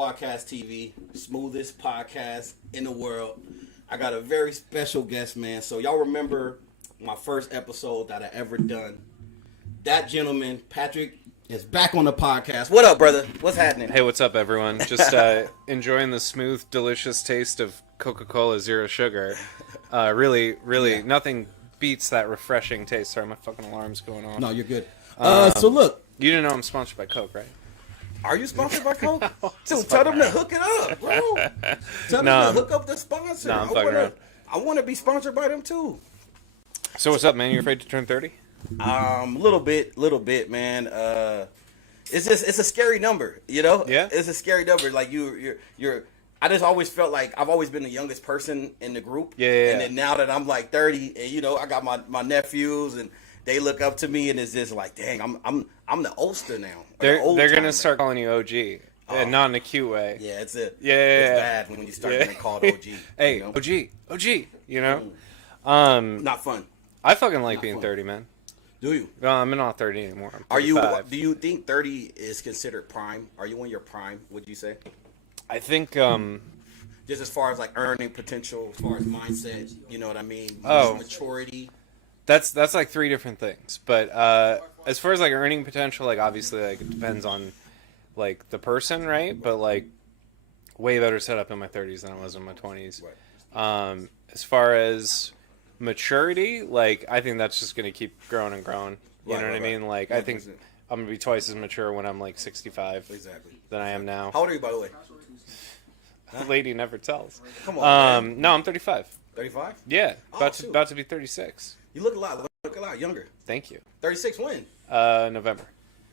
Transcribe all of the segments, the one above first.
Podcast TV, smoothest podcast in the world. I got a very special guest, man. So y'all remember my first episode that I ever done. That gentleman, Patrick, is back on the podcast. What up, brother? What's happening? Hey, what's up, everyone? Just enjoying the smooth, delicious taste of Coca-Cola Zero Sugar. Really, nothing beats that refreshing taste. Sorry, my fucking alarm's going off. No, you're good. So look. You didn't know I'm sponsored by Coke, right? Are you sponsored by Coke? Dude, tell them to hook it up, bro. Tell them to hook up the sponsor. No, I'm fucking around. I want to be sponsored by them, too. So what's up, man? You afraid to turn 30? Little bit, man. It's a scary number, you know? Yeah. It's a scary number. Like, you're I just always felt like I've always been the youngest person in the group. Yeah. And then now that I'm like 30, and, you know, I got my nephews, and they look up to me, and it's just like, dang, I'm the oldster now. They're gonna start calling you OG, and not in a cute way. Yeah, it's bad when you start getting called OG. Hey, you know? OG, you know? Not fun. I fucking like Not being fun. 30, man. Do you? No, I'm not 30 anymore. I'm Are you? 35. Do you think 30 is considered prime? Are you in your prime? Would you say? I think Just as far as like earning potential, as far as mindset, you know what I mean? Oh. Maturity. That's like three different things. But as far as like earning potential, like obviously like it depends on like the person, right? But like way better set up in my 30s than I was in my 20s. Right. As far as maturity, like I think that's just gonna keep growing and growing. You know what I mean? Like 100%. I think I'm gonna be twice as mature when I'm like 65 Exactly. than I am now. How old are you, by the way? The lady never tells. Come on. Man. No, I'm 35. 35? Yeah, Oh, about to be 36. You look a lot younger. Thank you. 36 when? November.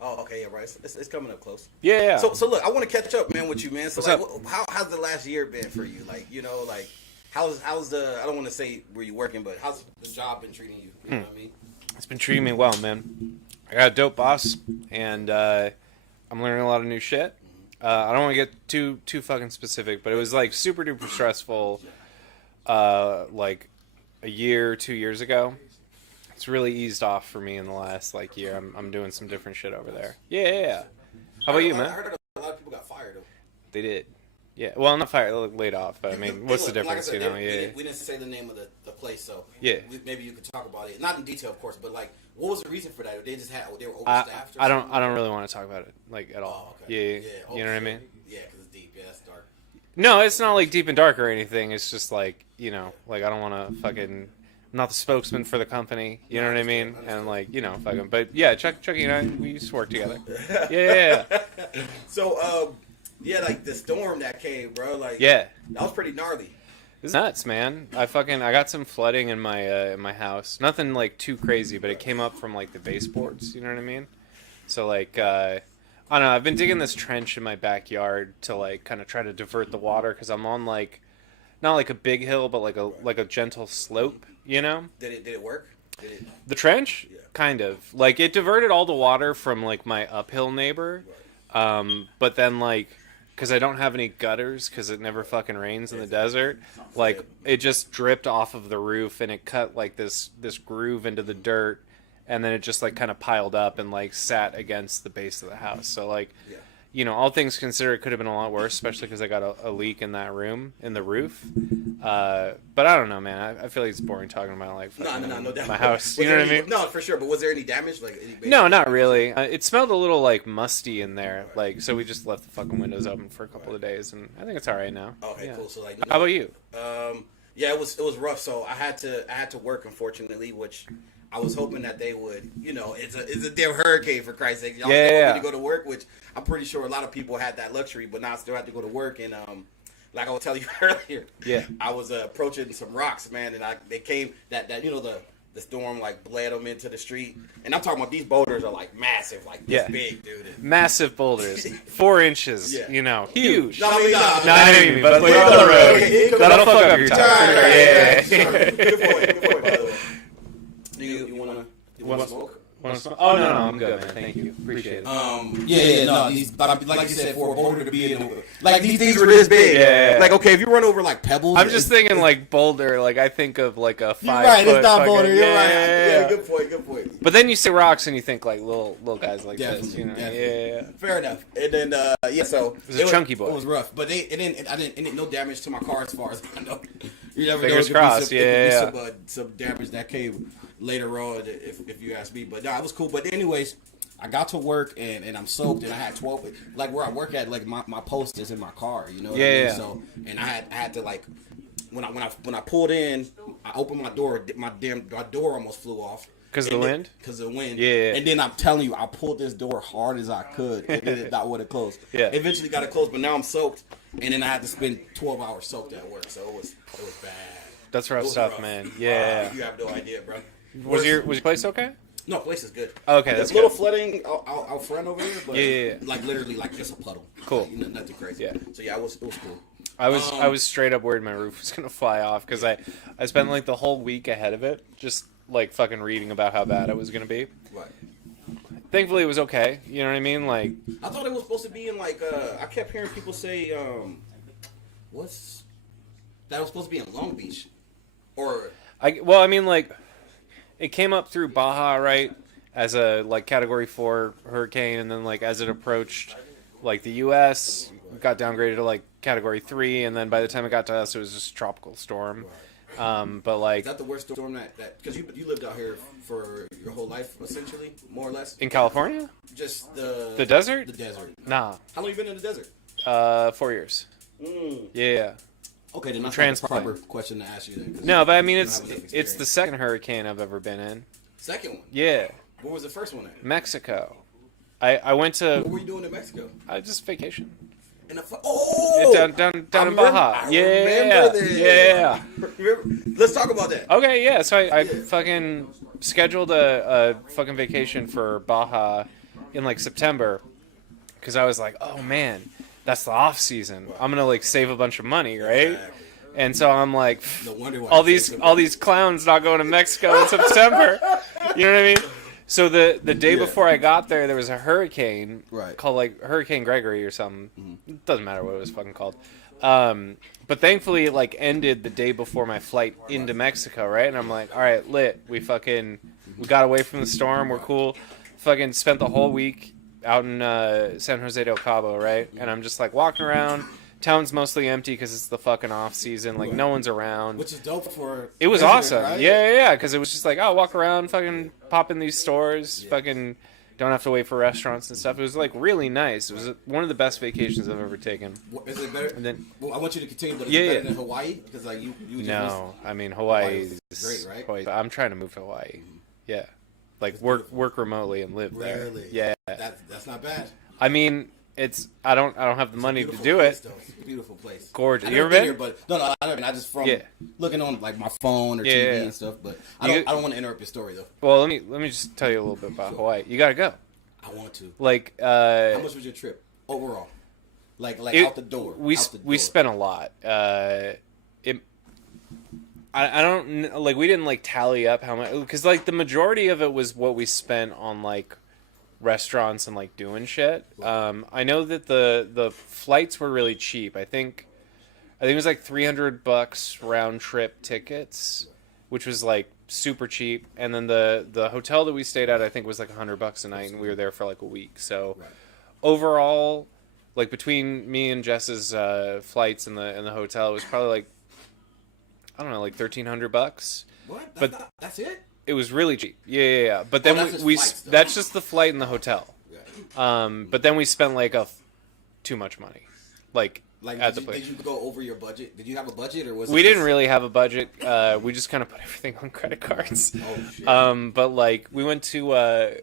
Oh, okay, yeah, right. It's coming up close. Yeah. So look, I want to catch up, man, with you, man. So What's like, how's the last year been for you? Like, you know, like how's the I don't want to say where you working, but how's the job been treating you? You know what I mean? It's been treating me well, man. I got a dope boss, and I'm learning a lot of new shit. I don't want to get too fucking specific, but it was like super duper stressful, like a year, 2 years ago. It's really eased off for me in the last like year. I'm doing some different shit over there. Yeah. How about you, man? I heard a lot of people got fired. Though. They did. Yeah. Well, not fired, laid off. But I mean, what's the Like I difference? said, You know? we didn't say the name of the place, so Yeah. maybe you could talk about it. Not in detail, of course, but like, what was the reason for that? They were overstaffed. I don't really want to talk about it like at all. Oh, okay. Yeah. You know what I mean? Yeah, because it's deep. Yeah, that's dark. No, it's not like deep and dark or anything. It's just like, you know, like I don't want to fucking. I'm not the spokesman for the company. You know what I mean? And like, you know, fucking. But yeah, Chucky and I, we used to work together. Yeah. So, yeah, like the storm that came, bro. Like, Yeah. that was pretty gnarly. It's nuts, man. I got some flooding in my house. Nothing like too crazy, but it came up from like the baseboards. You know what I mean? So like, I don't know. I've been digging this trench in my backyard to like kind of try to divert the water because I'm on like, not like a big hill, but like a gentle slope. You know? Did it work? The trench, Yeah. kind of like it diverted all the water from like my uphill neighbor, but then like. Because I don't have any gutters, because it never fucking rains in the desert. Like, it just dripped off of the roof, and it cut, like, this groove into the dirt, and then it just, like, kind of piled up and, like, sat against the base of the house. So, like, Yeah. you know, all things considered, it could have been a lot worse, especially because I got a leak in that room, in the roof. But I don't know, man. I feel like it's boring talking about, like, No doubt. my house. Was You know there what I any- mean? No, for sure. But was there any damage? Like, any basic No, not damage? really. It smelled a little like musty in there, like so we just left the fucking windows open for a couple of days, and I think it's all right now. Okay, Yeah. cool. So like, How about you? Yeah, it was rough. So I had to work, unfortunately, which I was hoping that they would. You know, it's a damn hurricane, for Christ's sake. Y'all still want Yeah. me to go to work, which I'm pretty sure a lot of people had that luxury, but now I still have to go to work. And like I was telling you earlier, Yeah. I was approaching some rocks, man, and they came that you know the storm like bled them into the street, and I'm talking about these boulders are like massive, like this Yeah. big, dude. And, Massive boulders, 4 inches. Yeah. You know, huge. no, I mean, No, I know you mean, but Wait, on the no, road. okay, That'll fuck up your All tire. right, Yeah. Good point, by the way. You want to Want smoke? Want want some? Oh no, I'm good, man. Thank you. Appreciate it. No. But like you said, for a boulder to be in, like these things were this big. Yeah. Like okay, if you run over like pebbles, I'm just thinking like boulder. Like I think of like a 5 You're right. foot It's not fucking, boulder. You're right. Yeah. Good point. But then you say rocks and you think like little guys like Definitely, this. You know? definitely. Yeah. Fair enough. And then so it was a chunky boy. It was rough, but it didn't no damage to my car as far as I know. You never Fingers know. crossed. Some damage that came later on if you ask me. But no, it was cool. But anyways, I got to work and I'm soaked and I had 12 like where I work at, like my post is in my car. You know what I mean? So and I had to like when I pulled in, I opened my door. My door almost flew off. Because of the wind? Because of the wind. Yeah. And then I'm telling you, I pulled this door hard as I could, and then it not would have closed. Yeah. Eventually got it closed, but now I'm soaked, and then I had to spend 12 hours soaked at work, so it was bad. That's rough stuff, man. Yeah. You have no idea, bro. Was your place okay? No, place is good. Okay, There's that's a little good. flooding out front over here, but Yeah. like literally like just a puddle. Cool. Like, nothing crazy. Yeah. So yeah, it was cool. I was straight up worried my roof was gonna fly off because I spent like the whole week ahead of it just like fucking reading about how bad it was gonna be. Right. Thankfully, it was okay. You know what I mean? Like, I thought it was supposed to be in like I kept hearing people say that was supposed to be in Long Beach, or I mean, like, it came up through Baja, right, as a like Category 4 hurricane, and then like as it approached like the U.S., it got downgraded to like Category 3, and then by the time it got to us, it was just a tropical storm. But like, is that the worst storm that because you lived out here for your whole life essentially, more or less? in California, Just the desert? The desert. Nah, How long you been in the desert? 4 years. Mm. Yeah. Okay, then that's not the Transplant. proper question to ask you then. 'cause No, but I mean you it's don't have enough the experience. second hurricane I've ever been in. Second one. Yeah, What was the first one at? Mexico. I went to What were you doing in Mexico? just vacation. In the Down in Baja. I Yeah, remember this. yeah. Let's talk about that. Okay, yeah. So I fucking scheduled a fucking vacation for Baja in like September because I was like, oh man, that's the off season. I'm gonna like save a bunch of money, right? Exactly. And so I'm like, No wonder why all you these said all these clowns not going to Mexico in September. You know what I mean? So the day before I got there was a hurricane called like Hurricane Gregory or something. Mm-hmm. It doesn't matter what it was fucking called. But thankfully it like ended the day before my flight into Mexico, right? And I'm like, all right, lit. We got away from the storm. We're cool. Fucking spent the whole week out in San Jose del Cabo, right? And I'm just like walking around. Town's mostly empty because it's the fucking off season. Like no one's around. Which is dope for. It was visitor, awesome. right? Yeah. Because it was just like, oh, walk around, fucking pop in these stores, fucking don't have to wait for restaurants and stuff. It was like really nice. It was one of the best vacations I've ever taken. Is it better? And then, Well, I want you to continue, but is it better than Hawaii? Because like you no, I mean Hawaii is great, right? Hawaii, I'm trying to move to Hawaii. Yeah, like work remotely and live there. Really? Yeah. That's not bad. I mean, I don't have the money to do place, it. though. It's a beautiful place. Gorgeous. I You ever never been? here, but no, I haven't. I just from looking on like my phone or Yeah, TV yeah. and stuff. But You I don't want to interrupt your story though. Well, let me just tell you a little bit about Hawaii. You gotta go. I want to. Like, How much was your trip overall? Like out the door. We spent a lot. I don't like we didn't like tally up how much because like the majority of it was what we spent on like restaurants and like doing shit. I know that the flights were really cheap. I think it was like $300 round trip tickets, which was like super cheap. And then the hotel that we stayed at I think was like $100 a night, and we were there for like a week. So overall, like between me and Jess's flights and the hotel, it was probably like I don't know, like $1,300. What? That's it? It was really cheap. Yeah. But then that's just the flight and the hotel. But then we spent like too much money, like at the place. Did you go over your budget? Did you have a budget or was we didn't really have a budget. We just kind of put everything on credit cards. Oh shit. But like we went to the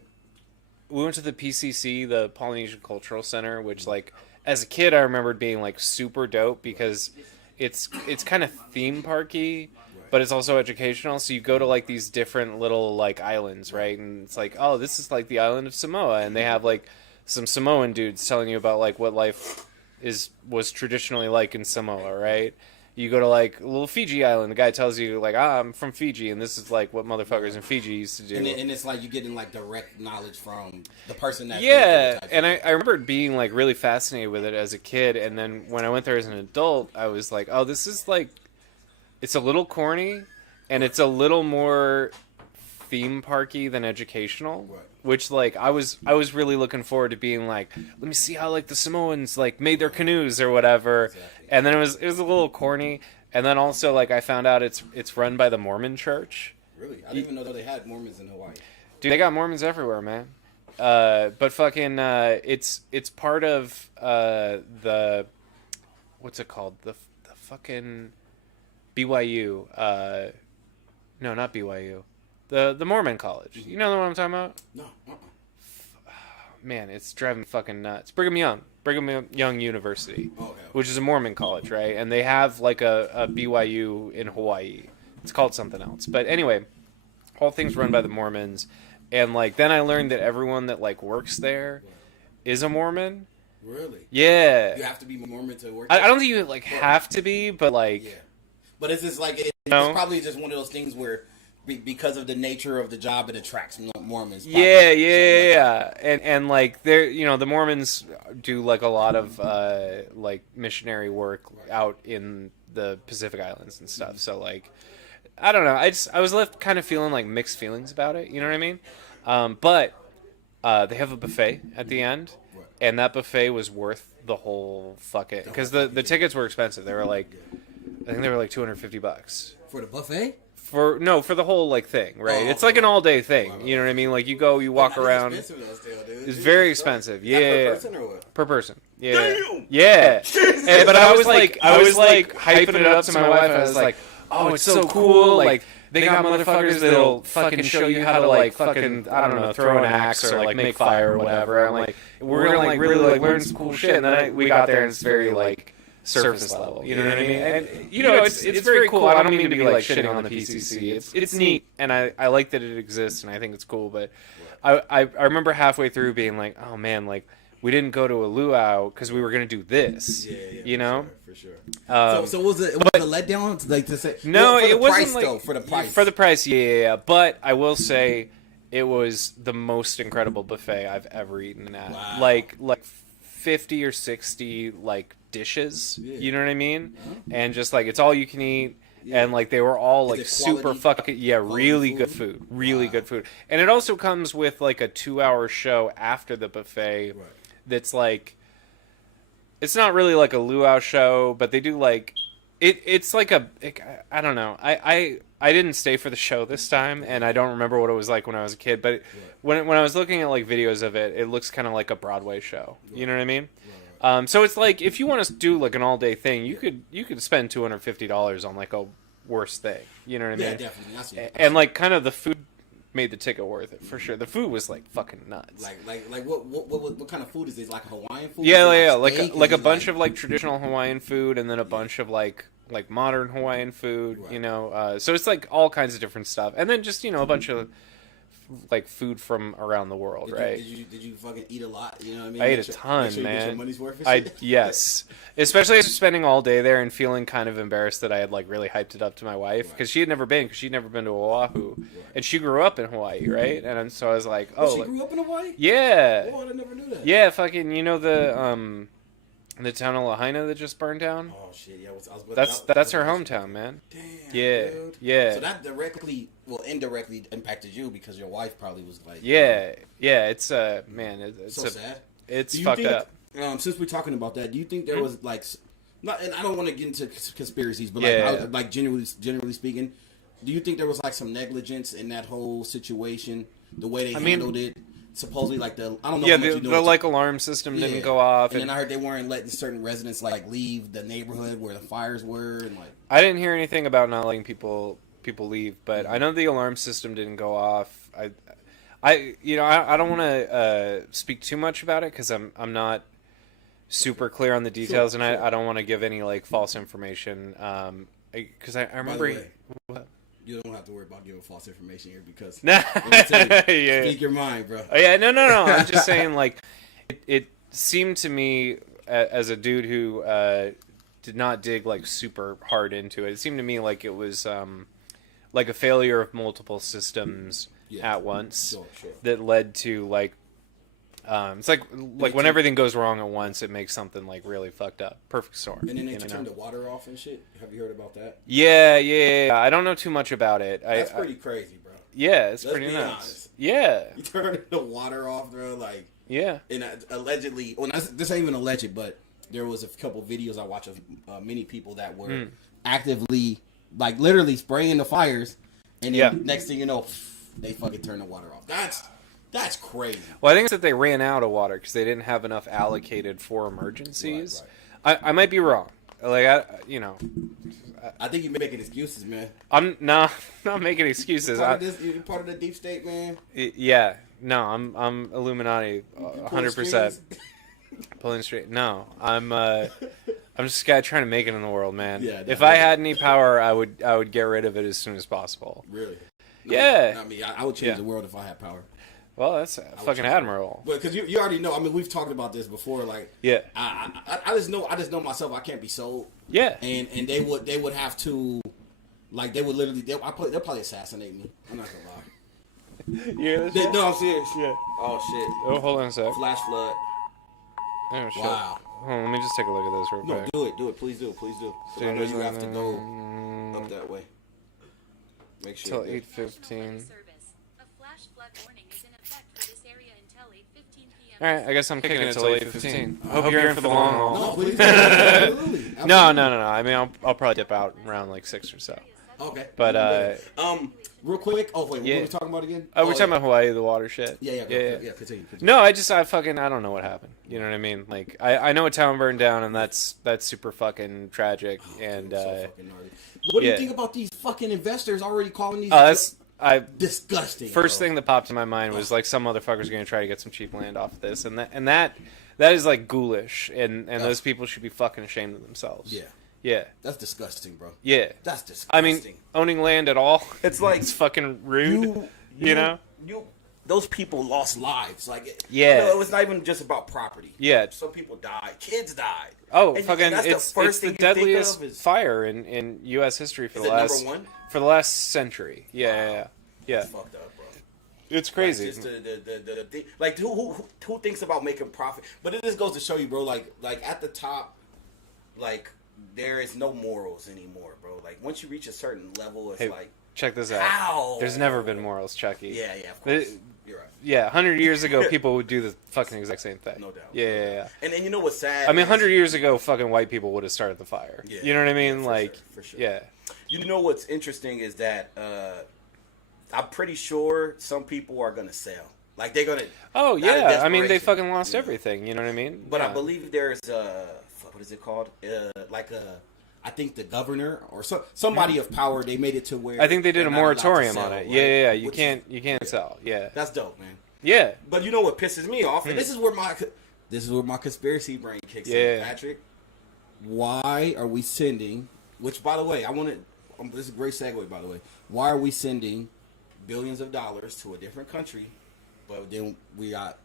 PCC, the Polynesian Cultural Center, which like as a kid I remembered being like super dope because it's kind of theme parky. But it's also educational, so you go to like these different little like islands, right? And it's like, oh, this is like the island of Samoa, and they have like some Samoan dudes telling you about like what life was traditionally like in Samoa, right? You go to like a little Fiji island. The guy tells you like, I'm from Fiji, and this is like what motherfuckers in Fiji used to do. And it's like you're getting like direct knowledge from the person that. Yeah, and I remember being like really fascinated with it as a kid, and then when I went there as an adult, I was like, oh, this is like, it's a little corny, and it's a little more theme parky than educational. Right. Which like I was really looking forward to being like, let me see how like the Samoans like made their canoes or whatever. Exactly. And then it was a little corny. And then also like I found out it's run by the Mormon Church. Really? I didn't even know they had Mormons in Hawaii. Dude, they got Mormons everywhere, man. But fucking it's part of the what's it called? The fucking BYU. No, not BYU. The Mormon college. You know what I'm talking about? No. Man, it's driving me fucking nuts. Brigham Young University, which is a Mormon college, right? And they have like a BYU in Hawaii. It's called something else. But anyway, all things run by the Mormons. And like then I learned that everyone that like works there is a Mormon. Really? Yeah. You have to be Mormon to work there? I don't think you like have to be, but like... Yeah. But it's just like... It's probably just one of those things where... Because of the nature of the job, it attracts Mormons. Yeah. And like they're the Mormons do like a lot of like missionary work out in the Pacific Islands and stuff. So like, I don't know. I was left kind of feeling like mixed feelings about it. You know what I mean? But they have a buffet at the end, and that buffet was worth the whole fucking because the tickets were expensive. They were like, I think they were like $250 for the buffet. For the whole like thing, right? It's like an all day thing. You know what I mean? Like you go, you walk around. It's very expensive. Yeah. Per person or what? Per person. Yeah. Damn! Yeah. But I was like hyping it up to my wife. I was like, oh, it's so cool. Like they got motherfuckers that'll fucking show you how to like fucking I don't know throw an axe or like make fire or whatever. I'm like we're gonna like really like learn some cool shit. And then we got there and it's very like surface level, you know what I mean? And it's very cool. I don't mean to be like shitting on the PCC. It's neat, and I like that it exists, and I think it's cool. But I remember halfway through being like, oh man, like we didn't go to a luau because we were gonna do this. Yeah, you know, for sure. So was it a letdown? Like to say no, it wasn't price, like though, for the price. For the price, yeah. But I will say it was the most incredible buffet I've ever eaten at. Wow. Like 50 or 60 like dishes, you know what I mean? And just like it's all you can eat, and like they were all like super fucking really good food, good food. And it also comes with like a 2-hour show after the buffet. That's like it's not really like a luau show, but they do like it's like I don't know. I didn't stay for the show this time, and I don't remember what it was like when I was a kid. But when I was looking at like videos of it, it looks kind of like a Broadway show. You know what I mean? So it's like if you want to do like an all day thing, you could spend $250 on like a worse thing. You know what I mean? Yeah, definitely. And like kind of the food made the ticket worth it for sure. The food was like fucking nuts. Like what kind of food is this? Like Hawaiian food? Yeah. Like a bunch of like traditional Hawaiian food, and then a bunch of like modern Hawaiian food. You know, so it's like all kinds of different stuff, and then just a bunch of like food from around the world, right? Did you fucking eat a lot? You know what I mean? I ate a ton, you man. Get your money's worth for shit? Yes, especially after spending all day there and feeling kind of embarrassed that I had like really hyped it up to my wife because she'd never been to Oahu, and she grew up in Hawaii, right? And so I was like, she grew up in Hawaii? Yeah. Oh, I never knew that. Yeah, fucking, the town of Lahaina that just burned down? Oh, shit, yeah. That's her hometown, man. Damn, yeah, dude. Yeah. So that indirectly impacted you because your wife probably was like... Yeah, it's, man, it's so sad. It's fucked up. Since we're talking about that, do you think there was, like... Not, and I don't want to get into conspiracies, but, like generally speaking, do you think there was, like, some negligence in that whole situation? The way they handled it? Supposedly, like I don't know. Yeah, the like alarm system didn't go off, and then I heard they weren't letting certain residents like leave the neighborhood where the fires were, and like I didn't hear anything about not letting people leave, but I know the alarm system didn't go off. I don't want to speak too much about it because I'm not super clear on the details, and I don't want to give any like false information. Because I remember. You don't have to worry about giving false information here because yeah. Speak your mind, bro. Oh, yeah, no. I'm just saying, like, it seemed to me as a dude who did not dig like super hard into it. It seemed to me like it was like a failure of multiple systems at once that led to like it's like when everything goes wrong at once, it makes something like really fucked up. Perfect storm. And then they turn the water off and shit. Have you heard about that? Yeah. I don't know too much about it. That's pretty crazy, bro. Yeah, it's pretty nuts. Honest. Yeah. You turn the water off, bro. Like yeah. And allegedly, well, this ain't even alleged, but there was a couple videos I watched of many people that were actively, like literally spraying the fires, and then next thing you know, they fucking turn the water off. That's crazy. Well, I think it's that they ran out of water because they didn't have enough allocated for emergencies. Right. I might be wrong. Like I think you're making excuses, man. I'm not making excuses. You're part of the deep state, man. Yeah. No, I'm Illuminati, 100%. Pulling straight. No, I'm just a guy trying to make it in the world, man. Yeah, if I had any power, I would get rid of it as soon as possible. Really? Yeah. I mean, I would change the world if I had power. Well, that's fucking admirable. But because you already know, I mean, we've talked about this before. Like, yeah, I just know myself. I can't be sold. Yeah, and they would have to, like, they would literally they'll probably assassinate me. I'm not gonna lie. Yeah, no, I'm serious. Yeah. Oh shit. Oh, hold on a sec. Flash flood. Oh shit. Wow. Hold on, let me just take a look at this real quick. No, do it. Please do. So I know you have to go up that way. Make sure. Until 8:15. Alright, I guess I'm kicking it till 8:15. I hope you're in for the long haul. No, please. Absolutely. No. I mean, I'll probably dip out around like 6 or so. Okay. But real quick. Oh wait, what were we talking about again? Oh, we're talking about Hawaii, the water shit. Yeah. Continue. No, I don't know what happened. You know what I mean? Like, I know a town burned down, and that's super fucking tragic. And so fucking gnarly. What do you think about these fucking investors already calling these? Disgusting. First thing that popped in my mind was like some motherfucker's going to try to get some cheap land off of this, and that is like ghoulish, and those people should be fucking ashamed of themselves. Yeah. That's disgusting, bro. Yeah. That's disgusting. I mean, owning land at all, it's like it's fucking rude. You know? Those people lost lives. Like, it was not even just about property. Yeah. Some people died. Kids died. Oh, fucking! It's the deadliest fire in U.S. history for the last century. Yeah. It's fucked up, bro. It's crazy. Like, just who thinks about making profit? But it just goes to show you, bro. Like at the top, like there is no morals anymore, bro. Like once you reach a certain level, it's like check this out. How? There's never been morals, Chucky. Yeah, of course. You're right. Yeah, 100 years ago, people would do the fucking exact same thing. No doubt. Yeah. And you know what's sad? I mean, 100 years ago, fucking white people would have started the fire. Yeah. You know what I mean? For sure. Yeah. You know what's interesting is that I'm pretty sure some people are gonna sell. Like they're gonna. Oh yeah. I mean, they fucking lost everything. You know what I mean? But I believe there's what is it called? I think the governor or somebody of power, they made it to where I think they did a moratorium on it. Right? Yeah. You can't sell. Yeah. That's dope, man. Yeah. But you know what pisses me off, and this is where my conspiracy brain kicks in, Patrick. Why are we sending? Which, by the way, this is a great segue. By the way, why are we sending billions of dollars to a different country, but then we got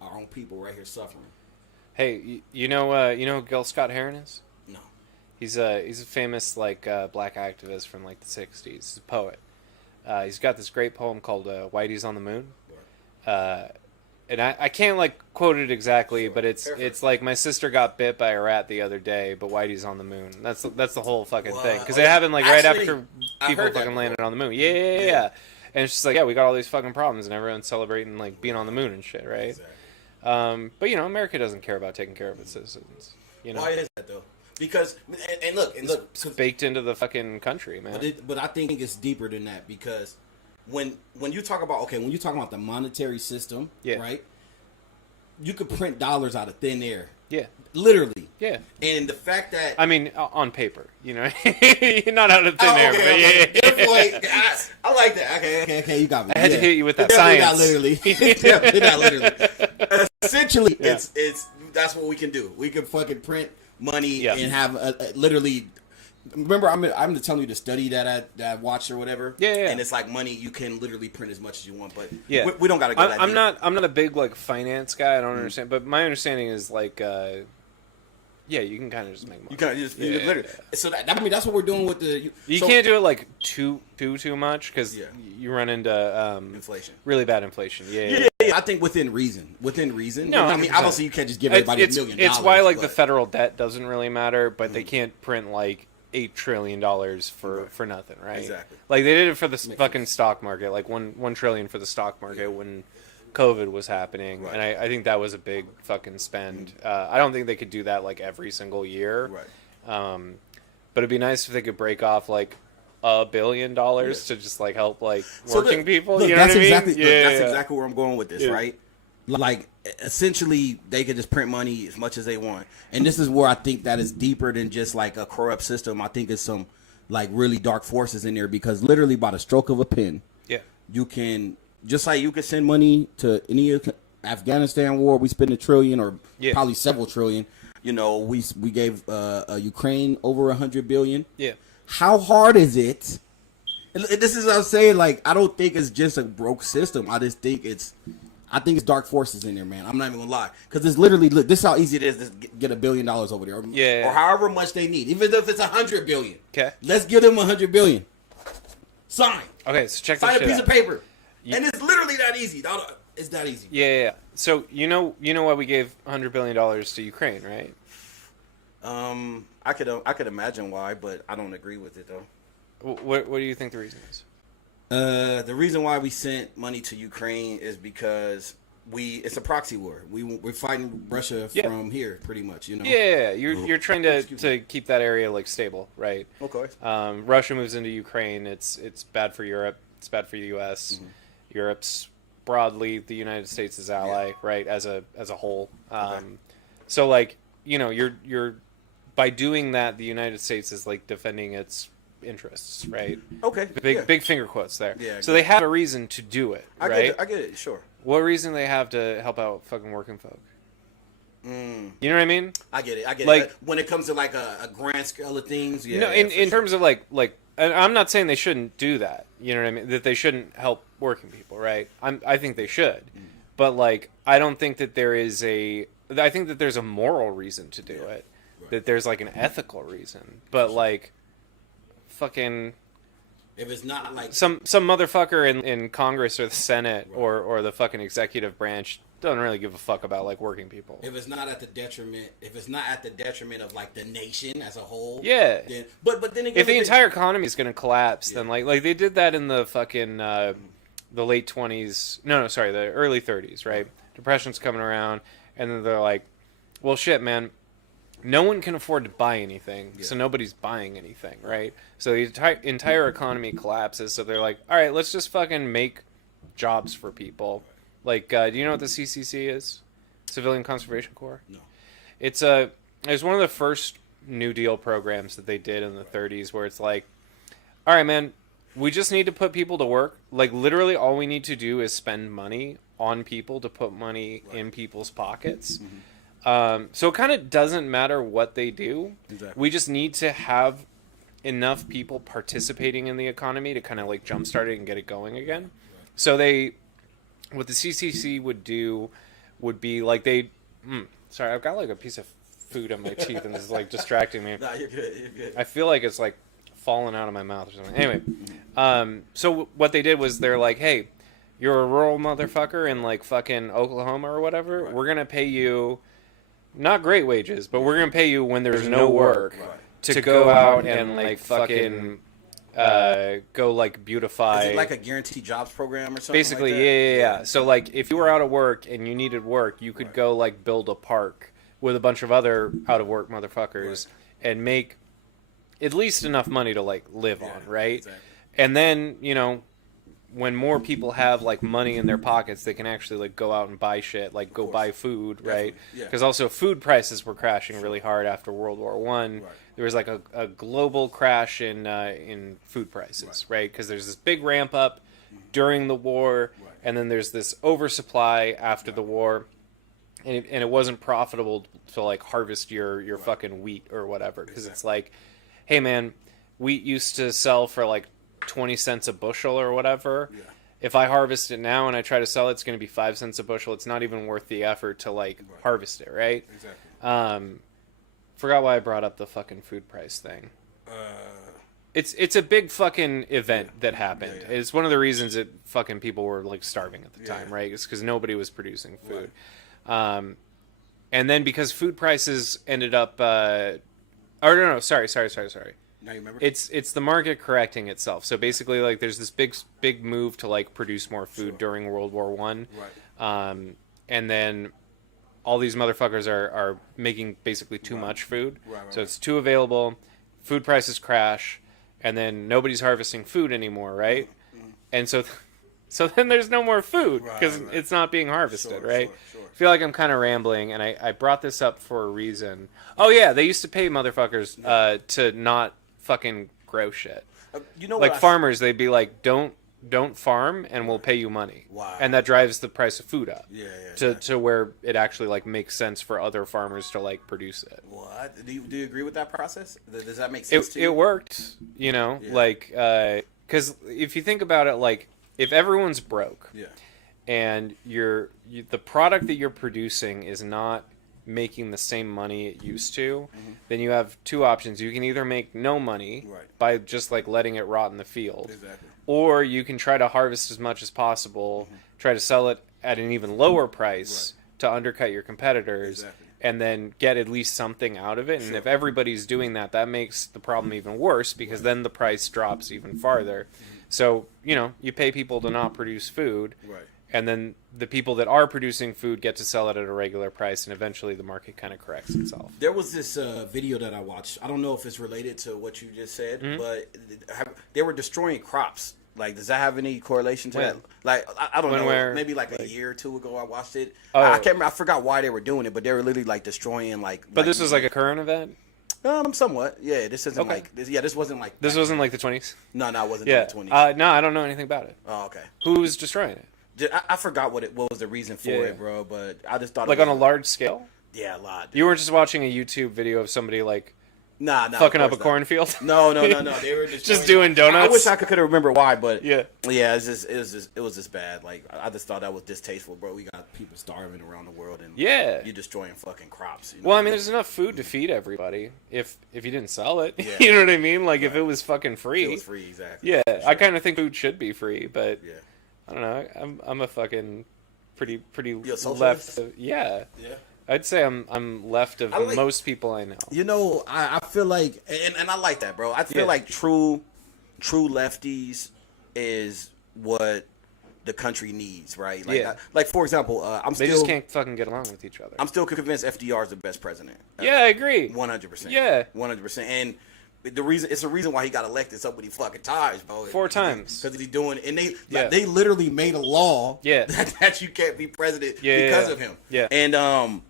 our own people right here suffering? Hey, you know who Gil Scott-Heron is? No. He's a famous black activist from like the 60s. He's a poet. He's got this great poem called "Whitey's on the Moon," and I can't quote it exactly, but it's like my sister got bit by a rat the other day, but Whitey's on the moon. That's the whole fucking thing because it happened right after people fucking landed on the moon. Yeah. And it's just like we got all these fucking problems, and everyone's celebrating being on the moon and shit, right? Exactly. But America doesn't care about taking care of its citizens. Why is that though? Because and look, it's baked into the fucking country, man. But I think it's deeper than that because when you talk about the monetary system, right? You could print dollars out of thin air. Yeah. Literally. Yeah. And the fact that I mean, on paper, not out of thin air. Okay. Good point. I like that. Okay, you got me. I had to hit you with that science. Not literally. Definitely not literally. Essentially, it's that's what we can do. We can fucking print money and have literally. Remember, I'm telling you the study that I watched or whatever. Yeah. And it's like money, you can literally print as much as you want, but we don't got to go that deep. I'm not a big finance guy. I don't understand, but my understanding is Yeah, you can kind of just make money. You kind of just Yeah. literally. So I mean, that's what we're doing with the. You so, can't do it like too much because Yeah. you run into inflation. really bad inflation. Yeah, I think within reason. No, I mean, 100%. obviously you can't just give everybody $1 million. It's why like the federal debt doesn't really matter, but they can't print like $8 trillion for nothing, right? Exactly. Like they did it for the fucking stock market, like $1 trillion for the stock market when COVID was happening, and I think that was a big fucking spend. I don't think they could do that like every single year, Right. but it'd be nice if they could break off like $1 billion to just like help like working people. Look, You know what I mean? Exactly, that's exactly where I'm going with this, right? Like, essentially, they could just print money as much as they want. And this is where I think that is deeper than just, like, a corrupt system. I think it's some, like, really dark forces in there because literally by the stroke of a pen, you can, just like you could send money to any Afghanistan war, we spend $1 trillion or probably several trillion. You know, we gave Ukraine over $100 billion. Yeah. How hard is it? This is what I'm saying. Like, I don't think it's just a broke system. I think it's dark forces in there, man. I'm not even gonna lie, because it's literally, look, this is how easy it is to get $1 billion over there, or however much they need, even if it's $100 billion. Okay, let's give them $100 billion. Sign. Okay, so check sign this a shit piece out. of paper, and it's literally that easy. It's that easy. Yeah. So you know why we gave $100 billion to Ukraine, right? I could imagine why, but I don't agree with it though. What do you think the reason is? The reason why we sent money to Ukraine is because it's a proxy war. We're fighting Russia from here, pretty much. You know. Yeah, you're trying to keep that area like stable, right? Okay. Russia moves into Ukraine. It's bad for Europe. It's bad for the U.S. Mm-hmm. Europe's broadly the United States' ally, right? As a whole. So like you're by doing that, the United States is like defending its interests, right? Okay. Big finger quotes there. Yeah. So they have a reason to do it, right? I get it. Sure. What reason they have to help out fucking working folk? You know what I mean? I get it. Like, when it comes to like a grand scale of things. Yeah. You know, in terms of like, and I'm not saying they shouldn't do that. You know what I mean? That they shouldn't help working people, right? I think they should, but like, I don't think that there is I think that there's a moral reason to do it. Right. That there's like an ethical reason, but like, fucking. If it's not like some motherfucker in Congress or the Senate or the fucking executive branch doesn't really give a fuck about like working people. If it's not at the detriment of like the nation as a whole. Yeah. Then, but then again, if the entire economy is going to collapse, then like they did that in the fucking the late 20s. No, sorry, the early 30s, right? Depression's coming around, and then they're like, well, shit, man. No one can afford to buy anything, so nobody's buying anything, right? So the entire economy collapses, so they're like, all right, let's just fucking make jobs for people. Like, do you know what the CCC is? Civilian Conservation Corps? No. It's one of the first New Deal programs that they did in the 30s where it's like, all right, man, we just need to put people to work. Like, literally all we need to do is spend money on people to put money in people's pockets. Mm-hmm. So it kind of doesn't matter what they do. Exactly. We just need to have enough people participating in the economy to kind of like jumpstart it and get it going again. Right. So what the CCC would do would be like sorry, I've got like a piece of food in my teeth and it's like distracting me. Nah, you're good. I feel like it's like falling out of my mouth or something. Anyway, so what they did was they're like, hey, you're a rural motherfucker in like fucking Oklahoma or whatever. Right. We're going to pay you not great wages, but we're going to pay you when there's no work to go out and like fucking go like beautify. Is it like a guaranteed jobs program or something? Basically, like that? Yeah. So like if you were out of work and you needed work, you could go like build a park with a bunch of other out of work motherfuckers and make at least enough money to like live on, right? Exactly. And then, when more people have like money in their pockets, they can actually like go out and buy shit, like go buy food, right? Because also food prices were crashing really hard after World War One. There was like a global crash in food prices, right? Because there's this big ramp up during the war, and then there's this oversupply after the war, and it wasn't profitable to like harvest your fucking wheat or whatever, because it's like, hey man, wheat used to sell for like 20 cents a bushel or whatever. If I harvest it now and I try to sell it, it's going to be 5 cents a bushel. It's not even worth the effort to like harvest it, right? Exactly. forgot why I brought up the fucking food price thing. Uh, It's a big fucking event that happened. Yeah. It's one of the reasons that fucking people were like starving at the Yeah. time, right? It's because nobody was producing food. Right. And then because food prices ended up, no, sorry. now you remember? It's the market correcting itself. So basically, like, there's this big move to like produce more food during World War One, Right. And then all these motherfuckers are making basically too much food. Right. So it's too available. Food prices crash, and then nobody's harvesting food anymore, right? And so then there's no more food because it's not being harvested, right? Sure. I feel like I'm kind of rambling, and I brought this up for a reason. Oh yeah, they used to pay motherfuckers to not fucking grow shit. You know, Like farmers, they'd be like, don't farm, and we'll pay you money. Wow. And that drives the price of food up. Yeah. To where it actually like makes sense for other farmers to like produce it. What? Do you agree with that process? Does that make sense to you? It worked, you know, like because if you think about it, like if everyone's broke, and the product that you're producing is not making the same money it used to, then you have two options. You can either make no money by just like letting it rot in the field, or you can try to harvest as much as possible, try to sell it at an even lower price to undercut your competitors, and then get at least something out of it. And if everybody's doing that, that makes the problem even worse because then the price drops even farther. So, you know, you pay people to not produce food, and then the people that are producing food get to sell it at a regular price, and eventually the market kind of corrects itself. There was this video that I watched. I don't know if it's related to what you just said, but they were destroying crops. Like, does that have any correlation to that? Like, I don't know. Maybe like a year or two ago, I watched it. I can't remember. I forgot why they were doing it, but they were literally like destroying like. But this was like a current event. Somewhat. Yeah, this isn't like this. Yeah, this wasn't like. This wasn't like the 20s. No, it wasn't the 20s. No, I don't know anything about it. Oh, okay. Who was destroying it? I forgot what was the reason for it, bro. But I just thought like it was, on a large scale. Yeah, a lot. Dude. You weren't just watching a YouTube video of somebody like fucking up a cornfield. No. They were just doing donuts. I wish I could remember why, but yeah. It was just bad. Like I just thought that was distasteful, bro. We got people starving around the world, and you're destroying fucking crops. You know? Well, I mean, there's enough food to feed everybody if you didn't sell it. Yeah. You know what I mean? Like if it was fucking free. It was free, exactly. Yeah, sure. I kind of think food should be free, but yeah. I don't know. I'm a fucking pretty left. Yeah. I'd say I'm left of most people I know. You know, I feel like, and I like that, bro. I feel like true lefties is what the country needs, right? Like, like for example, they just can't fucking get along with each other. I'm still convinced FDR is the best president. Yeah, I agree. 100%. Yeah, 100%. And it's a reason why he got elected so many fucking times, bro. 4 times. Because he's doing, and they literally made a law that you can't be president because of him. Yeah. And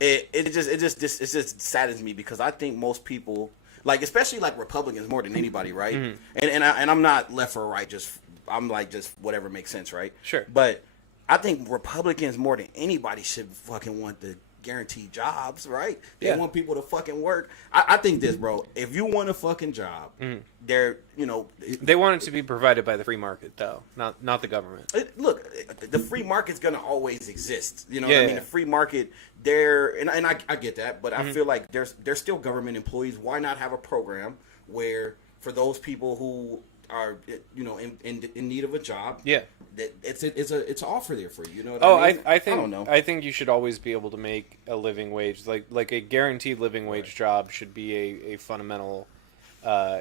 it just saddens me because I think most people, like especially like Republicans more than anybody, right? Mm-hmm. And I'm not left or right, I'm like just whatever makes sense, right? Sure. But I think Republicans more than anybody should fucking want the guaranteed jobs, right? They want people to fucking work. I think this, bro. If you want a fucking job, they're, they want it to be provided by the free market, though, not the government. Look, the free market's gonna always exist. You know what I mean? The free market, and I get that, but I feel like there's still government employees. Why not have a program where for those people who are in need of a job, it's an offer there for you. You know what I mean? I think I don't know. I think you should always be able to make a living wage, like a guaranteed living wage job should be a fundamental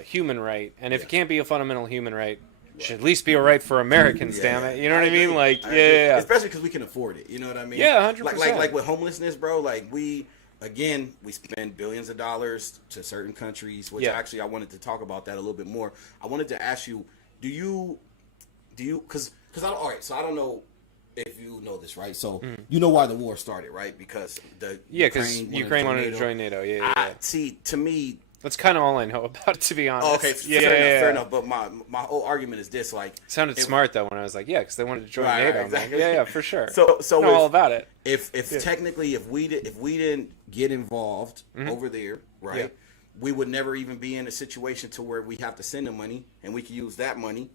human right, and if it can't be a fundamental human right, it should at least be a right for Americans. Damn it, you know what I mean? Like especially because we can afford it. You know what I mean? Yeah, 100%. Like with homelessness, bro. Like we spend billions of dollars to certain countries, which actually I wanted to talk about that a little bit more. I wanted to ask you, do you, because all right, so I don't know if you know this, right? So you know why the war started, right? Because Ukraine wanted to join NATO. See, to me, that's kind of all I know about it, to be honest. Oh, okay, fair enough. But my whole argument is this: like, it sounded smart though when I was like, because they wanted to join NATO. Right, exactly. Like, for sure. So I know all about it. If technically if we didn't get involved over there, right, we would never even be in a situation to where we have to send them money, and we could use that money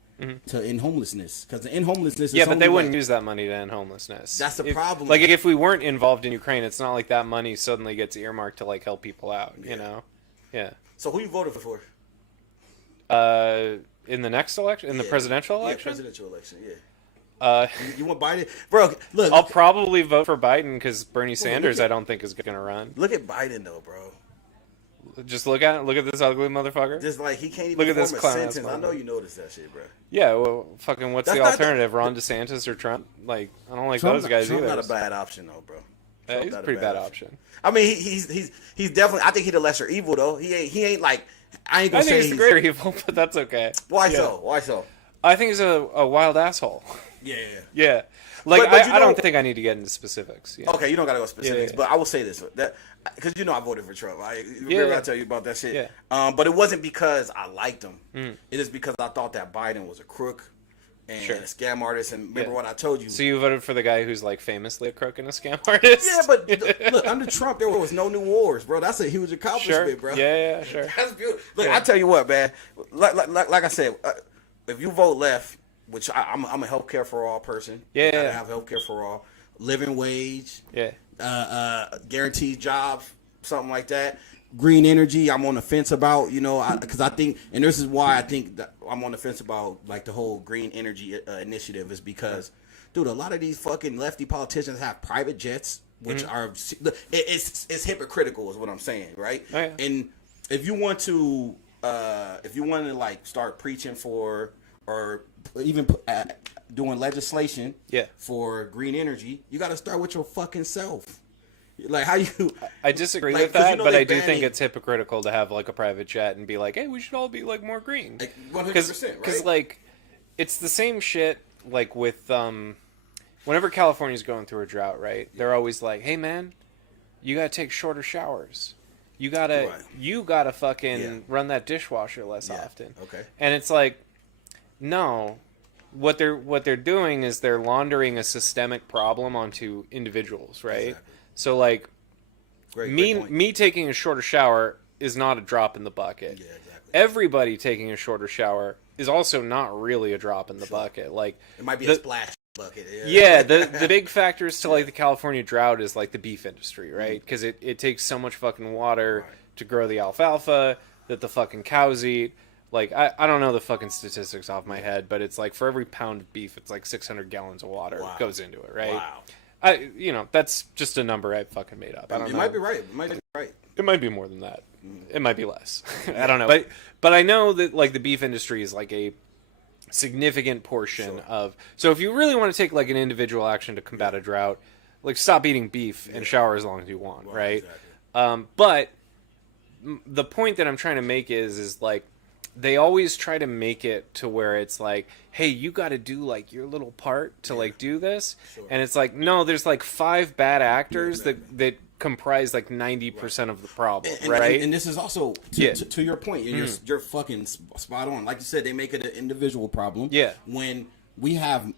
to end homelessness, because in homelessness, yeah, but they wouldn't use that money to end homelessness. That's the problem. Like if we weren't involved in Ukraine, it's not like that money suddenly gets earmarked to like help people out. You know, yeah. So who you voted for? In the next election, in the presidential election, presidential election, you want Biden, bro? Look, I'll probably vote for Biden because Bernie Sanders, I don't think is going to run. Look at Biden though, bro. Just look at this ugly motherfucker. Just like he can't even look at form this a clown sentence. I know you noticed that shit, bro. Yeah, well, fucking what's the alternative? Ron DeSantis or Trump? Like, I don't like those guys Trump's either. not a bad option though, bro. He's a pretty bad option. I mean, he's definitely. I think he's the lesser evil though. He ain't like. I ain't gonna say he's the greater evil, but that's okay. Why so? Why so? I think he's a wild asshole. Yeah. Like, but I don't think I need to get into specifics. You know? Okay, you don't gotta go specifics, but I will say this: that because I voted for Trump. Remember I tell you about that shit. Yeah. But it wasn't because I liked him. It is because I thought that Biden was a crook and a scam artist. And remember what I told you. So you voted for the guy who's like famously a crook and a scam artist? Yeah, but look, under Trump there was no new wars, bro. That's a huge accomplishment, bro. Yeah, sure. That's beautiful. Look, I tell you what, man. Like I said, if you vote left, which I'm a healthcare for all person. You gotta have healthcare for all, living wage. Guaranteed jobs, something like that. Green energy, I'm on the fence about, because I think, and this is why I think that I'm on the fence about like the whole green energy initiative is because, dude, a lot of these fucking lefty politicians have private jets, which are it's hypocritical, is what I'm saying, right? Oh, yeah. And if you want to like start preaching for or even doing legislation for green energy, you got to start with your fucking self. Like how you? I disagree with that, but I do think it's hypocritical to have like a private jet and be like, "Hey, we should all be like more green." 100%, right? Because like, it's the same shit. Like with whenever California's going through a drought, right? They're always like, "Hey, man, you gotta take shorter showers. You gotta fucking run that dishwasher less often." Okay. And it's like, no. What they're doing is they're laundering a systemic problem onto individuals, right? Exactly. So like, great me taking a shorter shower is not a drop in the bucket. Yeah, exactly. Everybody taking a shorter shower is also not really a drop in the bucket. Like it might be a splash bucket. Yeah, the big factors to like the California drought is like the beef industry, right? Because it takes so much fucking water to grow the alfalfa that the fucking cows eat. Like, I don't know the fucking statistics off my head, but it's like for every pound of beef, it's like 600 gallons of water goes into it, right? Wow. That's just a number I fucking made up. I don't know. Might be right. It might be right. It might be more than that. It might be less. I don't know. But I know that like the beef industry is like a significant portion of. So if you really want to take like an individual action to combat a drought, like stop eating beef and shower as long as you want, right? Exactly. But the point that I'm trying to make is like, they always try to make it to where it's like, hey, you got to do like your little part to like do this. Sure. And it's like, no, there's like 5 bad actors that comprise like 90% of the problem, right? And this is also to your point. You're fucking spot on. Like you said, they make it an individual problem. Yeah. When we have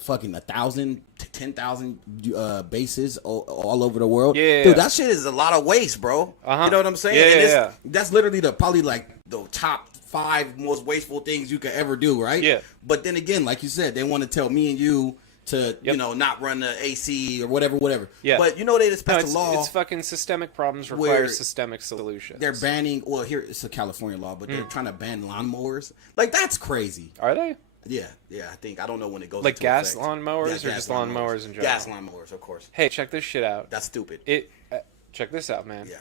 fucking 1,000 to 10,000 bases all over the world. Yeah, dude, that shit is a lot of waste, bro. You know what I'm saying? Yeah, That's literally probably like the top 5 most wasteful things you could ever do, right? Yeah. But then again, like you said, they want to tell me and you to not run the AC or whatever. Yeah. But they just passed a law. It's fucking systemic problems require systemic solutions. They're banning. Well, here it's a California law, but they're trying to ban lawnmowers. Like that's crazy. Are they? Yeah. I think I don't know when it goes. Like gas lawnmowers or just lawnmowers in general? Gas lawnmowers, of course. Hey, check this shit out. That's stupid. Check this out, man. Yeah.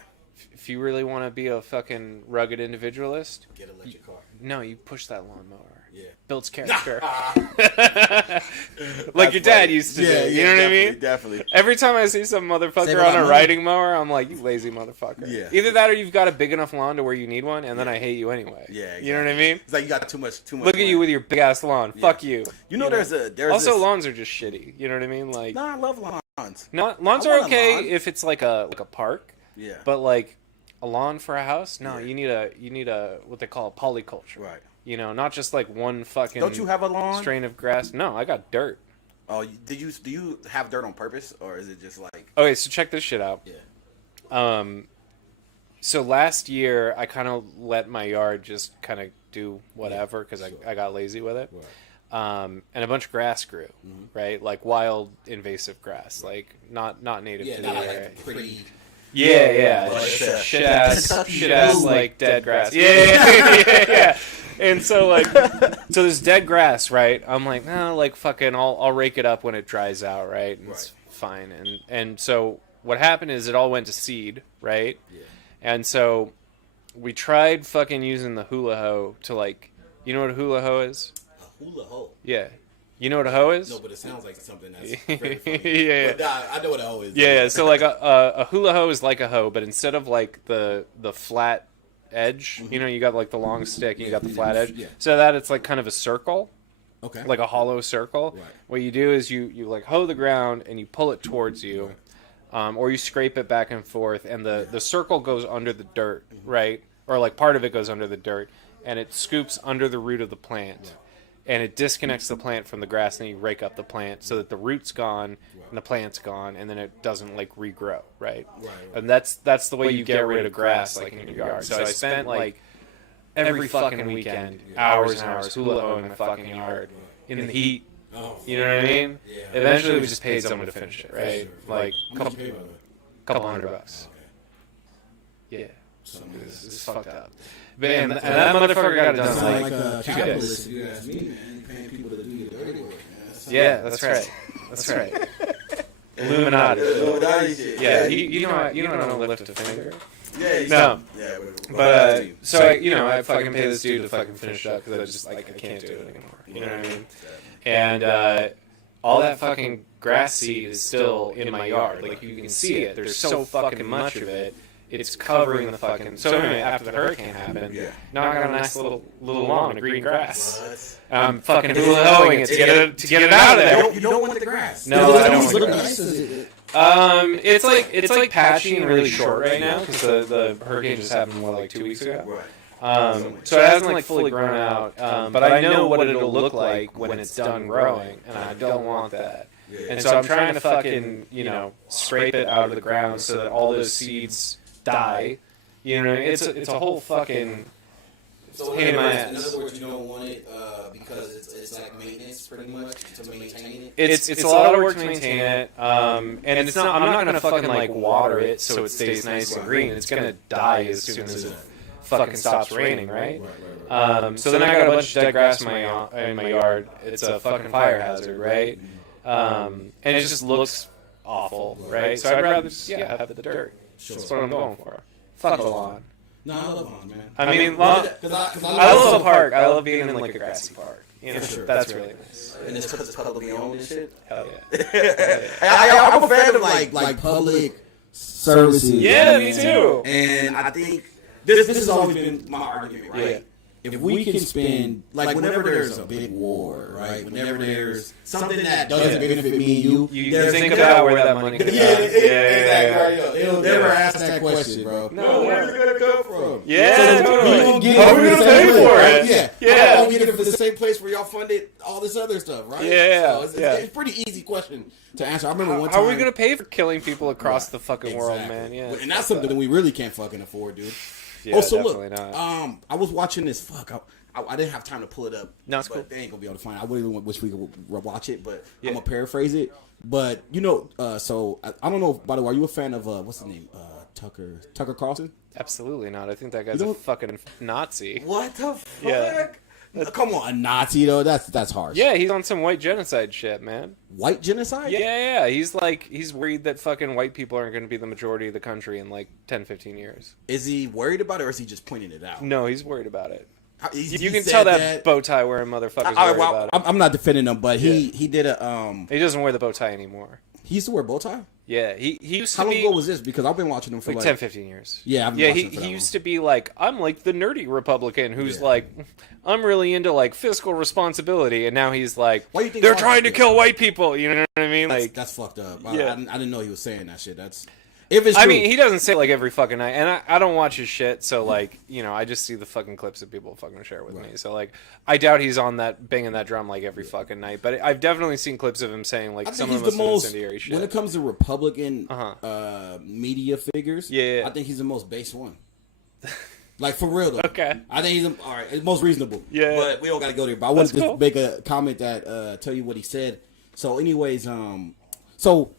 If you really want to be a fucking rugged individualist, get an electric car. No, you push that lawnmower. Yeah. Builds character. Like your dad used to do. You know what I mean? Definitely. Every time I see some motherfucker on a riding mower, I'm like, you lazy motherfucker. Yeah. Either that or you've got a big enough lawn to where you need one, and then I hate you anyway. Yeah. Exactly. You know what I mean? It's like you got too much. Look at you with your big ass lawn. Yeah. Fuck you. There's also lawns are just shitty. You know what I mean? Like, I love lawns. Lawns are okay if it's like a park. Yeah. But like a lawn for a house? No, you need a what they call a polyculture. Right. Not just like one fucking. Don't you have a lawn? Strain of grass? No, I got dirt. Oh, do you have dirt on purpose, or is it just like? Okay, so check this shit out. Yeah. So last year, I kind of let my yard just kind of do whatever because I got lazy with it. Right. And a bunch of grass grew, right? Like wild invasive grass, like not native to the not area. like pretty. Yeah. Shit ass, like dead grass. Yeah. And so like, so there's dead grass, right? I'm like, no, like fucking, I'll rake it up when it dries out, right? And it's fine. And so what happened is it all went to seed, right? Yeah. And so we tried fucking using the hula hoe to like, you know what a hula hoe is? A hula hoe. Yeah. You know what a hoe is? No, but it sounds like something that's very funny. Yeah. But I know what a hoe is. Yeah, so like a hula hoe is like a hoe, but instead of like the flat edge, you know, you got like the long stick, and you got the flat edge. Yeah. So that it's like kind of a circle. Okay. Like a hollow circle. Right. What you do is you like hoe the ground and you pull it towards you, or you scrape it back and forth, and the circle goes under the dirt, right? Or like part of it goes under the dirt, and it scoops under the root of the plant. And it disconnects the plant from the grass, and you rake up the plant so that the root's gone and the plant's gone, and then it doesn't like regrow, right? And that's the way you get rid of grass like in your yard. So I spent like every fucking weekend, hours and hours hula hoeing my fucking yard in the heat. You know what I mean? Eventually, we just paid someone to finish it, right? Like couple $100. Yeah, it's fucked up. And that motherfucker got it done Sound like a 2 capitalist, days. if you ask me, man. You paying people to do your dirty work, man. Yeah, that's right. That's right. Illuminati. Shit. Yeah, you know I don't lift a finger. Yeah. No. Yeah, But so I fucking pay this dude to fucking finish it up because I just like I can't do it anymore. You know what I mean? And all that fucking grass seed is still in my yard. Like you can see it. There's so fucking much of it. It's covering the fucking. So anyway, after the hurricane happened, now I got a nice little lawn of green grass. I'm fucking hula hoeing it to get it out of there. You don't want the grass. No, I don't want the grass. It's like patchy and really short right now because the hurricane just happened like 2 weeks ago. So it hasn't like fully grown out. But I know what it'll look like when it's done growing, and I don't want that. And so I'm trying to fucking scrape it out of the ground so that all those seeds die. You know, it's a whole fucking pain in my ass. In other words, you don't want it because it's like maintenance, pretty much, to maintain it. It's a lot of work to maintain it, and it's not. I'm not gonna fucking like water it so it stays nice and green. It's gonna die as soon as it fucking stops raining, right? So then I got a bunch of dead grass in my yard. It's a fucking fire hazard, right? And it just looks awful, right? So I'd rather just have the dirt. That's what I'm going for. Fuck a lawn. No, I love lawns, man. I mean, lawn. I love a park. I love being in like a grassy park. You know, that's really nice. And it's because it's publicly owned and shit. Hell yeah. I'm a fan of like public services. Yeah, me too. And I think this has always been my argument, right? Yeah. If we can spend, like, whenever there's a big war, right? Whenever there's something that doesn't benefit me and you think about where that money comes from. Exactly. It'll never ask that question, bro. No, where's it gonna come from? Yeah, totally. How are we gonna pay for it? Yeah. How are we get it from the same place where y'all funded all this other stuff, right? Yeah. So it's a pretty easy question to answer. I remember one time. How are we gonna pay for killing people across the fucking world, man? Yeah. And that's something that we really can't fucking afford, dude. Yeah, so definitely look, not. I was watching this. I didn't have time to pull it up. No, it's cool. They ain't gonna be able to find it. I really wish we could watch it, but I'm gonna paraphrase it. But so I don't know. By the way, are you a fan of what's his name? Tucker Carlson? Absolutely not. I think that guy's a fucking Nazi. What the fuck? Yeah. Come on, a Nazi though. That's harsh. Yeah, he's on some white genocide shit, man. White genocide? Yeah. He's worried that fucking white people aren't going to be the majority of the country in like 10, 15 years. Is he worried about it, or is he just pointing it out? No, he's worried about it. You can tell that bow tie wearing motherfucker's worried about it. I'm not defending him, but he did a He doesn't wear the bow tie anymore. He used to wear a bow tie? Yeah, he used to How long be... ago was this? Because I've been watching him for like 10, 15 years. Yeah, I've been watching him for that he used to be like, I'm like the nerdy Republican who's like, I'm really into like fiscal responsibility, and now he's like, Why do you think they're trying to kill white people, you know what I mean? That's fucked up. Yeah. I didn't know he was saying that shit. That's... If it's true. I mean, he doesn't say it like every fucking night, and I don't watch his shit, so like, I just see the fucking clips that people fucking share with me. So like, I doubt he's on that banging that drum like every fucking night, but I've definitely seen clips of him saying like some of the most incendiary shit. When it comes to Republican media figures, I think he's the most base one. Like, for real, though. Okay. I think he's, all right, it's most reasonable. Yeah. But we don't got to go there. But I wanted to cool. make a comment that, tell you what he said. So, anyways, so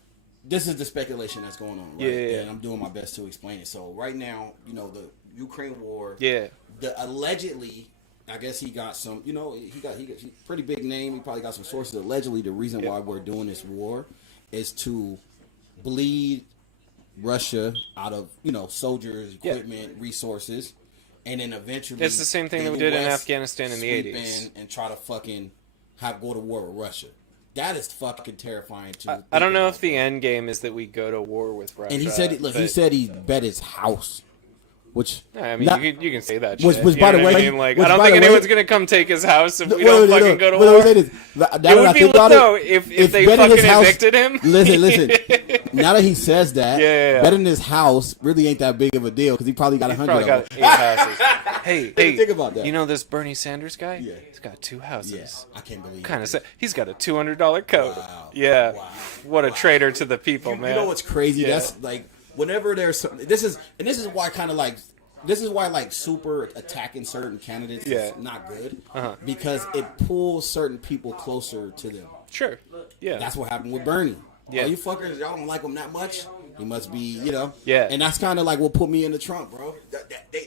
this is the speculation that's going on, right? Yeah. And I'm doing my best to explain it. So, right now, you know, the Ukraine war. Yeah. Allegedly, I guess he got some, you know, he got pretty big name. He probably got some sources. Allegedly, the reason why we're doing this war is to bleed Russia out of, you know, soldiers, equipment, resources. And then eventually, It's the same thing that we did in Afghanistan in the 80s. And try to fucking go to war with Russia. That is fucking terrifying too. I don't know if the end game is that we go to war with Russia. And he said, look, he said he bet his house, which I mean, you can say that. Which, shit. by the way, I mean, like, I don't think anyone's gonna come take his house if we don't fucking go to war. It would be lit though if they fucking evicted him. Listen. Now that he says that, betting his house really ain't that big of a deal because he probably got 100. Probably got 8 houses. Hey, think about that. You know this Bernie Sanders guy? Yeah. He's got 2 houses. Yeah, I can't believe. Kind of. He's got a $200 coat. Wow. Yeah. Wow. What a traitor to the people, man. You know what's crazy? Yeah. That's like whenever there's something. This is why kind of like. This is why, like, super attacking certain candidates is not good. Because it pulls certain people closer to them. Sure. Yeah. That's what happened with Bernie. Yeah. Oh, you fuckers, y'all don't like him that much? He must be, you know. Yeah. And that's kind of like what put me into Trump, bro.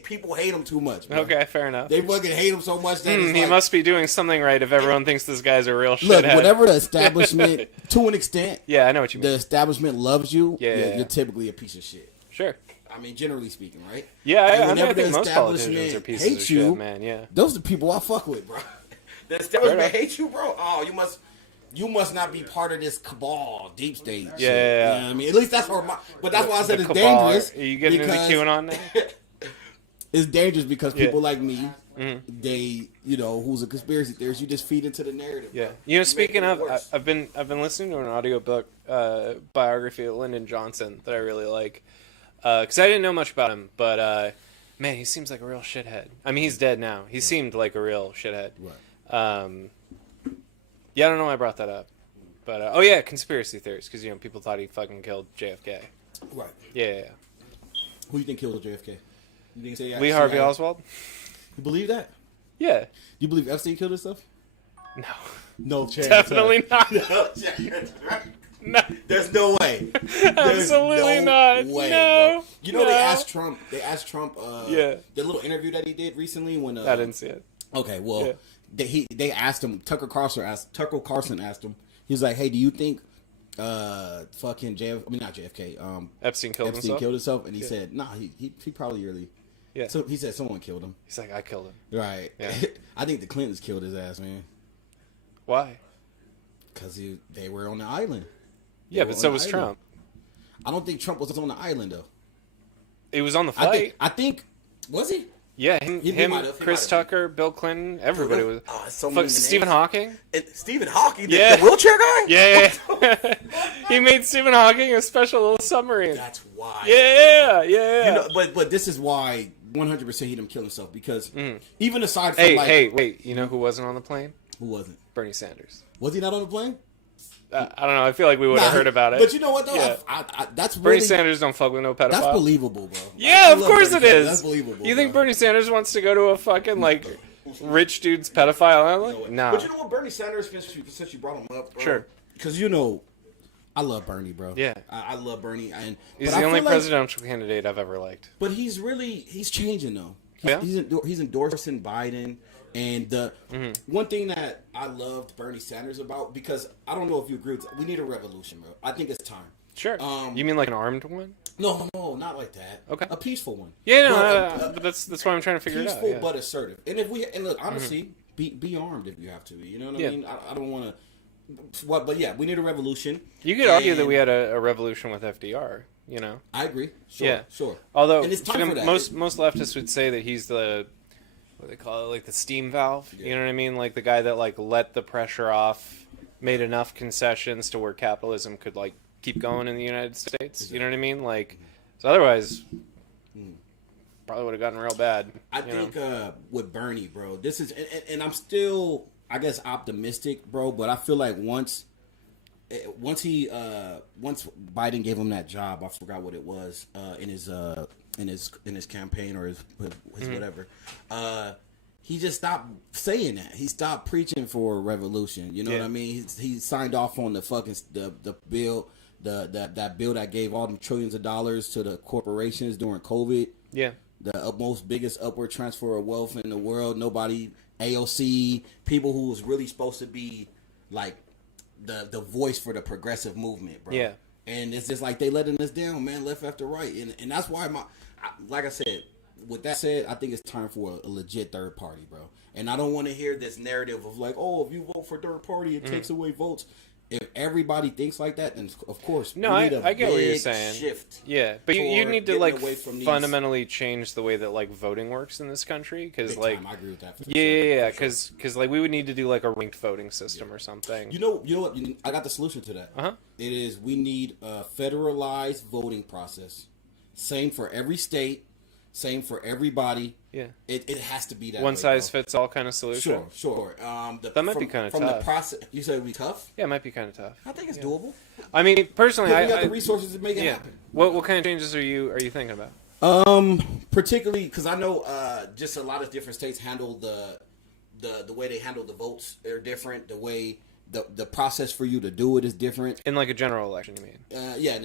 People hate him too much, bro. Okay, fair enough. They fucking hate him so much that it's he like, must be doing something right if everyone thinks this guy's a real shithead. look, whenever the establishment, to an extent, yeah, I know what you mean. the establishment loves you, Yeah. you're typically a piece of shit. Sure. I mean, generally speaking, right? Yeah, And I whenever think the most politicians are establishment pieces of hates shit, you, man. Yeah. those are the people I fuck with, bro. The establishment hates you, bro. Oh, you must not be part of this cabal, deep state. Yeah. Shit. You know what I mean? At least that's where but that's why I said it's cabal. dangerous. Are you getting into QAnon now? It's dangerous because people like me, they, you know, who's a conspiracy theorist, you just feed into the narrative. Yeah. Bro. You know, speaking of, I've been listening to an audiobook biography of Lyndon Johnson that I really like. Because I didn't know much about him, but man, he seems like a real shithead. I mean, he's dead now. He seemed like a real shithead. Right. Yeah, I don't know why I brought that up, but oh yeah, conspiracy theories. Because you know, people thought he fucking killed JFK. Right. Yeah. Who do you think killed JFK? You think Lee Harvey Oswald? You believe that? Yeah. You believe Epstein killed himself? No. No chance. Definitely not. No chance. No. There's no way. Absolutely not. Way, no. bro. You know, no. they asked Trump. Yeah. The little interview that he did recently when. I didn't see it. Okay, well, Yeah. they asked him. Tucker Carlson asked him. He was like, "Hey, do you think, fucking not JFK, Epstein killed himself?" And he said, "Nah, he probably really." Yeah. So he said someone killed him. He's like, I killed him. Right. Yeah. I think the Clintons killed his ass, man. Why? Because they were on the island. Yeah, but so was Trump. I don't think Trump was on the island though. He was on the flight. I think was he? Yeah, him, Chris Tucker, Bill Clinton, everybody was. Stephen Hawking. Stephen Hawking, the wheelchair guy. Yeah. He made Stephen Hawking a special little submarine. That's why. Yeah. You know, but this is why 100% he didn't kill himself because even aside from wait, you know who wasn't on the plane? Who wasn't? Bernie Sanders. Was he not on the plane? I don't know. I feel like we would have heard about it. But you know what though? Yeah. That's Bernie really, Sanders don't fuck with no pedophile. That's believable, bro. Yeah, of course Bernie it is. That's believable. You think Bernie Sanders wants to go to a fucking like rich dude's pedophile island? No. But you know what, Bernie Sanders, since you brought him up, bro, sure. Because you know, I love Bernie, bro. Yeah, I love Bernie, and he's the only presidential candidate I've ever liked. But he's changing though. He's endorsing Biden. And the one thing that I loved Bernie Sanders about, because I don't know if you agree with, we need a revolution, bro. I think it's time. Sure. You mean like an armed one? No, not like that. Okay. A peaceful one. Yeah, but that's why I'm trying to figure it out. Peaceful but assertive. And look, honestly, be armed if you have to be. You know what I mean? I don't want to. But yeah, we need a revolution. You could argue that we had a revolution with FDR. You know. I agree. Sure. Although and it's time for that. most leftists would say that he's the what they call it, like the steam valve. Yeah. You know what I mean? Like the guy that like let the pressure off, made enough concessions to where capitalism could like keep going in the United States. Exactly. You know what I mean? Like, so otherwise, probably would have gotten real bad. I think with Bernie, bro, this is, and I'm still, I guess, optimistic, bro. But I feel like once Biden gave him that job, I forgot what it was in his in his campaign or his whatever. He just stopped saying that. He stopped preaching for a revolution. You know what I mean? He signed off on the fucking the bill, that bill that gave all them trillions of dollars to the corporations during COVID. Yeah. The most biggest upward transfer of wealth in the world. Nobody, AOC, people who was really supposed to be like the voice for the progressive movement, bro. Yeah. And it's just like they letting us down, man, left after right. And that's why like I said, with that said, I think it's time for a legit third party, bro. And I don't want to hear this narrative of like, oh, if you vote for third party, it takes away votes. If everybody thinks like that, then of course, no, I get what you're saying. Shift. Yeah, but you need to like fundamentally change the way that like voting works in this country, because like I agree with that. Yeah, because like we would need to do like a ranked voting system or something. You know what? I got the solution to that. It is we need a federalized voting process, same for every state. Same for everybody. Yeah, it has to be that one size fits all kind of solution. Sure. That might be kind of tough. From the process, you said it'd be tough. Yeah, it might be kind of tough. I think it's doable. I mean, personally, I got the resources to make it happen. What kind of changes are you thinking about? Particularly because I know just a lot of different states handle the way they handle the votes. They're different. The way the process for you to do it is different. In like a general election, you mean? Yeah.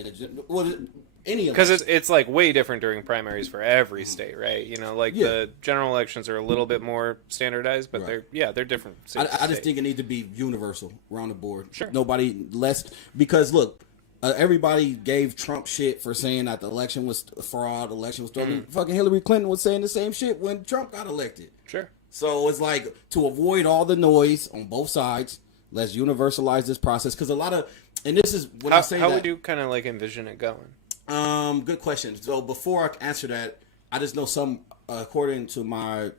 Any because it's like way different during primaries for every state, right? You know, like the general elections are a little bit more standardized, but they're different. I just think it needs to be universal around the board. Sure. Nobody less because look, everybody gave Trump shit for saying that the election was a fraud. The election was stolen. Fucking Hillary Clinton was saying the same shit when Trump got elected. Sure. So it's like to avoid all the noise on both sides, let's universalize this process because a lot of and this is when I say how would you kind of like envision it going? Good question. So before I answer that, I just know according to my,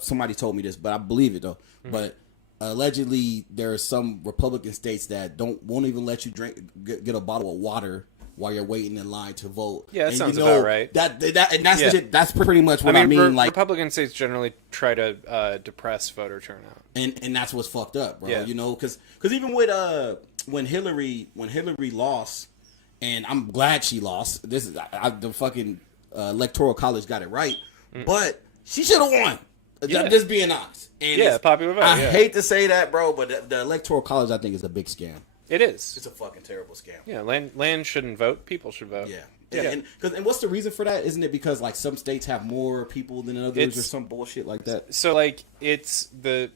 somebody told me this, but I believe it though. But allegedly there are some Republican states that won't even let you get a bottle of water while you're waiting in line to vote. Yeah, that sounds about right. That's pretty much what I mean. Like Republican states generally try to depress voter turnout, and that's what's fucked up, bro. Yeah. You know, because even with when Hillary lost. And I'm glad she lost. This is the fucking electoral college got it right, but she should have won. Yeah. Just being honest. And popular vote. I hate to say that, bro, but the electoral college I think is a big scam. It is. It's a fucking terrible scam. Yeah, land shouldn't vote. People should vote. Yeah. And what's the reason for that? Isn't it because like some states have more people than others or some bullshit like that? So like it's the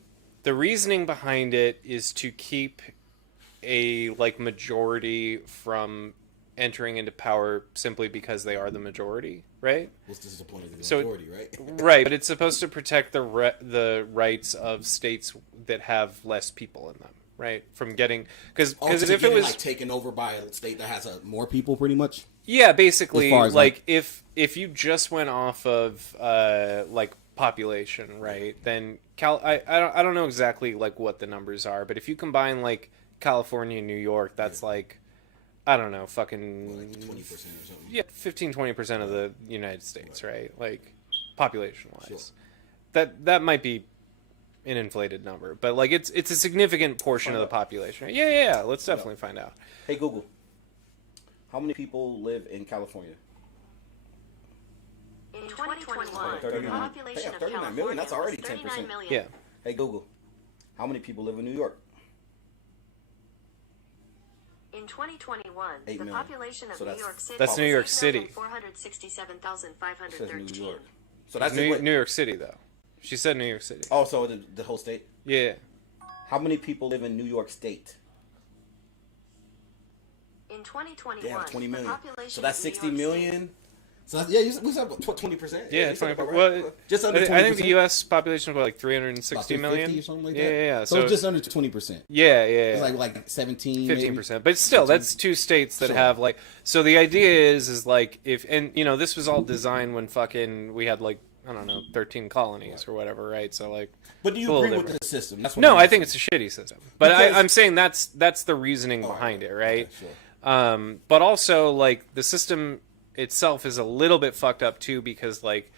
reasoning behind it is to keep a like majority from entering into power simply because they are the majority, right? What's the point of the majority, right? Right, but it's supposed to protect the rights of states that have less people in them, right? From getting because if it was like taken over by a state that has more people, pretty much. Yeah, basically, like if you just went off of like population, right? Then I don't know exactly like what the numbers are, but if you combine like California and New York, that's like. I don't know, fucking like 20% or something. Yeah, 15-20% of the United States, right? Like population-wise. Sure. That might be an inflated number, but like it's a significant portion of the population. Right? Yeah. Let's definitely find out. Hey Google, how many people live in California? In 2021, the population of 39 million. That's already 10%. Yeah. Hey Google, how many people live in New York? In 2021, the population of New York City. That's New York City. 467,513. So that's New York City, though. She said New York City. Oh, so the whole state? Yeah. How many people live in New York State? In 2021, damn, 20 million. The population so that's 60 million. So that's, we said 20%. Yeah, 20%. Well, just under 20%. I think the U.S. population is about like 360 million. Or something like that? Yeah. So it's just under 20%. Yeah. It's like 17, 15%. But still, 15. That's two states that have like. So the idea is like if this was all designed when fucking we had like I don't know 13 colonies or whatever, right? So like. But do you agree with the system? That's what no, I think it's a shitty system. But I'm saying that's the reasoning behind it, right? Okay, sure. But also like the system itself is a little bit fucked up too because like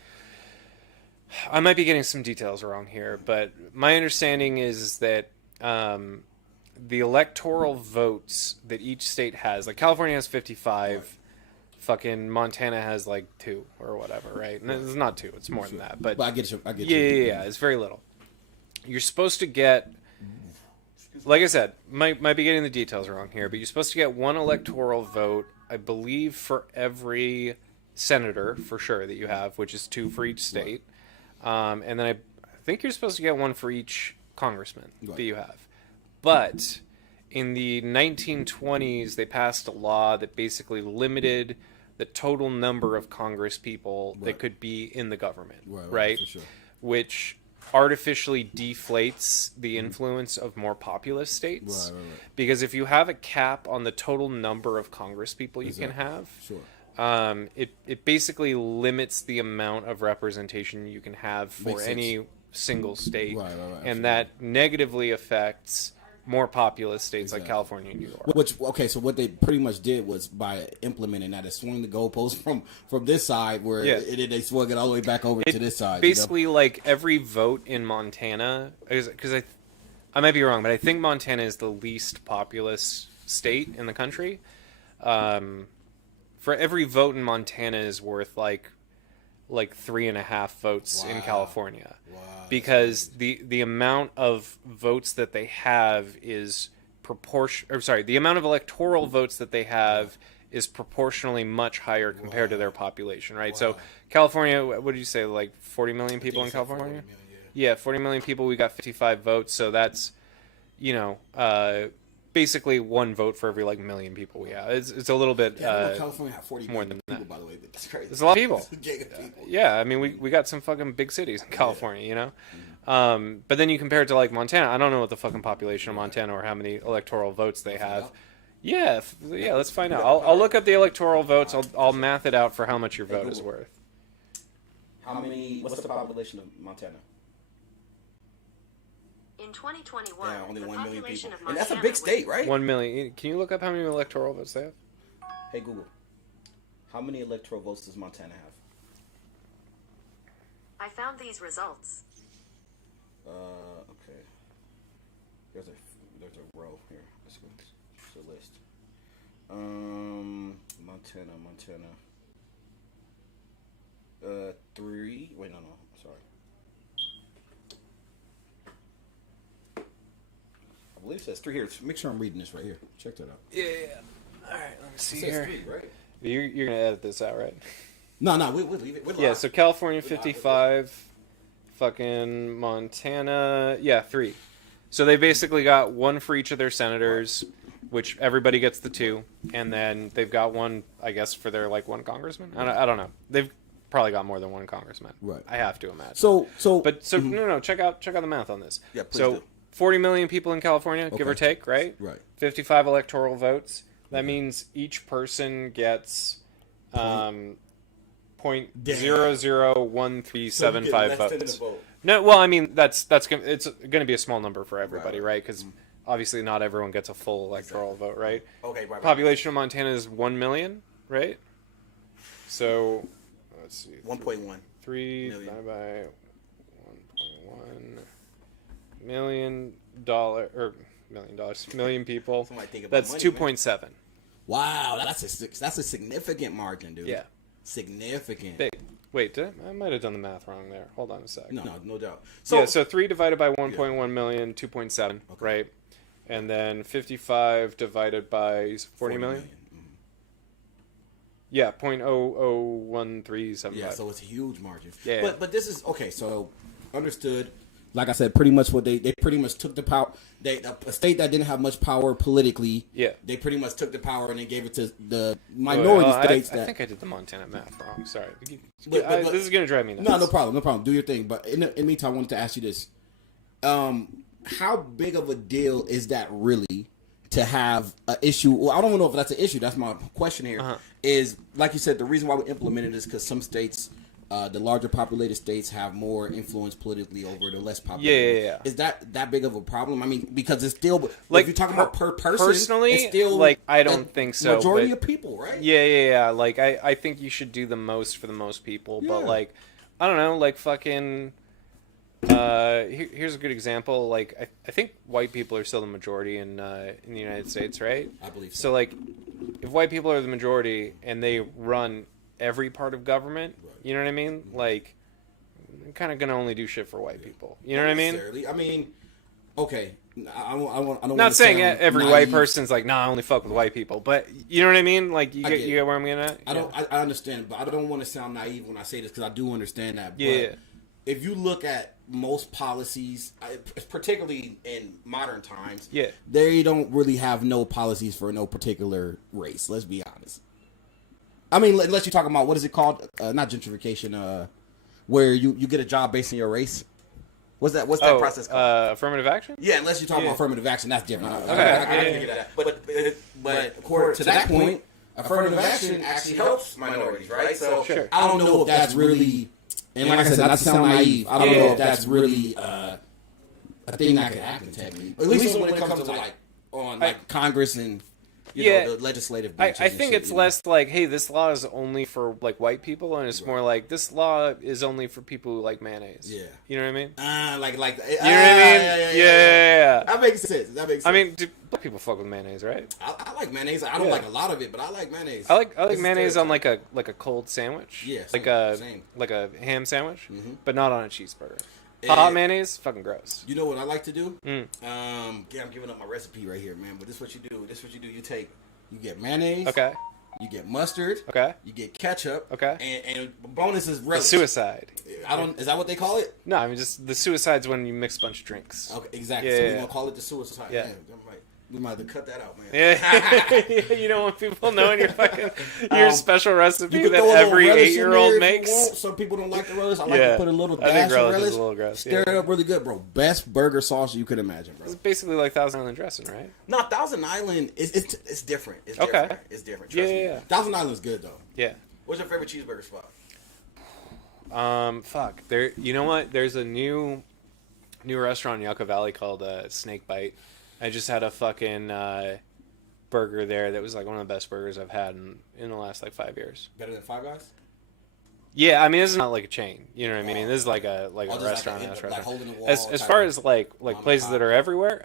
I might be getting some details wrong here, but my understanding is that the electoral votes that each state has, like California has 55, fucking Montana has like 2 or whatever, right? And it's not 2; it's more than that. But I get you. Yeah. It's very little. You're supposed to get, like I said, might be getting the details wrong here, but you're supposed to get 1 electoral vote, I believe, for every senator for sure that you have, which is 2 for each state, and then I think you're supposed to get 1 for each congressman that you have. But in the 1920s, they passed a law that basically limited the total number of Congress people that could be in the government, right? For sure. Which artificially deflates the influence of more populous states. Right. Because if you have a cap on the total number of Congress people you can have, it basically limits the amount of representation you can have for any single state, and that negatively affects more populous states like California and New York. So what they pretty much did was by implementing that, it swung the goalpost from this side where they swung it all the way back over to this side. Basically, like every vote in Montana, because I might be wrong, but I think Montana is the least populous state in the country. For every vote in Montana is worth like 3.5 votes in California. Because the amount of votes that they have is the amount of electoral votes that they have is proportionally much higher compared to their population, right? So California, what did you say, like 40 million people in California? 40 million, yeah, 40 million people, we got 55 votes, so that's, basically 1 vote for every million people we have. It's a little bit California have 40 more million than people, by the way. It's crazy. There's a lot of people. people. Yeah, I mean we got some fucking big cities in California, But then you compare it to Montana. I don't know what the fucking population of Montana or how many electoral votes they have. Yeah, let's find out. I'll look up the electoral votes. I'll math it out for how much your vote is worth. What's the population of Montana? In 2021, only the 1 million population people. of And Montana that's a big state, right? 1 million. Can you look up how many electoral votes they have? Hey, Google. How many electoral votes does Montana have? I found these results. Okay. There's a row here. Let's go. It's a list. Montana. 3. Wait, no. Sorry. I believe it says 3 here. Make sure I'm reading this right here. Check that out. Yeah. All right, let me see it says here. 3, right? You're gonna edit this out, right? No, we'll leave it. Yeah. So California 55, fucking Montana, 3. So they basically got 1 for each of their senators, which everybody gets the 2, and then they've got 1, I guess, for their 1 congressman. I don't know. They've probably got more than 1 congressman. Right. I have to imagine. So. No. Check out the math on this. Yeah, please do. 40 million people in California, give or take, right? Right. 55 electoral votes. That means each person gets 0.001375 votes. No, well, I mean it's going to be a small number for everybody, right? Because obviously not everyone gets a full electoral vote, right? Okay, right. Population of Montana is 1 million, right? So let's see. 1.1. 3 divided by 1.1 million people. That's 2.7. Wow, that's a significant margin, dude. Yeah, significant. Big. Wait, I might have done the math wrong there. Hold on a sec. No doubt. So 3 divided by 1.1 million, 2.7, right? And then 55 divided by 40 million. Yeah, 0.001375. Yeah, so it's a huge margin. Yeah. But this is okay. So understood. Like I said, pretty much what they pretty much took the power. A state that didn't have much power politically. Yeah. They pretty much took the power and they gave it to the minority states. I think I did the Montana math wrong. Sorry. But this is gonna drive me nuts. No problem. Do your thing. But in the meantime, I wanted to ask you this: how big of a deal is that really to have an issue? Well, I don't know if that's an issue. That's my question here. Is like you said, the reason why we implemented this because some states. The larger populated states have more influence politically over the less populated. Yeah. Is that big of a problem? I mean, because it's still if you're talking about per person, personally, it's still I don't think so. Majority of people, right? Yeah. Like I think you should do the most for the most people, but I don't know, fucking Here's a good example. Like, I think white people are still the majority in the United States, right? I believe So, like, if white people are the majority and they run every part of government, you know what I mean? Like, they're kind of gonna only do shit for white people. You know what I mean? I mean, okay. I don't Not saying every white person's like, nah, I only fuck with white people, but you know what I mean? Like, you get where I'm getting at? I understand, but I don't want to sound naive when I say this because I do understand that. But Yeah. if you look at most policies, particularly in modern times, they don't really have no policies for no particular race. Let's be honest. I mean, unless you're talking about, what is it called? Not gentrification, where you get a job based on your race. What's that process called? Affirmative action? Yeah, unless you're talking about affirmative action, that's different. Okay. But according to that point, affirmative action actually helps minorities, right? So sure. I don't know if that's really, and like I said, not to sound naive, I don't know if that's really a thing that could happen technically. At least when it comes to like Congress and the legislative branches. I think it's less like, hey, this law is only for like white people, and it's more like this law is only for people who like mayonnaise. Yeah, you know what I mean? You know what I mean? Yeah. That makes sense. I mean, do black people fuck with mayonnaise, right? I like mayonnaise. I don't like a lot of it, but I like mayonnaise. I like mayonnaise on like a cold sandwich. Yeah, same. Like a ham sandwich, but not on a cheeseburger. Hot mayonnaise, fucking gross. You know what I like to do? I'm giving up my recipe right here, man. But this is what you do. You get mayonnaise. Okay. You get mustard. Okay. You get ketchup. Okay. And bonus is relish. Suicide. Is that what they call it? No, I mean just the suicide's when you mix a bunch of drinks. Okay, exactly. Yeah, so we're gonna call it the suicide. Yeah. Man, we might have to cut that out, man. Yeah. You don't want people knowing your special recipe that throw every 8-year-old makes. Some people don't like the relish. I like to put a little dash of relish. Is a little gross. Stir it up really good, bro. Best burger sauce you could imagine, bro. It's basically like Thousand Island dressing, right? No, Thousand Island it's different. It's okay. different. It's different. Trust me. Thousand Island's good though. Yeah. What's your favorite cheeseburger spot? Fuck. You know what? There's a new restaurant in Yucca Valley called Snake Bite. I just had a fucking burger there that was like one of the best burgers I've had in the last like 5 years. Better than Five Guys? Yeah, I mean, this is not like a chain. You know what I mean? This is like a restaurant. As far as like places that are everywhere,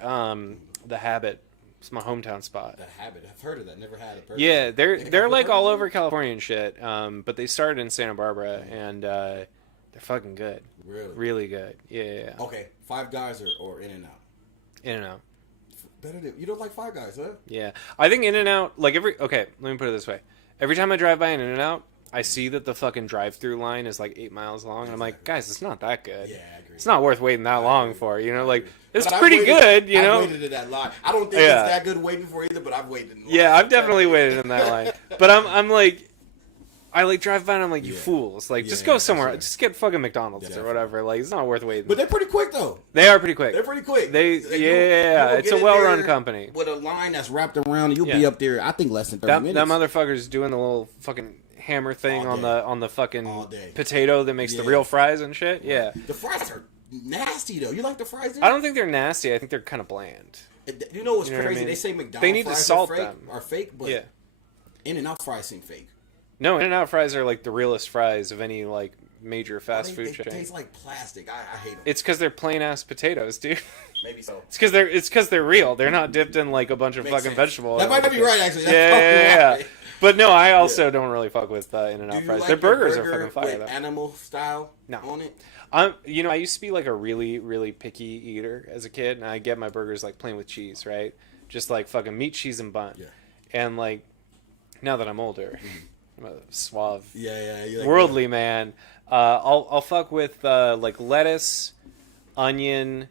The Habit. It's my hometown spot. The Habit. I've heard of that. Never had it. Yeah, they're like all over California and shit. But they started in Santa Barbara, and they're fucking good. Really? Really good. Yeah. Okay, Five Guys or In-N-Out? In-N-Out. Better than, you don't like Five Guys, huh? Yeah, I think In-N-Out, like okay, let me put it this way. Every time I drive by an In-N-Out, I see that the fucking drive-through line is like 8 miles long, and I'm like, guys, it's not that good. Yeah, I agree. It's not worth waiting that long for, you know, like, it's pretty good, you know? I've waited in that line. I don't think it's that good waiting for either, but I've waited in the line. Yeah, I've definitely waited in that line. But I'm like, I like drive by and I'm like, you fools. Like, just go somewhere. Sure. Just get fucking McDonald's or whatever. Like, it's not worth waiting. But they're pretty quick, though. They are pretty quick. They're pretty quick. It's a well-run company. With a line that's wrapped around, you'll be up there, I think, less than 30 minutes. That motherfucker's doing the little fucking hammer thing on the fucking potato that makes the real fries and shit. Yeah. The fries are nasty, though. You like the fries, dude? I don't think they're nasty. I think they're kind of bland. You know what's crazy? What I mean? They say McDonald's they need fries to salt them. Are fake, but In-N-Out fries seem fake. No, In-N-Out fries are like the realest fries of any like major fast food chain. They taste like plastic. I hate them. It's because they're plain ass potatoes, dude. Maybe so. It's because they're real. They're not dipped in like a bunch of fucking vegetable oil. That might be right, actually. Yeah. But no, I also don't really fuck with In-N-Out fries. Like their burgers are fucking fire. With animal style on it. I used to be like a really, really picky eater as a kid, and I get my burgers like plain with cheese, right? Just like fucking meat, cheese, and bun. Yeah. And like now that I'm older. I'm a suave, worldly man. I'll fuck with like lettuce, onion.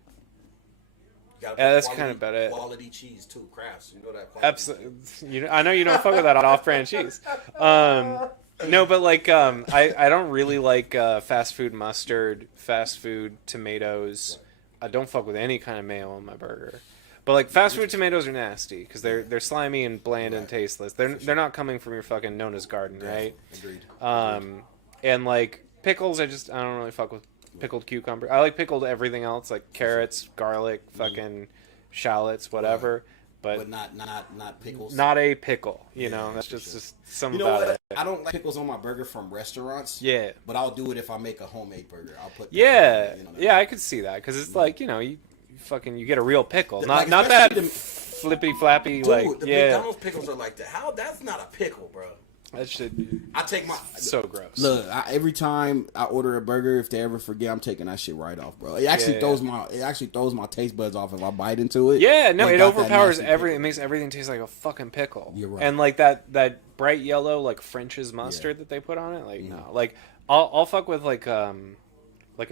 That's kind of about it. Quality cheese too, Crafts. You know that. Absolutely. I know you don't fuck with that off-brand cheese. No, but like I don't really like fast food mustard, fast food tomatoes. I don't fuck with any kind of mayo on my burger. But like fast food tomatoes are nasty because they're slimy and bland and tasteless. They're not coming from your fucking Nona's garden, right? Agreed. And like pickles, I don't really fuck with pickled cucumber. I like pickled everything else, like carrots, garlic, fucking shallots, whatever. but not pickles. Not a pickle. You know, that's for just some You know about what? it. I don't like pickles on my burger from restaurants. Yeah. But I'll do it if I make a homemade burger. I'll put. Yeah, you know yeah, I could see that because it's like you get a real pickle, Like, not that especially flippy flappy Dude, like the yeah. McDonald's pickles are like that. How? That's not a pickle, bro. That shit I take my so gross. Look, every time I order a burger, if they ever forget, I'm taking that shit right off, bro. It actually throws my taste buds off if I bite into it. Yeah, no, They it got that overpowers nasty everything. pickle. It makes everything taste like a fucking pickle. You're right. And like that bright yellow like French's mustard that they put on it, like no, like I'll fuck with like a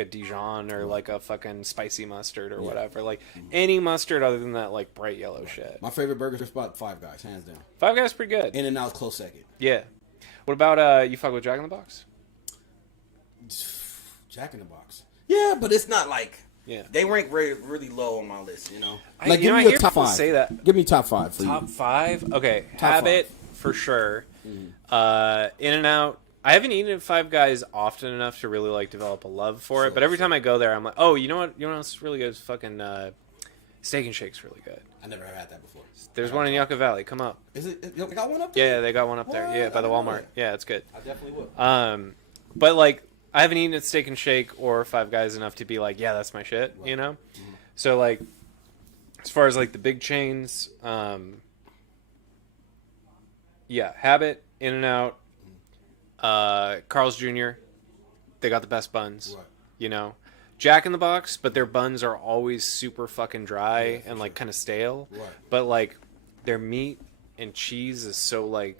Dijon or like a fucking spicy mustard or whatever. Like any mustard other than that like bright yellow shit. My favorite burger spot, Five Guys, hands down. Five Guys pretty good. In-N-Out's close second. Yeah. What about you fuck with Jack in the Box? Jack in the Box. Yeah, but it's not like they rank really low on my list. You know, Like, give I me hear a top people five. say that. Give me top five for Top you. 5? Okay. Top Habit five. for sure. In-N-Out. I haven't eaten at Five Guys often enough to really like develop a love for it, but every time I go there, I'm like, oh, you know what? You know what's really good? Is fucking Steak and Shake's really good. I never have had that before. There's one in Yucca Valley. Come up. Is it? They got one up there? Yeah, they got one up there. What? Yeah, by the I didn't know Walmart. that. Yeah, it's good. I definitely would. But like, I haven't eaten at Steak and Shake or Five Guys enough to be like, yeah, that's my shit. Right. You know. So like, as far as like the big chains, yeah, Habit, In-N-Out, Carl's Jr. They got the best buns. Right. You know, Jack in the Box, but their buns are always super fucking dry and like kind of stale. Right. But like, their meat and cheese is so like,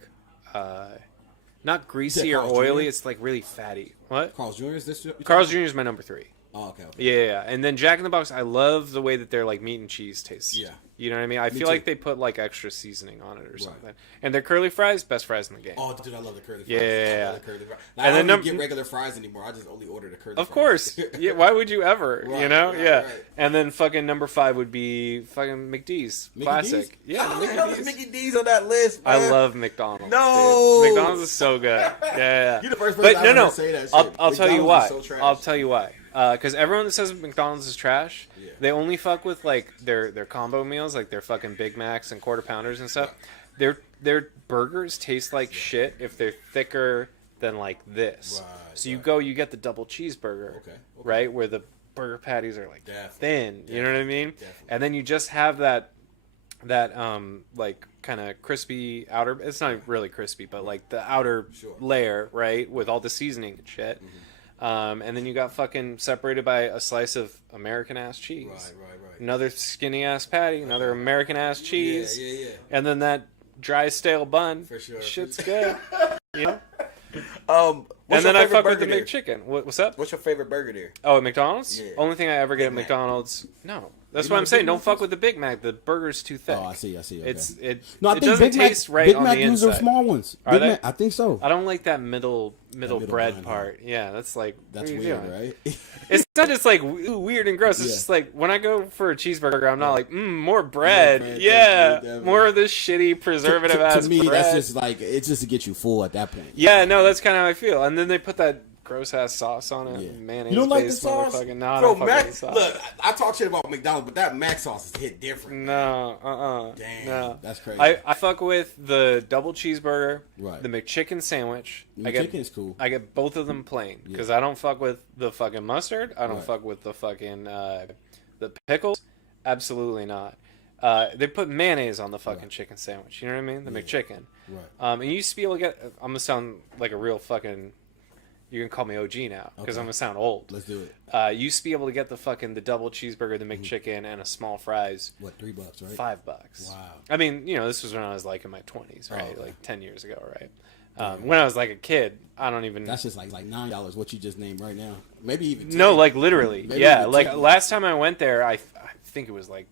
not greasy or Carl's oily. Jr.? It's like really fatty. What? Carl's Jr. is this? Carl's Jr. is my number 3. Oh, okay. Yeah. And then Jack in the Box, I love the way that their like meat and cheese tastes. Yeah. You know what I mean? I feel too. like they put like extra seasoning on it or something. And their curly fries, best fries in the game. Oh, dude, I love the curly fries. Yeah. I love the curly fries. And I then don't get regular fries anymore. I just only order the curly fries. Of course. Yeah, why would you ever? Right, you know? right, yeah. right. And then fucking number 5 would be fucking McD's. Mickey Classic. D's? Yeah, How the the hell is Mickey D's. Mickey D's on that list? I Man? love McDonald's. No! Dude. McDonald's is so good. Yeah. You're the first person But I've no. ever say that shit. I'll tell you why. McDonald's is so trash. I'll tell you why. Because everyone that says McDonald's is trash, they only fuck with like their combo meals, like their fucking Big Macs and quarter pounders and stuff. Their burgers taste like shit if they're thicker than like this. Right, So you get the double cheeseburger, Okay. right, where the burger patties are like Definitely. thin. You know what I mean? Definitely. And then you just have that like kind of crispy outer. It's not really crispy, but like the outer layer, right, with all the seasoning and shit. And then you got fucking separated by a slice of American ass cheese. Right. Another skinny ass patty, another American ass cheese. Yeah. And then that dry stale bun. For sure. Shit's good. You know? What's And then your I favorite fuck with burger the there? McChicken. What's up? What's your favorite burger there? Oh, at McDonald's? Yeah. Only thing I ever get at Big Mac. McDonald's. No. That's You what know I'm the saying. Big Don't Mac fuck is? with the Big Mac. The burger's too thick. Oh, I see. Okay. It No, I think doesn't Big Mac, taste right Big on Mac the use inside. are small ones. Are Big they? Mac, I think so. I don't like that middle middle bread bun, part. Yeah, that's like That's what are you weird, doing? right? It's not just like weird and gross. It's Yeah. just like when I go for a cheeseburger, I'm not like more bread. bread, Yeah, definitely. more of this shitty preservative to ass me, bread. that's just like it's just to get you full at that point. Yeah, no, that's kind of how I feel. And then they put that gross ass sauce on it. Yeah. Mayonnaise. You don't like the based sauce? motherfucking- No, I Bro, don't fuck with Mac, the sauce. look, I talk shit about McDonald's, but that Mac sauce is hit different. No, Damn, no. that's crazy. I fuck with the double cheeseburger, Right. the McChicken sandwich. The McChicken is cool. I get both of them plain because I don't fuck with the fucking mustard. I don't Right. fuck with the fucking the pickles. Absolutely not. They put mayonnaise on the fucking chicken sandwich. You know what I mean? The McChicken. Right. And you used to be able to get. I'm gonna sound like a real fucking. You can call me OG now because Okay. I'm gonna sound old. Let's do it. You used to be able to get the double cheeseburger, the McChicken, and a small fries. What, $3, right? $5. Wow. I mean, this was when I was like in my 20s, right? okay. Like 10 years ago, right? When I was like a kid, I don't even. That's just like $9. What you just named right now? Maybe even 10. No, like literally, Maybe yeah. even Like 10. last time I went there, I think it was like.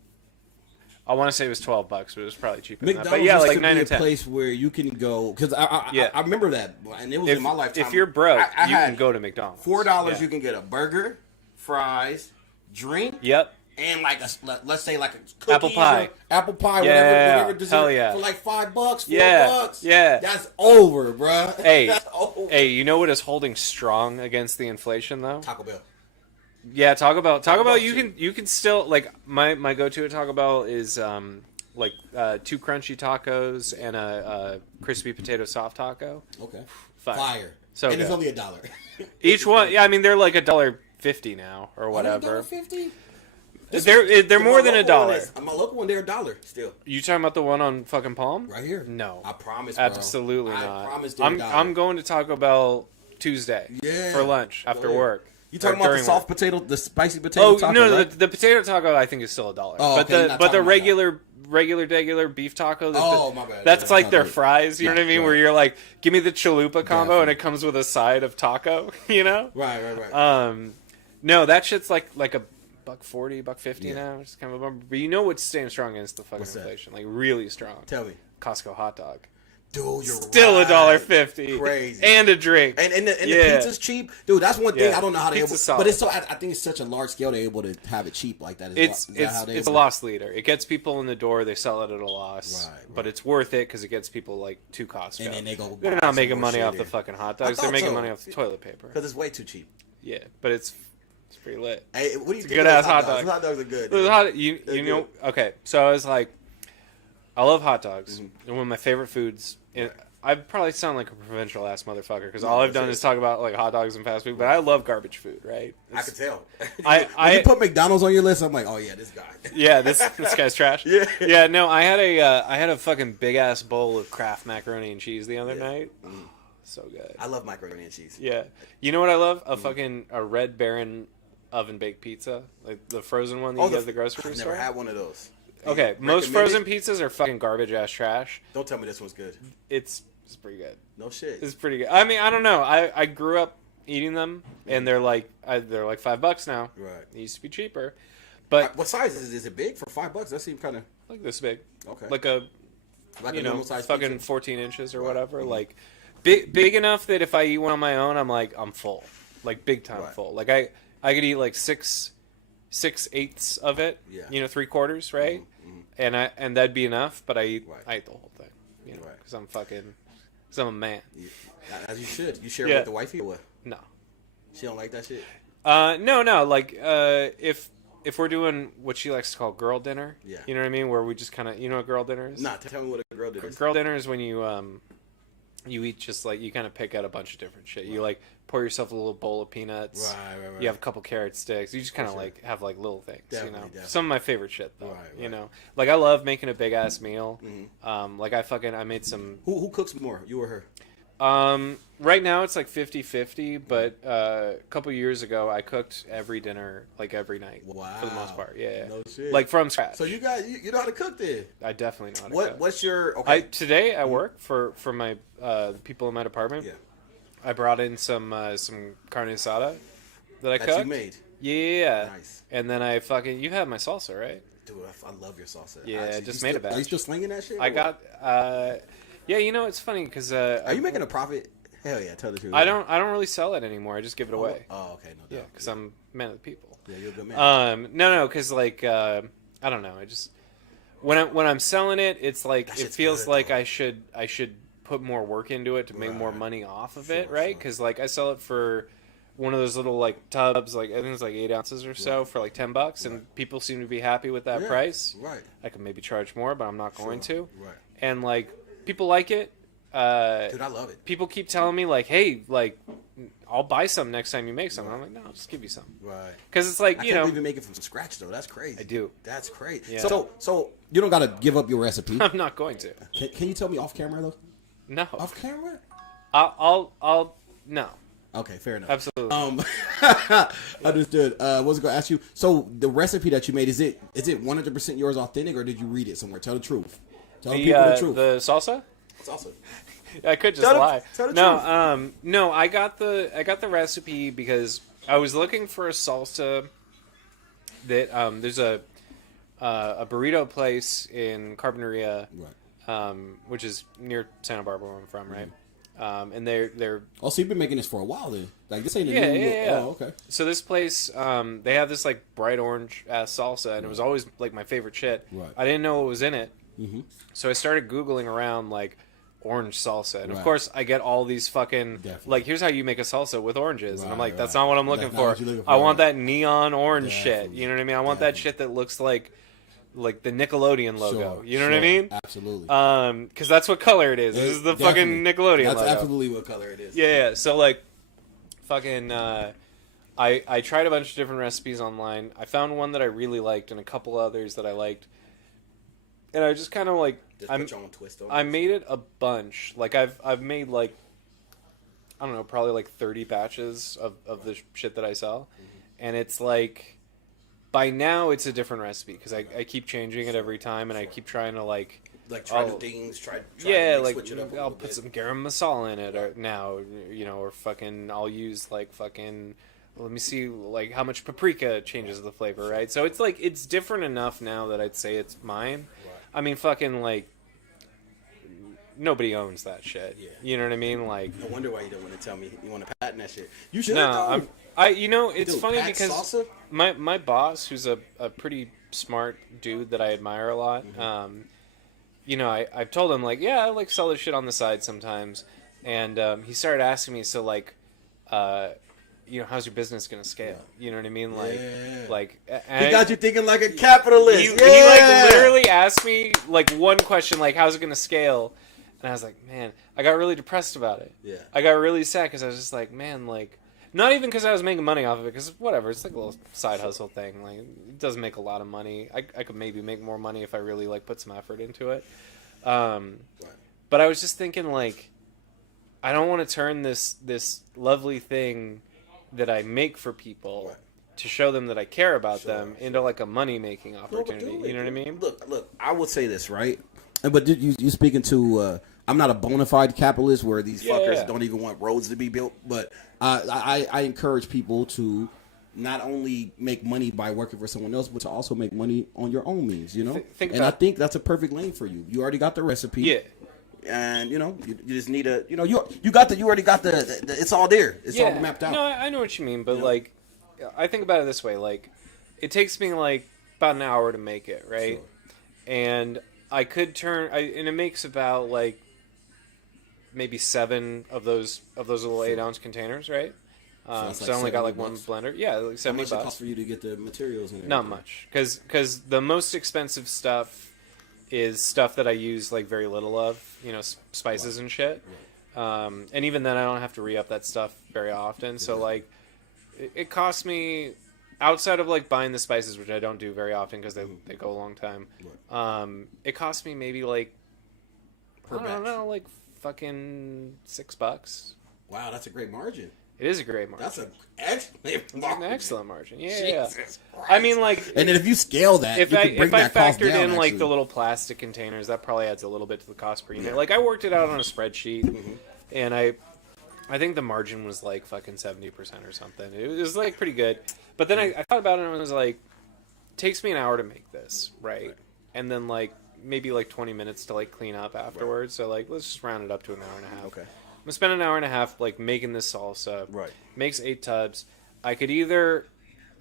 I want to say it was $12, but it was probably cheaper than that. McDonald's But yeah, used like to 9 be or a 10. place where you can go because I remember that, and it was in my lifetime. If you're broke, I you had can go to McDonald's. $4, Yeah. you can get a burger, fries, drink, Yep. and like let's say like a cookies Apple pie. apple pie, Yeah, whatever dessert hell yeah. for like $5, $4. Yeah. That's over, bruh. Hey, That's over. hey, you know what is holding strong against the inflation though? Taco Bell. Yeah, Taco Bell. Bell You can still like my go-to at Taco Bell is like 2 crunchy tacos and a crispy potato soft taco. Okay. Fire. So and good. it's only $1. Each one, yeah. I mean, they're like $1.50 now or whatever. $1.50. They're more than $1. My local one, they're $1 still. You talking about the one on fucking Palm? Right here. No, I promise, bro. Absolutely not. I promise I'm going to Taco Bell Tuesday for lunch after work. You talking about the soft potato, the spicy potato taco? No, right? the potato taco I think is still $1. Oh, okay, but the regular beef taco. My bad. That's like their fries. You know what I mean? Right. Where you're like, give me the chalupa combo, and it comes with a side of taco. You know? Right. No, that shit's like $1.40, $1.50 now. It's kind of a bummer. But you know what's staying strong against the fucking inflation? Like really strong. Tell me. Costco hot dog. Dude, you're still right. $1.50. Crazy. And a drink. And the pizza's cheap. Dude, that's one thing I don't know how they able, solid. but it's so I think it's such a large scale they're able to have it cheap like that. It's a loss leader. It gets people in the door, they sell it at a loss. Right. But it's worth it because it gets people like to Costco. And then they're not making money off the fucking hot dogs. They're making money off the toilet paper. Because it's way too cheap. Yeah, but it's pretty lit. Hey, what do you think? Good ass hot dogs. Hot dogs are good. You know, okay. So I was like, I love hot dogs. They're one of my favorite foods. And I probably sound like a provincial ass motherfucker because all I've done is talk about like hot dogs and fast food. But I love garbage food, right? I could tell. When you put McDonald's on your list, I'm like, oh yeah, this guy. Yeah, this guy's trash. Yeah. No, I had a fucking big ass bowl of Kraft macaroni and cheese the other night. So good. I love macaroni and cheese. Yeah. You know what I love? A Red Baron oven baked pizza, like the frozen one that you get at the grocery store. I've never had one of those. Okay, most frozen pizzas are fucking garbage ass trash. Don't tell me this one's good. It's pretty good. No shit. It's pretty good. I mean, I don't know. I grew up eating them, and they're like $5 now. Right. It used to be cheaper, but what size is it? Big for $5? That seems kind of like this big. Okay. Like a normal size fucking pizza? 14 inches or whatever. Like big enough that if I eat one on my own, I'm full, like big time full. Like I could eat like 6/8 of it. Yeah. 3/4, right? And that'd be enough. But I eat the whole thing. Because I'm a man. Yeah. As you should. You share it with the wifey or what? No. She don't like that shit? No. Like, if we're doing what she likes to call girl dinner, you know what I mean? Where we just kind of, you know what girl dinner is? Nah, tell me what a girl dinner is. Girl dinner is when you eat just like, you kind of pick out a bunch of different shit. You like pour yourself a little bowl of peanuts. Right. You have a couple carrot sticks. You just kind of like have like little things, Definitely. Some of my favorite shit though, you know? Like I love making a big ass meal. Like I made some. Who cooks more, you or her? Right now it's like 50-50, but a couple years ago I cooked every dinner like every night. Wow. For the most part, yeah. No shit. Like from scratch. So you know how to cook then? I definitely know how to cook. What's your today at work for my people in my department? Yeah. I brought in some carne asada that I cooked. You made. Yeah. Nice. And then you have my salsa, right? Dude, I love your salsa. Yeah, I just made a batch. Are you still slinging that shit? I got. Yeah, it's funny because. Are you making a profit? Hell yeah, tell the truth. I don't really sell it anymore. I just give it away. Oh, okay, no doubt. Yeah, because I'm a man of the people. Yeah, you're a good man. No, because like I don't know. I just when I'm selling it, it's like it feels like I should put more work into it to make more money off of it, right? Because like I sell it for one of those little like tubs, like I think it's like 8 ounces or so for like $10, and people seem to be happy with that price. Right. I could maybe charge more, but I'm not going to. Right. And like people like it. Dude, I love it. People keep telling me like, "Hey, like, I'll buy some next time you make some." And I'm like, "No, I'll just give you some." Right. Because it's like I can't believe you make it from scratch though. That's crazy. I do. That's crazy. Yeah. So you don't gotta give up your recipe. I'm not going to. Can you tell me off camera though? No. Off camera? I'll no. Okay, fair enough. Absolutely. Understood. Was I gonna ask you? So the recipe that you made, is it 100% yours authentic, or did you read it somewhere? Tell the truth. Tell people the truth. The salsa? Salsa. I could just lie. Tell the truth. No. I got the recipe because I was looking for a salsa that there's a burrito place in Carpinteria, which is near Santa Barbara, where I'm from, right? And they're so you've been making this for a while then? Like this ain't a new yeah. Oh, okay. So this place, they have this like bright orange ass salsa, and it was always like my favorite shit. Right. I didn't know what was in it, so I started Googling around like orange salsa, and of course I get all these fucking like, here's how you make a salsa with oranges, and I'm like, that's not what I'm looking for. I want that neon orange shit. You know what I mean? I want that shit that looks like like the Nickelodeon logo. Sure, You know what I mean? Absolutely. Because that's what color it is. This is the fucking Nickelodeon That's logo. absolutely what color it is. Yeah. So like, fucking. I tried a bunch of different recipes online. I found one that I really liked and a couple others that I liked. And I just kind of like I made it a bunch. Like I've made like I don't know, probably like 30 batches of the shit that I sell. Mm-hmm. And it's like by now it's a different recipe because I keep changing it every time and I keep trying to like try new things, try switch it up. I'll put some garam masala in it or now, you know, or fucking I'll use like fucking let me see like how much paprika changes the flavor, right? So it's like it's different enough now that I'd say it's mine. Right. I mean, fucking like nobody owns that shit. Yeah. You know what I mean? Like no wonder why you don't want to tell me you want to patent that shit. You should. No, you know it's funny because salsa? my boss, who's a pretty smart dude that I admire a lot. Mm-hmm. You know, I've told him like, yeah, I like sell this shit on the side sometimes, and he started asking me, so like, you know, how's your business gonna scale? You know what I mean? Like, he got you thinking like a capitalist. He like literally asked me like one question, like, how's it gonna scale? And I was like, man, I got really depressed about it. Yeah, I got really sad because I was just like, man, like, not even because I was making money off of it, because whatever, it's like a little side hustle thing. Like, it doesn't make a lot of money. I could maybe make more money if I really like put some effort into it. But I was just thinking like, I don't want to turn this lovely thing that I make for people to show them that I care about them into like a money making opportunity. You know what I mean? Look, I would say this, right? But you speaking to I'm not a bona fide capitalist where these fuckers don't even want roads to be built, but I encourage people to not only make money by working for someone else, but to also make money on your own means, you know? I think that's a perfect lane for you. You already got the recipe. Yeah. And you know, you just need a, you know, you already got the it's all there. It's all mapped out. No, I know what you mean, but like, I think about it this way: like, it takes me like about an hour to make it, right? Sure. And I could and it makes about like maybe 7 of those little 8-ounce containers, right? So I only got like one blender. Yeah, like $70. How much it cost for you to get the materials in there? Not much, because the most expensive stuff is stuff that I use like very little of, you know, spices and shit. Right. And even then I don't have to re-up that stuff very often. So like it costs me, outside of like buying the spices, which I don't do very often because they go a long time. Right. It costs me maybe like, I don't know, like fucking $6. Wow, that's a great margin. It is a great margin. That's an excellent margin. Yeah. I mean, like, and then if you scale that, if I factored in like the little plastic containers, that probably adds a little bit to the cost per unit. Yeah. Like, I worked it out on a spreadsheet, and I think the margin was like fucking 70% or something. It was like pretty good. But then I thought about it and I was like, it takes me an hour to make this, right? And then like maybe like 20 minutes to like clean up afterwards. So like, let's just round it up to an hour and a half. Okay. I'm gonna spend an hour and a half like making this salsa. Right. Makes 8 tubs. I could either,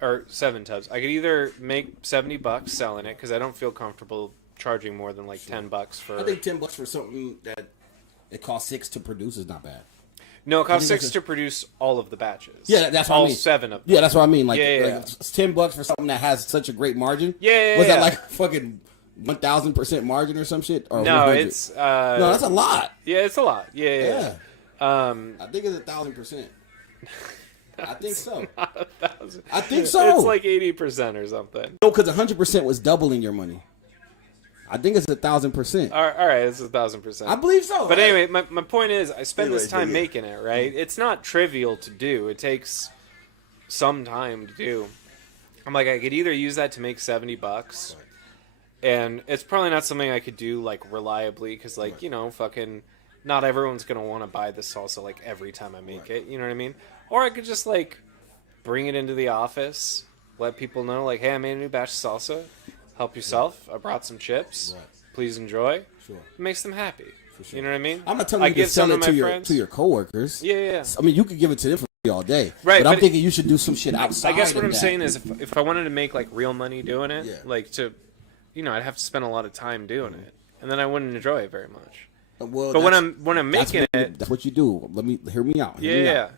or 7 tubs. I could either make $70 selling it because I don't feel comfortable charging more than like $10 for. I think $10 for something that it costs $6 to produce is not bad. No, it costs $6 to produce all of the batches. Yeah, that's what I mean. All 7 of them. Yeah, that's what I mean. Like, it's $10 for something that has such a great margin. Yeah. Was that like fucking 1,000% margin or some shit? Or no, 100? it's no, that's a lot. Yeah, it's a lot. Yeah. I think it's 1,000%. I think so. Not 1,000. I think so. It's like 80% or something. No, because 100% was doubling your money. I think it's 1,000%. All right, it's 1,000%. I believe so. But anyway, my point is, I spend this time making it, right? It's not trivial to do. It takes some time to do. I'm like, I could either use that to make $70, and it's probably not something I could do like reliably, because like you know, fucking. Not everyone's going to want to buy this salsa like every time I make it, you know what I mean? Or I could just like bring it into the office, let people know like, hey, I made a new batch of salsa. Help yourself. I brought some chips. Right. Please enjoy. Sure. It makes them happy. For sure. You know what I mean? I'm not telling you to sell it to your coworkers. Yeah. I mean, you could give it to them for all day. Right. But I'm thinking you should do some shit outside. I guess what I'm saying is if I wanted to make like real money doing it, like to, you know, I'd have to spend a lot of time doing it. And then I wouldn't enjoy it very much. Well, but when I'm making it, that's what you do. Hear me out. Yeah.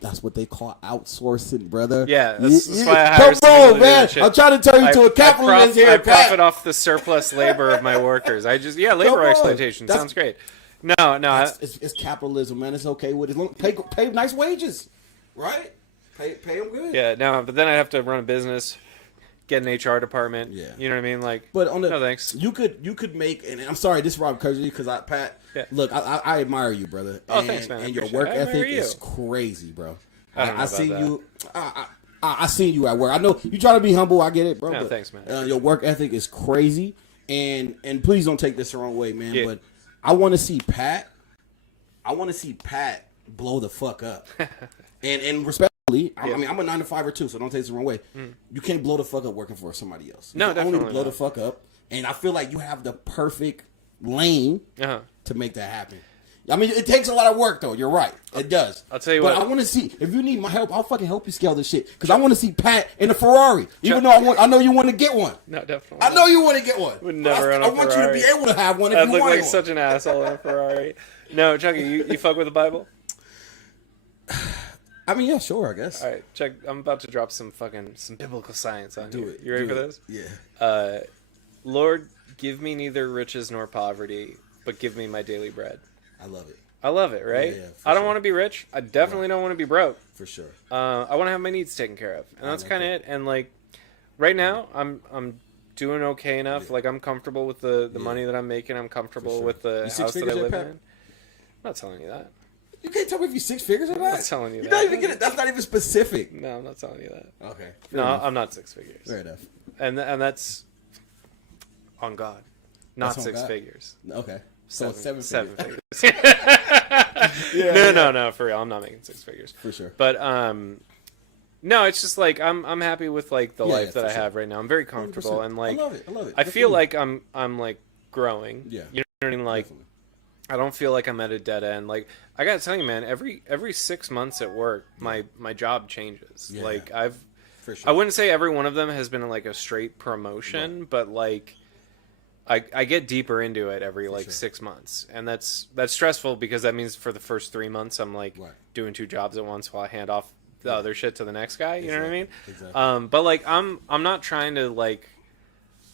That's what they call outsourcing, brother. Yeah, that's why I hire come on, man. I'm trying to turn you to a capitalist here, I Pat. profit off the surplus labor of my workers. Labor exploitation sounds great. No, it's capitalism, man. It's okay with it. Pay nice wages, right? Pay them good. Yeah, no, but then I have to run a business, get an HR department. Yeah, you know what I mean. Like, but on the no thanks. You could make, and I'm sorry, this is Rob Cousy because Pat. Yeah. Look, I admire you, brother. Oh, thanks, man. And your work ethic is crazy, bro. I see you. I seen you at work. I know you try to be humble. I get it, bro. No, but, thanks, man. Your work ethic is crazy, and please don't take this the wrong way, man. Yeah. But I want to see Pat. I want to see Pat blow the fuck up, and respectfully, I mean, I'm a 9-to-5 too, so don't take this the wrong way. You can't blow the fuck up working for somebody else. No, definitely only blow the fuck up, and I feel like you have the perfect lane to make that happen. I mean, it takes a lot of work, though. You're right. It does. I'll tell you what. But I want to see. If you need my help, I'll fucking help you scale this shit. Because I want to see Pat in a Ferrari. Even though I know you want to get one. No, definitely. I know you want to get one. Would never own a Ferrari. I want you to be able to have one if I'd you look want like one. such an asshole in a Ferrari. No, Chucky, you fuck with the Bible? I mean, yeah, sure, I guess. All right, check. I'm about to drop some biblical science on you. You ready for this? Yeah. Lord, give me neither riches nor poverty, but give me my daily bread. I love it. I love it, right? Yeah, I don't want to be rich. I definitely don't want to be broke. For sure. I want to have my needs taken care of, and that's kind of it. And like, right now, I'm doing okay enough. Like, I'm comfortable with the money that I'm making. I'm comfortable with the house that I live in. I'm not telling you that. You can't tell me if you're 6 figures or not. I'm not telling you that. You don't even get it. That's not even specific. No, I'm not telling you that. Okay. No, I'm not 6 figures. Fair enough. And that's on God, not that's 6 God. Figures. Okay. So seven figures. No, for real. I'm not making 6 figures. For sure. But no, it's just like I'm happy with like the life that I have right now. I'm very comfortable 100%. And like I love it. I feel like I'm like growing. Yeah. You know what I mean? Like definitely. I don't feel like I'm at a dead end. Like I gotta tell you, man, every 6 months at work, my job changes. Yeah. Like for sure. I wouldn't say every one of them has been like a straight promotion, but like I get deeper into it every like 6 months, and that's stressful because that means for the first 3 months I'm like doing 2 jobs at once while I hand off the other shit to the next guy. You know what I mean? Exactly. But like I'm not trying to like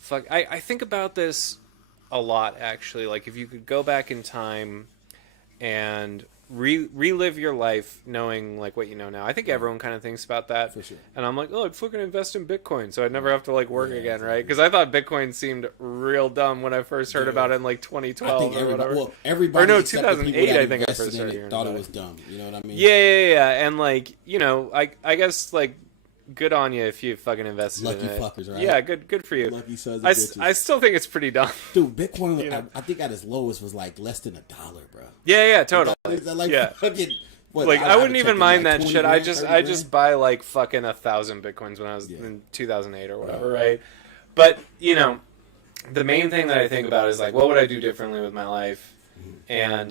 fuck. I think about this a lot actually. Like if you could go back in time and relive your life knowing like what you know now. I think everyone kind of thinks about that. For sure. And I'm like, oh, I'd fucking invest in Bitcoin so I'd never have to like work again, right? Because I thought Bitcoin seemed real dumb when I first heard about it in like 2012 I think or whatever. Well, everybody or no, 2008 I think I first started hearing thought about it was dumb. You know what I mean? Yeah. And like, you know, I guess like good on you if you fucking invested Lucky in it. Fuckers, right? Yeah, good for you. Lucky sons of I bitches. still think it's pretty dumb. Dude, Bitcoin, you know? I think at its lowest was like less than $1, bro. Yeah, totally. Like, yeah. Fucking, what, like I wouldn't even mind like that shit. I just buy like fucking 1,000 Bitcoins when I was in 2008 or whatever, right? But you know, the main thing that I think about is like, what would I do differently with my life? And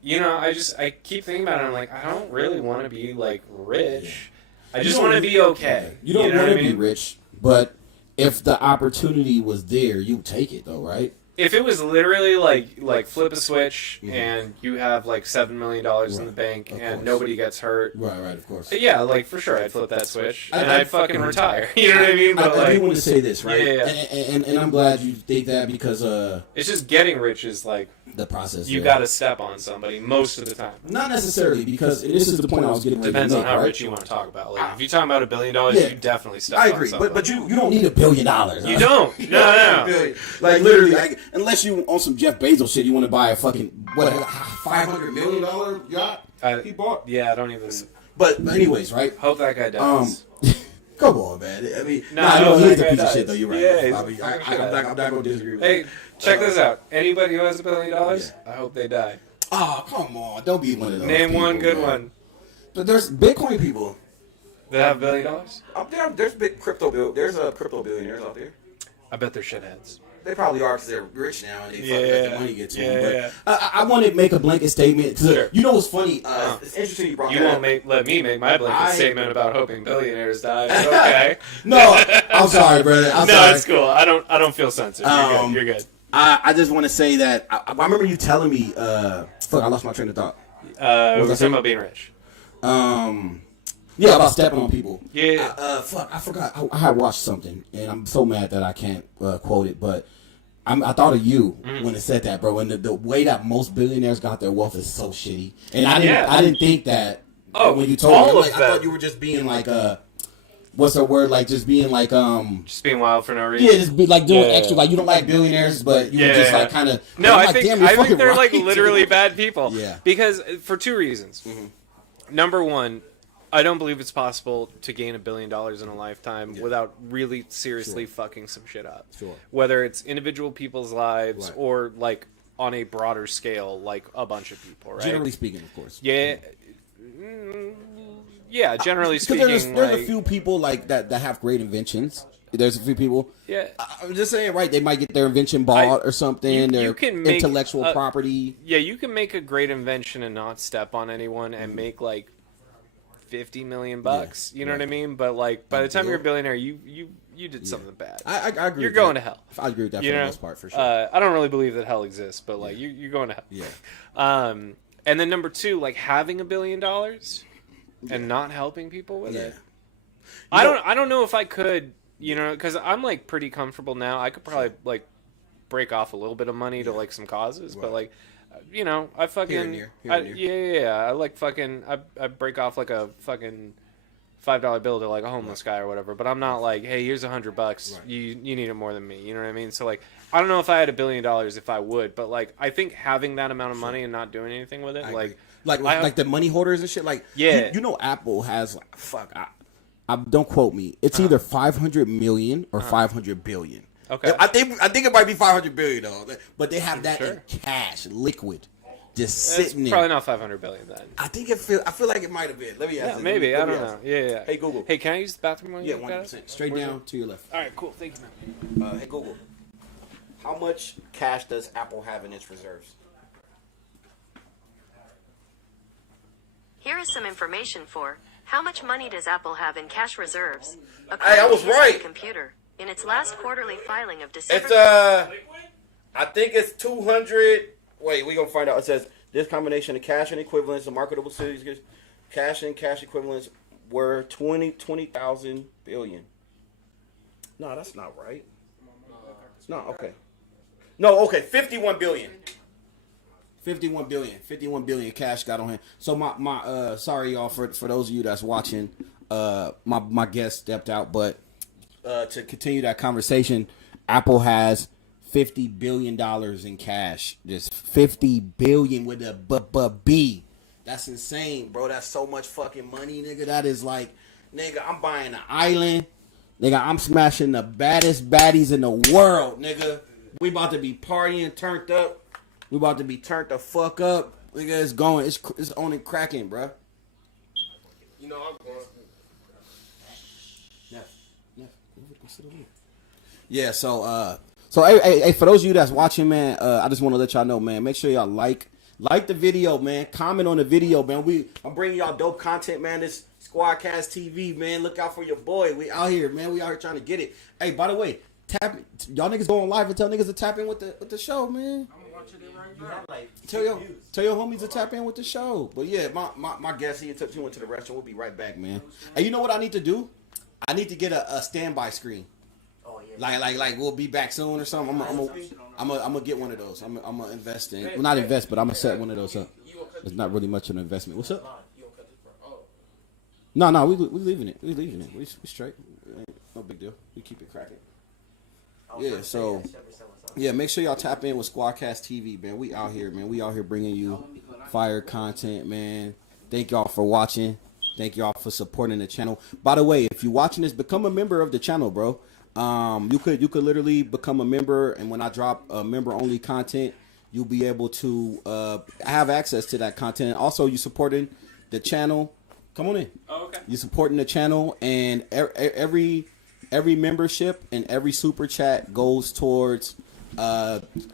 you know, I keep thinking about it. I'm like, I don't really want to be like rich. I just want to be okay. You don't want to be rich, but if the opportunity was there, you take it though, right? If it was literally like flip a switch and you have like $7 million in the bank and nobody gets hurt, right, of course. Yeah, like for sure, I'd flip that switch and I'd fucking retire. You know what I mean? But I do want to say this, right? Yeah. And I'm glad you think that because it's just getting rich is like the process. You got to step on somebody most of the time. Not necessarily because this is the point I was getting. Depends on how rich you want to talk about. Like if you're talking about $1 billion, you definitely step. I agree, but you don't need $1 billion. You don't. No. Like literally, unless you on some Jeff Bezos shit, you want to buy a fucking $500 million yacht he bought. Yeah, I don't even. But anyways, right? Hope that guy does. Come on, man. I mean, no, he's a piece of shit, though. You're right. Yeah, I'm not going to disagree with you. Hey, check this out. Anybody who has $1 billion, I hope they die. Oh, come on. Don't be one of those. Name people, one good man. one. But there's Bitcoin people. That have $1 billion? There's there's crypto billionaires out there. I bet they're shitheads. They probably are because they're rich now and they let the money get to them. But I want to make a blanket statement. Sure. You know what's funny? It's interesting you brought that up. You won't let me make my blanket statement about hoping billionaires die. Okay. No, I'm sorry, brother. No, it's cool. I don't feel censored. You're good. I just want to say that I remember you telling me. Fuck, I lost my train of thought. We were talking about being rich. Yeah, about stepping on people. Yeah. Fuck, I forgot. I had watched something, and I'm so mad that I can't quote it, but I thought of you when it said that, bro. And the way that most billionaires got their wealth is so shitty. And I didn't think that when you told me. Like, I thought you were just being like what's the word? Like just being like just being wild for no reason. Yeah, just be like doing extra. Like you don't like billionaires, but you were just like kind of. No, I think they're right. like literally bad people. Yeah. Because for two reasons. Number one, I don't believe it's possible to gain $1 billion in a lifetime without really seriously fucking some shit up. Sure. Whether it's individual people's lives or like on a broader scale, like a bunch of people, right? Generally speaking, of course. Yeah. Yeah, generally speaking. Because there's a few people like that have great inventions. There's a few people. Yeah. I'm just saying, right? They might get their invention bought or something. Their intellectual property. Yeah, you can make a great invention and not step on anyone and make like $50 million. You know what I mean? But like by the time you're a billionaire, you did something bad. I agree. You're going to hell. I agree with that for the most part, for sure. I don't really believe that hell exists, but like you're going to hell. Yeah. And then number two, like having $1 billion and not helping people with it. I don't know if I could, because I'm like pretty comfortable now. I could probably like break off a little bit of money to like some causes, but like, I fucking here and there. I like fucking I break off like a fucking $5 bill to like a homeless guy or whatever. But I'm not like, hey, here's $100. Right. You need it more than me. You know what I mean? So like, I don't know if I had $1 billion if I would, but like I think having that amount of money and not doing anything with it, like the money hoarders and shit, like Apple has like I don't quote me. It's either 500 million or 500 billion. Okay. I think it might be 500 billion though, but they have that in cash, liquid, just sitting there. Probably not 500 billion then. I feel like it might have been. Let me ask. Yeah, maybe. I don't know. Yeah. Hey Google. Hey, can I use the bathroom one? Yeah, 100%. Straight down to your left. All right, cool. Thank you, man. Hey Google. How much cash does Apple have in its reserves? Here is some information for how much money does Apple have in cash reserves? Hey, I was right. Computer. In its last quarterly filing of December. It's I think it's 200. Wait, we gonna find out. It says this combination of cash and equivalents of marketable securities, cash and cash equivalents were 20,000 billion. No, that's not right. No, okay. No, okay, 51 billion. 51 billion cash got on hand. So my sorry y'all for those of you that's watching, my guest stepped out, but to continue that conversation, Apple has $50 billion in cash. Just 50 billion with a B. That's insane, bro. That's so much fucking money, nigga. That is like, nigga, I'm buying an island. Nigga, I'm smashing the baddest baddies in the world, nigga. We about to be partying, turned up. We about to be turned the fuck up. Nigga, it's going. It's on and cracking, bro. I'm going. Yeah, so hey, for those of you that's watching, man, I just want to let y'all know, man, make sure y'all like the video, man. Comment on the video, man. I'm bringing y'all dope content, man. This Squadcast TV, man. Look out for your boy. We out here, man. We out here trying to get it. Hey, by the way, y'all niggas go on live and tell niggas to tap in with the show, man. I'm watching it right now. Tell your homies to tap in with the show. But yeah, my guest, he went to the restaurant. We'll be right back, man. Hey, you know what I need to do? I need to get a standby screen. Oh yeah. Like we'll be back soon or something. I'm gonna get one of those. I'm gonna invest in. Well, not invest, but I'm gonna set one of those up. It's not really much of an investment. What's up? No, we leaving it. We straight. No big deal. We keep it cracking. Yeah. So. Yeah, make sure y'all tap in with Squadcast TV, man. We out here, man. We out here bringing you fire content, man. Thank y'all for watching. Thank y'all for supporting the channel. By the way, if you're watching this, become a member of the channel, bro. You could literally become a member, and when I drop member-only content, you'll be able to have access to that content. And also, you supporting the channel. Come on in. Oh, okay. You supporting the channel, and every membership and every super chat goes towards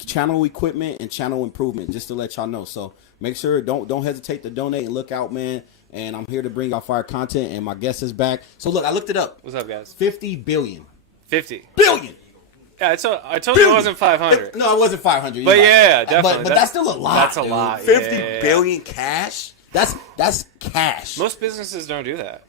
channel equipment and channel improvement, just to let y'all know. So make sure don't hesitate to donate and look out, man. And I'm here to bring y'all fire content, and my guest is back. So look, I looked it up. What's up, guys? 50 billion. 50 billion. Yeah, I told you it wasn't 500. No, it wasn't 500. But yeah, definitely. But that's still a lot. That's a dude. lot. 50 billion cash. That's cash. Most businesses don't do that.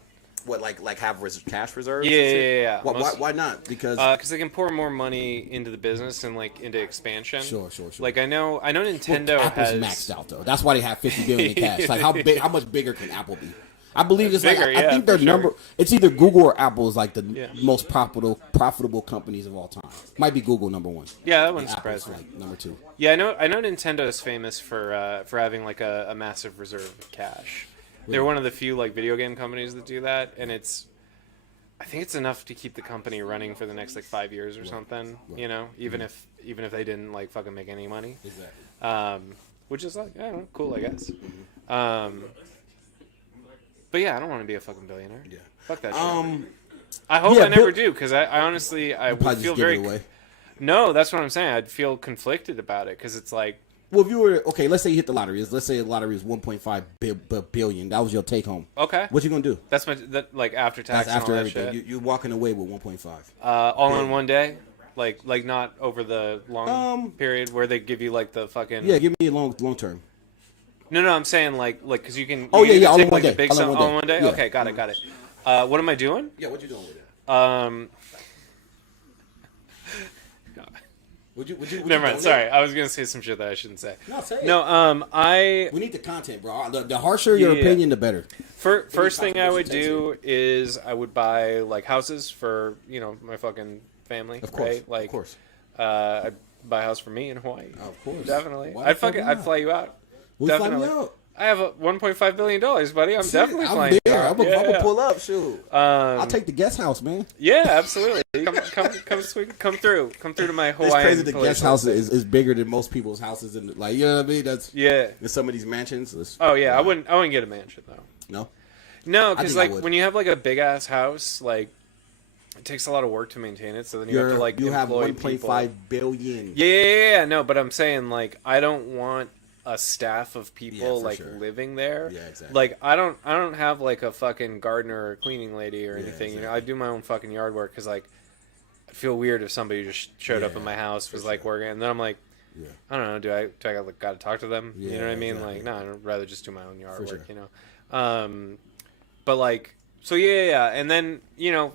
What like have cash reserves? Yeah. Why not? Because they can pour more money into the business and like into expansion. Sure. Like I know Nintendo Apple's has maxed out though. That's why they have 50 billion in cash. Like how much bigger can Apple be? I believe it's bigger, I think their for number. sure. It's either Google or Apple is like the most profitable companies of all time. Might be Google number one. Yeah, that wouldn't And surprise Apple's me. like number two. Yeah, I know Nintendo is famous for having like a massive reserve of cash. They're one of the few like video game companies that do that, and I think it's enough to keep the company running for the next like 5 years or something. Right. You know, even if they didn't like fucking make any money. Exactly. Which is like, I don't know, cool, I guess. But yeah, I don't want to be a fucking billionaire. Yeah. Fuck that shit. I hope I never do, because I honestly would Probably feel just give very. it away. No, that's what I'm saying. I'd feel conflicted about it because it's like. Well, if you were okay, let's say you hit the lottery. Let's say the lottery is 1.5 billion. That was your take home. Okay. What you gonna do? That's like after tax That's after and all that everything. shit. You're walking away with 1.5. All in one day, like not over the long period where they give you like the fucking. Yeah, give me a long term. No, I'm saying like because you can. Oh, you yeah, can all take, in one like, day. the big All in sum one day. all in one day. Yeah. Okay, got it. What am I doing? Yeah, what you doing with it? Would you Never mind. donate? Sorry, I was gonna say some shit that I shouldn't say. No, say it. No, We need the content, bro. The harsher your Yeah. opinion, the better. First thing I would do is I would buy like houses for my fucking family. Of course, right? Like, of course. I'd buy a house for me in Hawaii. Of course. Definitely. Why the fuck I'd not? fly you out. Will you fly Definitely. me out? I have $1.5 billion, buddy. I'm definitely I'm flying you there. out. I'm gonna pull up. Shoot. I'll take the guest house, man. Yeah, absolutely. Come through to my It's Hawaiian. crazy. The place. guest house is bigger than most people's houses, and like you know what I mean. That's Yeah. in some of these mansions. Oh yeah, I wouldn't get a mansion though. No. No, I because think I like would. when you have like a big ass house, like it takes a lot of work to maintain it. So then you have to like you have employ 1.5 billion. Yeah. No, but I'm saying like I don't want a staff of people for like sure. living there. Yeah, exactly. Like I don't have like a fucking gardener or cleaning lady or Yeah, anything. exactly. I do my own fucking yard work because like I feel weird if somebody just showed up Yeah, at my house was for like sure. working, and then I'm like. Yeah. I don't know. Do I got to talk to them? You know Yeah, what I mean? exactly. Like, no, I'd rather just do my own yard For work. sure. But like, so yeah, and then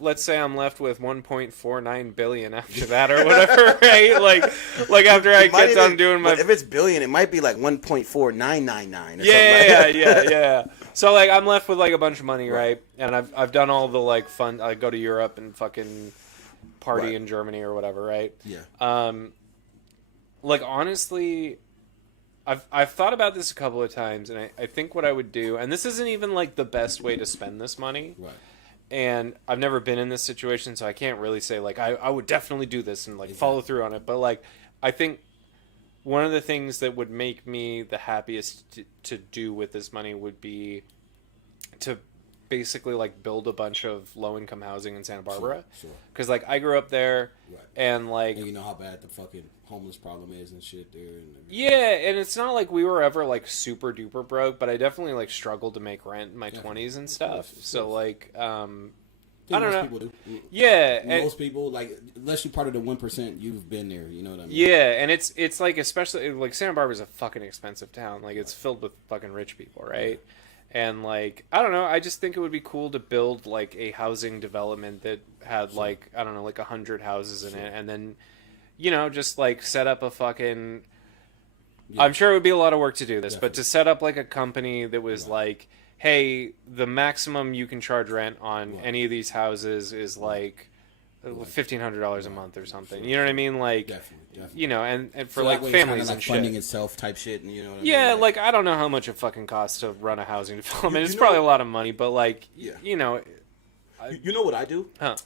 let's say I'm left with 1.49 billion after that or whatever, right? Like after I get done doing my. If it's billion, it might be like 1.4999. Yeah. So like, I'm left with like a bunch of money, right? And I've done all the like fun. I go to Europe and fucking party Right. in Germany or whatever, right? Yeah. Like honestly, I've thought about this a couple of times, and I think what I would do, and this isn't even like the best way to spend this money, Right. and I've never been in this situation, so I can't really say like I would definitely do this and like follow through on it. But like I think one of the things that would make me the happiest to do with this money would be to basically like build a bunch of low income housing in Santa Barbara. Sure. Because like I grew up there, Right. and like And you know how bad the fucking homeless problem is and shit there. yeah, and it's not like we were ever like super duper broke, but I definitely like struggled to make rent in my 20s and stuff. Of So course. like I think don't most know. people do. Yeah, and, Most people, like, unless you're part of the 1%, you've been there. You know what I mean? yeah, and it's like especially like Santa Barbara's a fucking expensive town. Like it's filled with fucking rich people, right? And like I don't know, I just think it would be cool to build like a housing development that had like I don't know like 100 houses in it, and then just like set up a fucking. Yeah. I'm sure it would be a lot of work to do this, but Definitely. to set up like a company that was like, hey, the maximum you can charge rent on Right. any of these houses is like $1,500 a month or something. You know what I mean? Like, Definitely. And for So like that way it's families kinda and like funding shit. itself type shit, and you know what I Yeah, mean? like I don't know how much it fucking costs to run a housing development. You It's know- probably a lot of money, but like, Yeah. you know, You know what I do? Huh.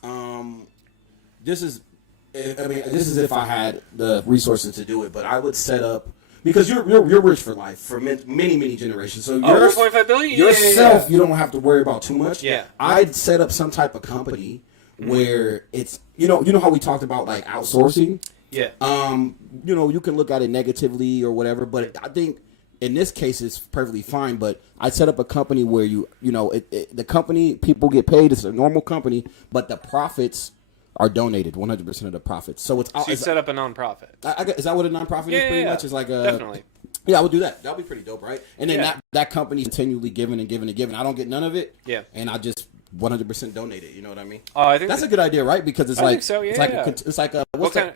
This is if I had the resources to do it, but I would set up because you're rich for life for many generations. So oh, 1.5 billion yourself, you don't have to worry about too much. Yeah. I'd set up some type of company where it's you know how we talked about like outsourcing. Yeah. You can look at it negatively or whatever, but I think in this case it's perfectly fine. But I set up a company where the company people get paid. It's a normal company, but the profits are donated 100% of the profits. So it's So you set up a nonprofit. is that what a nonprofit is? Pretty much, it's like a definitely. Yeah, I would do that. That would be pretty dope, right? And then Yeah. that company's continually giving and giving and giving. I don't get none of it. Yeah. And I just 100% donate it. You know what I mean? Oh, I think That's a good idea, right? Because it's I like think so, it's like yeah. it's like a What kind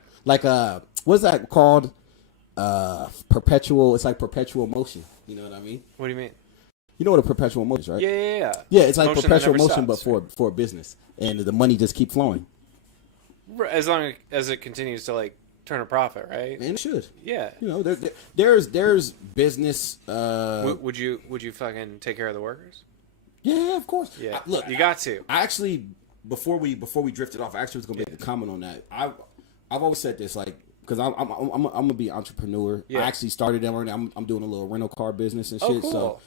what's that called? Perpetual. It's like perpetual motion. You know what I mean? What do you mean? You know what a perpetual motion is, right? Yeah. Yeah, it's like Motion that perpetual never motion, stops, but for business, and the money just keep flowing. As long as it continues to like turn a profit, right? And it should. Yeah. You know, there's business. Would you fucking take care of the workers? Yeah, of course. Yeah. Look, you got to. I actually before we drifted off, I actually was gonna make a comment on that. I've always said this, like, because I'm gonna be an entrepreneur. Yeah. I actually started that already. I'm doing a little rental car business and shit. Oh, cool. So,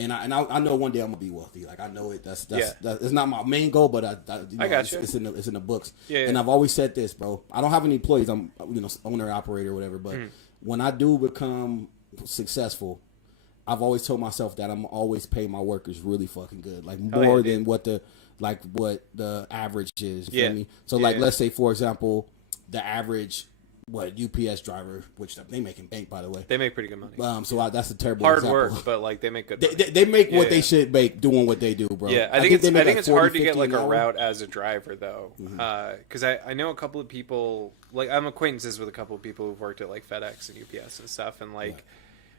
and I know one day I'm gonna be wealthy. Like, I know it. That's Yeah. it's not my main goal, but I got you. It's in the books. Yeah, yeah. And I've always said this, bro. I don't have any employees. I'm owner operator or whatever. But when I do become successful, I've always told myself that I'm always pay my workers really fucking good, like more than what the average is. You feel me? So let's say, for example, the average UPS driver, which they making bank, by the way. They make pretty good money. So that's a terrible Hard example. work, but like they make good money. They make what they should make doing what they do, bro. Yeah, I think they make it's 40, hard to get 50 like an a hour. route as a driver though, because I know a couple of people, like I'm acquaintances with a couple of people who've worked at like FedEx and UPS and stuff, and like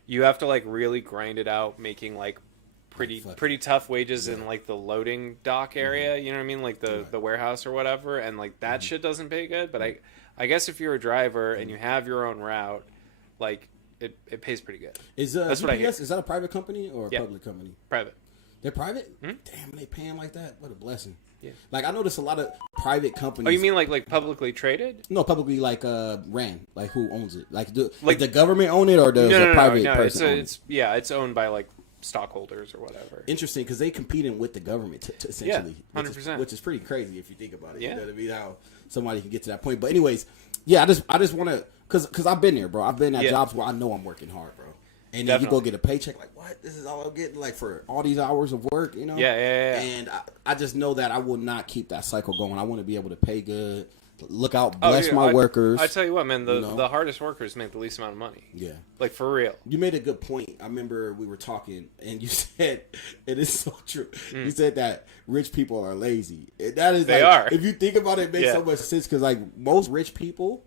you have to like really grind it out, making like pretty tough wages in like the loading dock area. You know what I mean, like the warehouse or whatever, and like that shit doesn't pay good. But I guess if you're a driver and you have your own route, like it pays pretty good. That's what I hear. Is that a private company or a public company? Private. They're private? Damn, they paying like that? What a blessing. Yeah. Like, I notice a lot of private companies. Oh, you mean like publicly traded? No, publicly, like ran. Like, who owns it? Like the government own it, or does a private person own it? It's owned by like stockholders or whatever. Interesting, because they competing with the government essentially. 100%. Which is pretty crazy if you think about it. Yeah. You know what I mean? How somebody can get to that point. But anyways, yeah, I just want to, because I've been there, bro. I've been at jobs where I know I'm working hard, bro. And then you go get a paycheck, like, what? This is all I'm getting, like, for all these hours of work, you know? Yeah. And I just know that I will not keep that cycle going. I want to be able to pay good, look out, bless my workers. I tell you what, man, the hardest workers make the least amount of money. Yeah. Like, for real. You made a good point. I remember we were talking, and you said, it is so true. You said that rich people are lazy. And that is, they are. If you think about it, it makes so much sense, because, like, most rich people,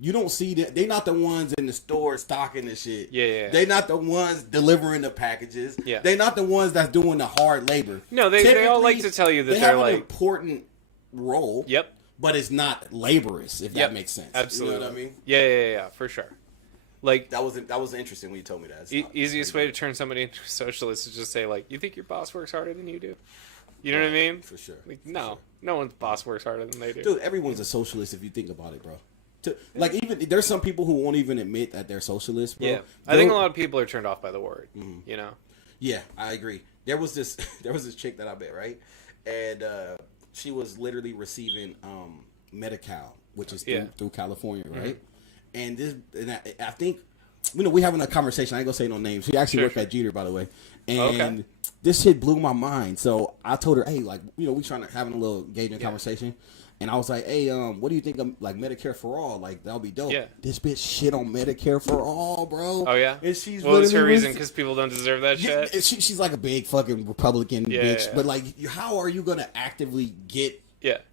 you don't see that. They're not the ones in the store stocking the shit. Yeah. They're not the ones delivering the packages. Yeah. They're not the ones that's doing the hard labor. No, they all like to tell you that they they're have like an important role. Yep. But it's not laborious, if that makes sense. Absolutely. You know what I mean? Yeah, for sure. Like that was interesting when you told me that. Easiest way to turn somebody into a socialist is just say, like, you think your boss works harder than you do? You know what I mean? For sure. Like, no one's boss works harder than they do. Dude, everyone's a socialist if you think about it, bro. Like, even there's some people who won't even admit that they're socialists, bro. Yeah, I think a lot of people are turned off by the word. You know. Yeah, I agree. There was this chick that I met, right, and she was literally receiving Medi-Cal, which is through California, right? And I think, we having a conversation. I ain't gonna say no names. She actually worked at Jeter, by the way, and this shit blew my mind. So I told her, hey, like, we trying to having a little engaging conversation. And I was like, hey, what do you think of, like, Medicare for All? Like, that'll be dope. Yeah. This bitch shit on Medicare for All, bro. Oh, yeah? And she's what was her reason? Because people don't deserve that shit? She's like a big fucking Republican bitch. Yeah. But, like, how are you going to actively get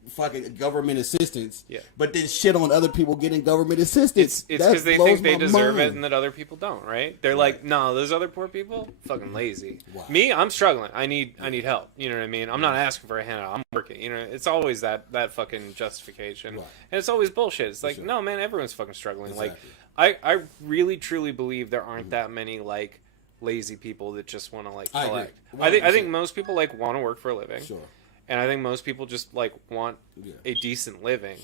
fucking government assistance, but then shit on other people getting government assistance? It's because they think they deserve it and that other people don't, right? They're like, no, those other poor people, fucking lazy. Wow. Me, I'm struggling. I need help. You know what I mean? I'm not asking for a handout. I'm working. You know, it's always that fucking justification, and it's always bullshit. It's like, no, man, everyone's fucking struggling. Exactly. Like, I really truly believe there aren't that many like lazy people that just want to like collect. I think most people like want to work for a living. Sure. And I think most people just like want a decent living,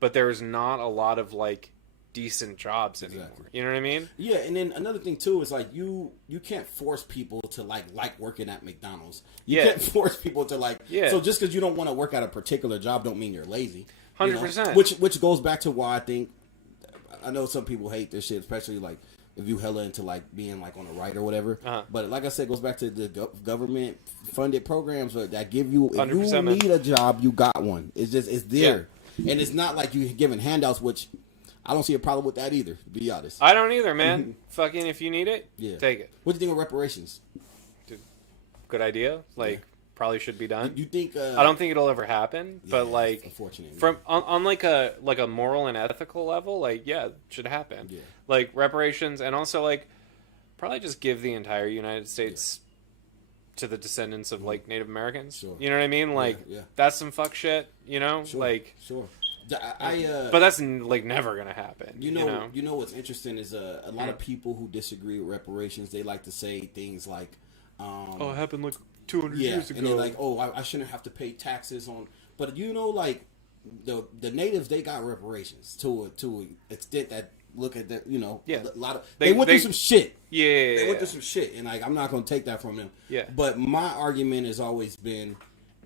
but there's not a lot of like decent jobs anymore. You know what I mean? Yeah, and then another thing too is like you can't force people to like working at McDonald's. You can't force people to like. Yeah. So just because you don't want to work at a particular job, don't mean you're lazy. 100%. Which goes back to why I know some people hate this shit, especially like if you hella into like being like on the right or whatever. But like I said, it goes back to the government funded programs that give you, if you need a job, you got one. It's there. And it's not like you giving handouts, which I don't see a problem with that either, to be honest. I don't either, man. Fucking if you need it, take it. What do you think of reparations? Dude, good idea. Like, probably should be done. You think? I don't think it'll ever happen, but like, unfortunately, from on like a moral and ethical level, like, yeah, it should happen. Yeah. Like reparations, and also like, probably just give the entire United States to the descendants of like Native Americans. Sure. You know what I mean? Like, that's some fuck shit. You know, like, but that's like never gonna happen. You know what's interesting is a lot of people who disagree with reparations, they like to say things like, "Oh, it happened like 200 years ago," and they're like, "Oh, I shouldn't have to pay taxes on." But like the natives, they got reparations to an extent that look at that. A lot of they went through some shit. Yeah, they went through some shit, and like I'm not gonna take that from them. Yeah, but my argument has always been,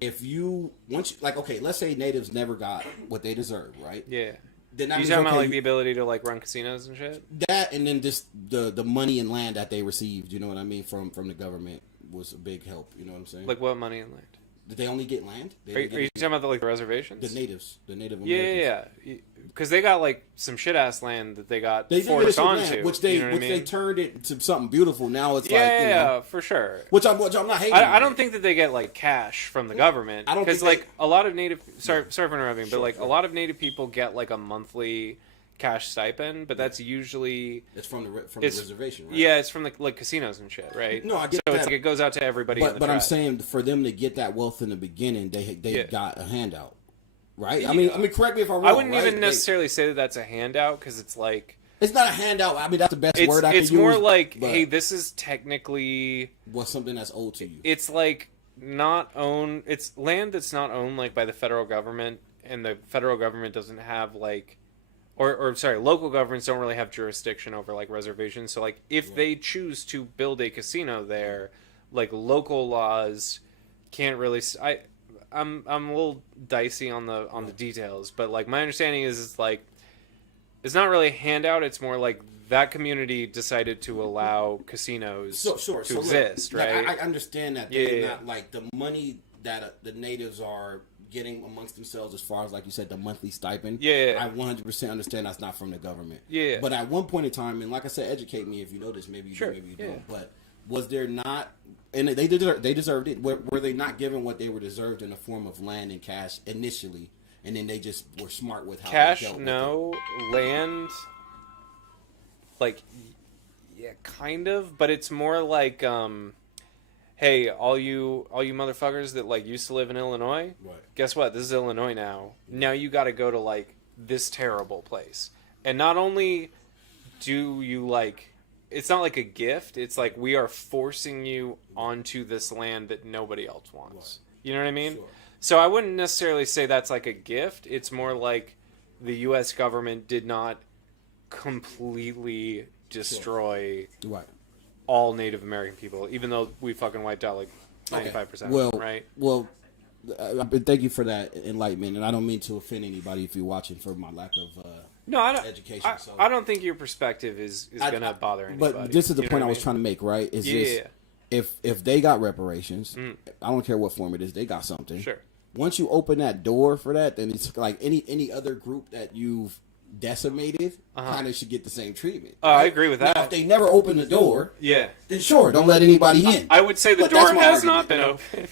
let's say natives never got what they deserve, right? Yeah. Then you talking about like the ability to like run casinos and shit? That, and then just the money and land that they received, you know what I mean, from the government was a big help. You know what I'm saying? Like what money and land? Did they only get land? Are you talking about the reservations? The natives, the Native Americans. Yeah. Because they got like some shit ass land that they got forced onto, land, which they turned it into something beautiful. Now it's for sure. Which I'm not hating. I don't think that they get like cash from the government. I don't because like a lot of native. Sorry for interrupting, but like a lot of native people get like a monthly cash stipend, but that's usually it's from the reservation, right? Yeah, it's from the like casinos and shit, right? No, I get so that. It's like it goes out to everybody. But I'm saying for them to get that wealth in the beginning, they got a handout. Right? I mean, correct me if I'm wrong. I wouldn't even necessarily say that that's a handout because it's like it's not a handout. I mean, that's the best word I can use. It's more like, hey, this is technically something that's owed to you. It's like not owned. It's land that's not owned like by the federal government, and the federal government doesn't have like, or sorry, local governments don't really have jurisdiction over like reservations. So like, if they choose to build a casino there, like local laws can't really. I'm a little dicey on the details, but like my understanding is it's like it's not really a handout. It's more like that community decided to allow casinos to exist, right? I understand that. They're not like the money that the natives are getting amongst themselves, as far as like you said, the monthly stipend. I 100% understand that's not from the government. But at one point in time, and like I said, educate me if you know this. Maybe you do, maybe you don't. But was there not? And they deserved it. Were they not given what they were deserved in the form of land and cash initially, and then they just were smart with how cash? They dealt No with it? Land. Like, yeah, kind of, but it's more like, hey, all you motherfuckers that like used to live in Illinois, guess what? This is Illinois now. Now you got to go to like this terrible place, and not only do you like. It's not like a gift. It's like we are forcing you onto this land that nobody else wants. You know what I mean? Sure. So I wouldn't necessarily say that's like a gift. It's more like the U.S. government did not completely destroy all Native American people, even though we fucking wiped out like 95%. Right? Well, thank you for that enlightenment, and I don't mean to offend anybody if you're watching for my lack of education. I don't think your perspective is going to bother anybody. But this is the point I was trying to make, right? If they got reparations, I don't care what form it is, they got something. Sure. Once you open that door for that, then it's like any other group that you've decimated kind of should get the same treatment. Oh, right? I agree with that. Now, if they never open the door, then sure, don't let anybody in. I would say the door has not been opened.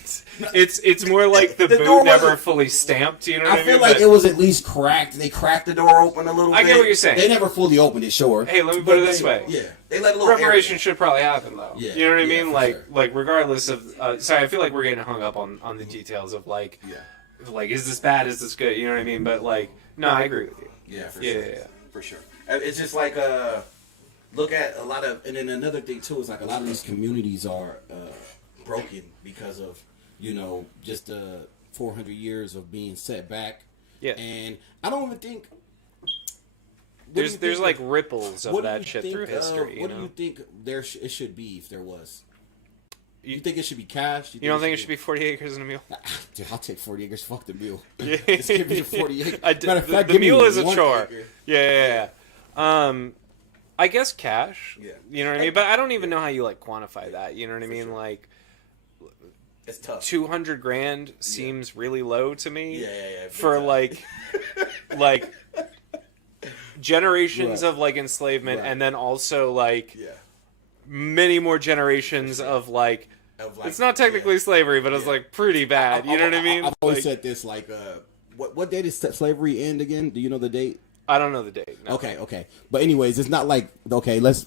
It's more like the boot never fully stamped. You know what I mean? I feel like it was at least cracked. They cracked the door open a little bit. I get what you're saying. They never fully opened it, sure. Hey, let me put it this way. Yeah. They let a little reparation should probably happen though. Yeah. You know what I mean? Like sure. like regardless of sorry, I feel like we're getting hung up on the details of like like is this bad? Is this good? You know what I mean? But like no, I agree with you. Yeah, for sure. Yeah. For sure. It's just like look at a lot of, and then another thing too is like a lot of these communities are broken because of just 400 years of being set back. Yeah. And I don't even think there's like ripples of that shit through history. What do you think it should be if there was? You think it should be cash? You don't think it should be 40 acres and a mule? Dude, I'll take 40 acres. Fuck the mule. Yeah. Just give me the 40 acres. Matter of fact, the mule is a chore. Yeah. I guess cash. Yeah. You know what I mean? But I don't even know how you like quantify that. You know what I mean? Sure. Like, it's tough. $200,000 seems really low to me. Yeah. For like generations Right. of like enslavement, Right. and then also like Yeah. many more generations of like. Of, like, It's not technically yeah. slavery, but it's Yeah. like pretty bad. You know what I mean? I've always Like, said this. Like, what date does slavery end again? Do you know the date? I don't know the date. No. Okay. But anyways, it's not like let's.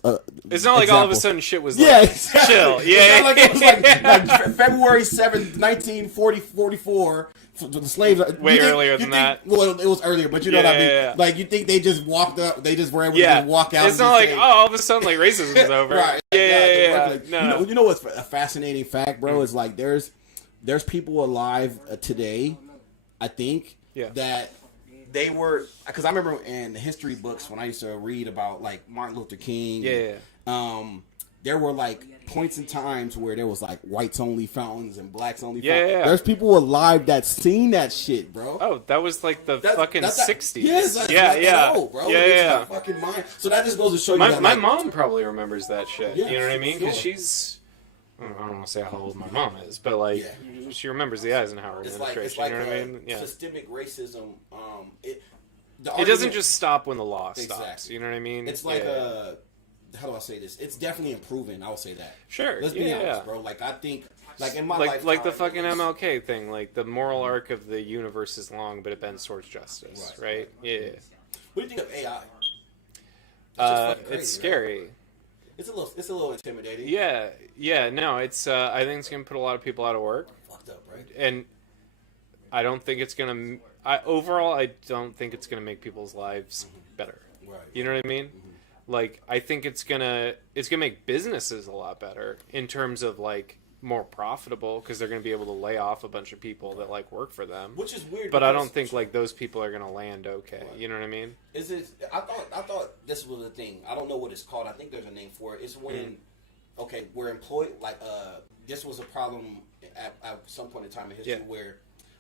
It's not like all of a example. sudden shit was Yeah, like exactly. chill. Yeah, It's not like it was like February 7th, 1944. The slaves Way earlier than that. Well, it was earlier, but you know what I mean. Yeah. Like, you think they just walked up? They just were able to yeah. just walk out. It's and not just like say- all of a sudden like racism is over. Right. Yeah. Like, No. you know what's a fascinating fact, bro? Is like there's people alive today, I think, Yeah. that they were, because I remember in the history books when I used to read about like Martin Luther King. Yeah. There were like points in times where there was like whites only fountains and blacks only Yeah, fountains. yeah. There's people alive that seen that shit, bro. Oh, that was like the fucking That's 60s. Yes, that's yeah, not yeah. that old, bro. Yeah, It's yeah. not fucking mind. So that just goes to show you My that, my like, mom probably remembers that shit. Yeah, You know what I mean? Because sure. she's I don't want to say how old my mom is, but like she remembers the Eisenhower It's administration. like you know what I mean? Yeah. systemic racism. It doesn't argument- just stop when the law stops. Exactly. You know what I mean? It's like Yeah. how do I say this? It's definitely improving. I would say that. Sure. Let's yeah, be honest, yeah. bro. Like I think, like in my Like life, the fucking MLK thing, like the moral arc of the universe is long, but it bends towards justice, right? Yeah. What do you think of AI? It's crazy, scary. It's a little intimidating. Yeah. No, it's. I think it's gonna put a lot of people out of work, Fucked up, right? and I don't think it's gonna. Overall, I don't think it's gonna make people's lives better. Right. You know what I mean? Like, I think it's gonna make businesses a lot better in terms of like more profitable because they're gonna be able to lay off a bunch of people that like work for them. Which is weird. But I because- don't think like those people are gonna land okay. You know what I mean? Is it? I thought this was a thing. I don't know what it's called. I think there's a name for it. It's when, okay, we're employed. Like, this was a problem at some point in time in history where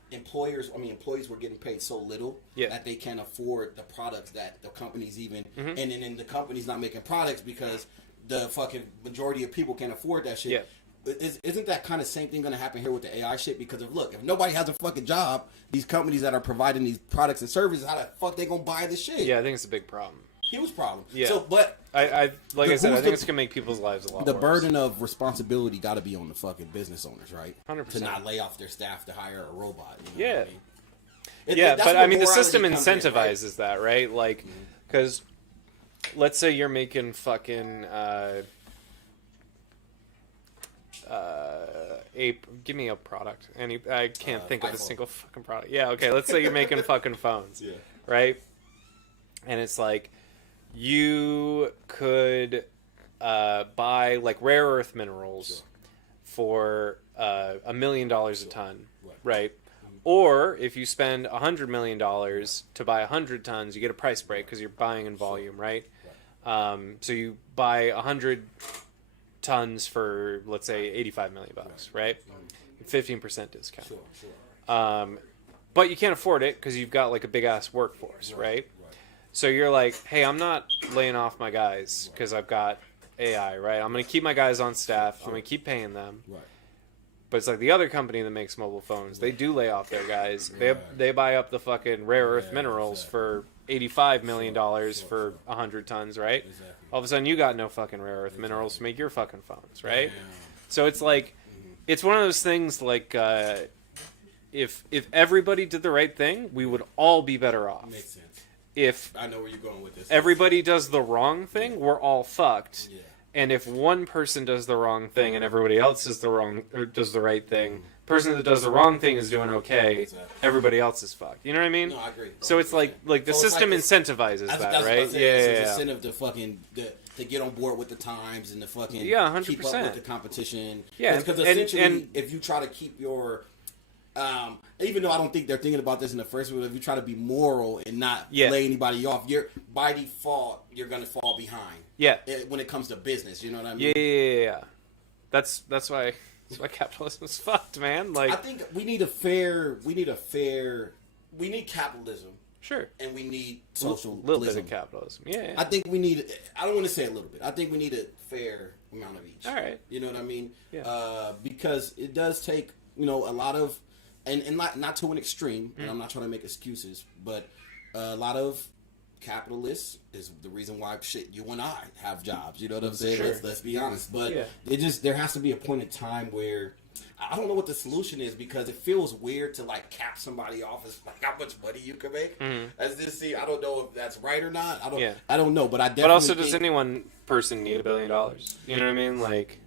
employees were getting paid so little that they can't afford the products that the companies even, and then the company's not making products because the fucking majority of people can't afford that shit. Yeah. Isn't that kind of same thing going to happen here with the AI shit? Because if nobody has a fucking job, these companies that are providing these products and services, how the fuck they gonna buy this shit? Yeah, I think it's a big problem. Huge problem. Yeah. So, but I like I said, I who's think it's gonna make people's lives a lot the worse. burden of responsibility got to be on the fucking business owners, right? 100%. to not lay off their staff to hire a robot. You know Yeah. what I mean? Yeah, That's but where I mean, the morality system comes in, right? incentivizes that, right? Like, because let's say you're making fucking give me a product. I can't think of a iPhone. single fucking product. Yeah, okay. Let's say you're making fucking phones, Yeah. right? And it's like you could buy like rare earth minerals for $1 million a ton, right? Or if you spend $100 million to buy 100 tons, you get a price break because you're buying in volume, right? So you buy 100 tons for, let's say, $85 million, right? 15% discount. But you can't afford it because you've got like a big ass workforce, right? So you're like, hey, I'm not laying off my guys because I've got AI, right? I'm going to keep my guys on staff. I'm going to keep paying them. Right. But it's like the other company that makes mobile phones. They do lay off their guys. They buy up the fucking rare earth minerals for $85 million for 100 tons, right? All of a sudden, you got no fucking rare earth minerals to make your fucking phones, right? So it's like, it's one of those things like, if everybody did the right thing, we would all be better off. Makes sense. If I know where you're going with this. everybody does the wrong thing, we're all fucked. Yeah. And if one person does the wrong thing and everybody else does the right thing, person that does the wrong thing is doing okay. Everybody else is fucked. You know what I mean? No, I agree. So it's like the So it's system like incentivizes That's that, what right? I'm saying. It's an incentive to fucking to get on board with the times and to fucking keep up 100%. with the competition. Yeah, because and- essentially, and- if you try to keep your even though I don't think they're thinking about this in the first place, if you try to be moral and not lay anybody off, you're by default you're gonna fall behind. Yeah. When it comes to business, you know what I mean? Yeah. That's why capitalism is fucked, man. Like, I think we need capitalism sure, and we need social little bit of capitalism. Yeah. I think we need. I don't want to say a little bit. I think we need a fair amount of each. All right. You know what I mean? Yeah. Because it does take a lot of, and not to an extreme. And I'm not trying to make excuses, but a lot of capitalists is the reason why you and I have jobs. You know what I'm saying? Sure. Let's be honest. But Yeah. there has to be a point in time where I don't know what the solution is, because it feels weird to like cap somebody off as like how much money you can make. As this, see, I don't know if that's right or not. I don't know, but I definitely. But also, does think, any one person need $1 billion? You know what I mean? Like,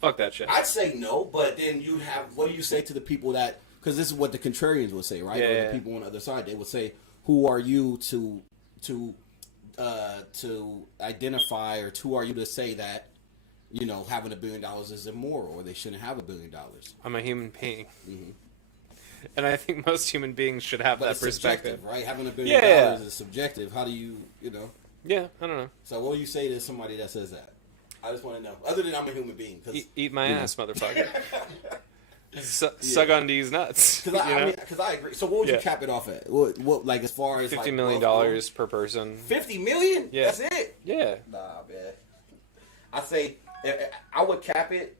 fuck that shit. I'd say no, but then you have. What do you say to the people that? Because this is what the contrarians would say, right? Yeah, Or yeah. the people on the other side, they would say, "Who are you to identify, or who are you to say that, you know, having $1 billion is immoral, or they shouldn't have $1 billion?" I'm a human being. And I think most human beings should have But that it's perspective. subjective, right? Having $1 billion Yeah. is subjective. How do you know? Yeah, I don't know. So what do you say to somebody that says that? I just want to know. Other than I'm a human being, because Eat my ass, motherfucker. Suck on these nuts. You know? I agree. So what would you Yeah. cap it off at? What like as far as $50 like, million wealth per person. goes? $50 million? Yeah. That's it. Yeah. Nah, man. I say I would cap it,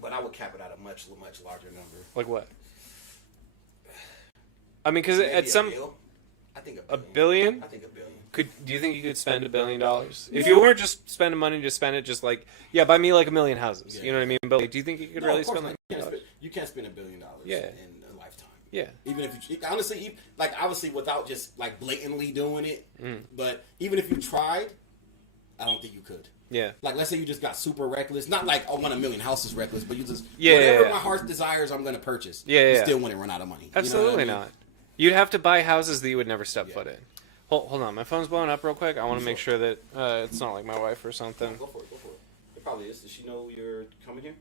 but I would cap it at a much larger number. Like what? I mean, because Maybe at some bill? I think $1 billion. I think $1 billion. Do you think you could spend $1 billion if you weren't just spending money to spend it? Just like, yeah, buy me like 1 million houses. Yeah. You know what I mean? But like, do you think you could No, really of course spend not. like You $1 can't million? spend- you can't spend $1 billion Yeah. in a lifetime. Yeah. Even if you honestly, like obviously without just like blatantly doing it, but even if you tried, I don't think you could. Yeah. Like let's say you just got super reckless, not like I want 1 million houses reckless, but you just Yeah, whatever yeah. my heart desires, I'm gonna purchase. Yeah, you yeah. still wouldn't run out of money. You know what I Absolutely mean? not. You'd have to buy houses that you would never step foot in. Hold on, my phone's blowing up real quick. I want to make sure that it's not like my wife or something. Go for it. It probably is. Does she know you're coming here?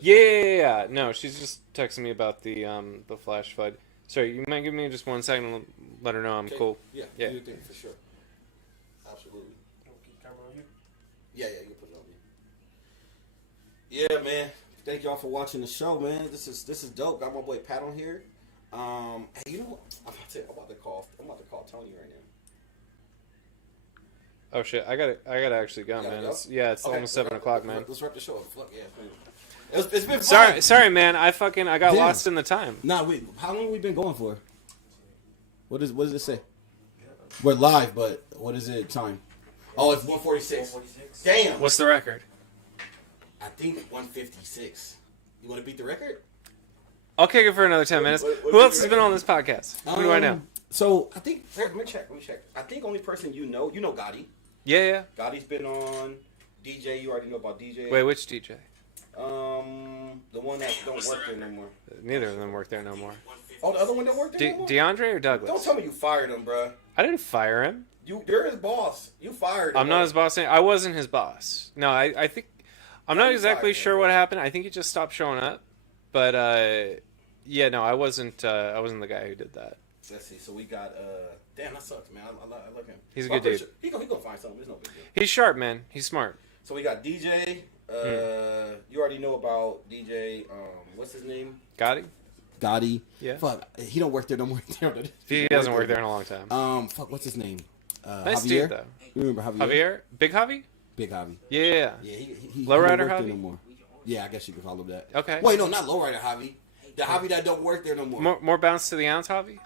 Yeah. No, she's just texting me about the flash flood. Sorry, you might give me just 1 second and let her know I'm cool. Yeah. Yeah. Do your thing for sure. Absolutely. Keep the camera on you. Yeah, you can put it on me. Yeah, man. Thank y'all for watching the show, man. This is dope. Got my boy Pat on here. Hey, you know what? I'm about to call Tony right now. Oh shit, I gotta actually go, You gotta man. go? It's Okay, almost 7 o'clock, man. Let's wrap the show up. Fuck yeah. It's been fun. Sorry, man. I got Damn. lost in the time. Nah, how long we been going for? What does it say? We're live, but what is it time? Oh, it's 1:46. Damn. What's the record? I think 1:56. You want to beat the record? I'll kick it for another 10 minutes. what Who else has been on this podcast? Who do I know? So I think let me check. I think only person you know Gotti. Yeah. Gotti's been on. DJ, you already know about DJ. Wait, which DJ? The one that don't work there no more. Neither of them work there no more. Oh, the other one that worked there no more? DeAndre or Douglas? Don't tell me you fired him, bro. I didn't fire him. You're his boss. You fired him. I'm not his boss. I wasn't his boss. No, I think I'm not exactly sure what happened. I think he just stopped showing up. But yeah, no, I wasn't the guy who did that. Let's see. So we got damn, that sucks, man. I like him. He's a good dude. Sure he gonna find something. It's no big deal. He's sharp, man. He's smart. So we got DJ. You already know about DJ. What's his name? Gotti. Yeah. Fuck, he don't work there no more. He hasn't worked there in a long time. Fuck, what's his name? Nice Javier? dude, though. You remember Javier? Javier? Big Javi? Big Javi. Yeah. Yeah, he Lowrider don't work there Javi? no more. Yeah, I guess you could call him that. Okay. Wait, no, not lowrider Javi. The Javi that don't work there no more. More bounce to the ounce, Javi?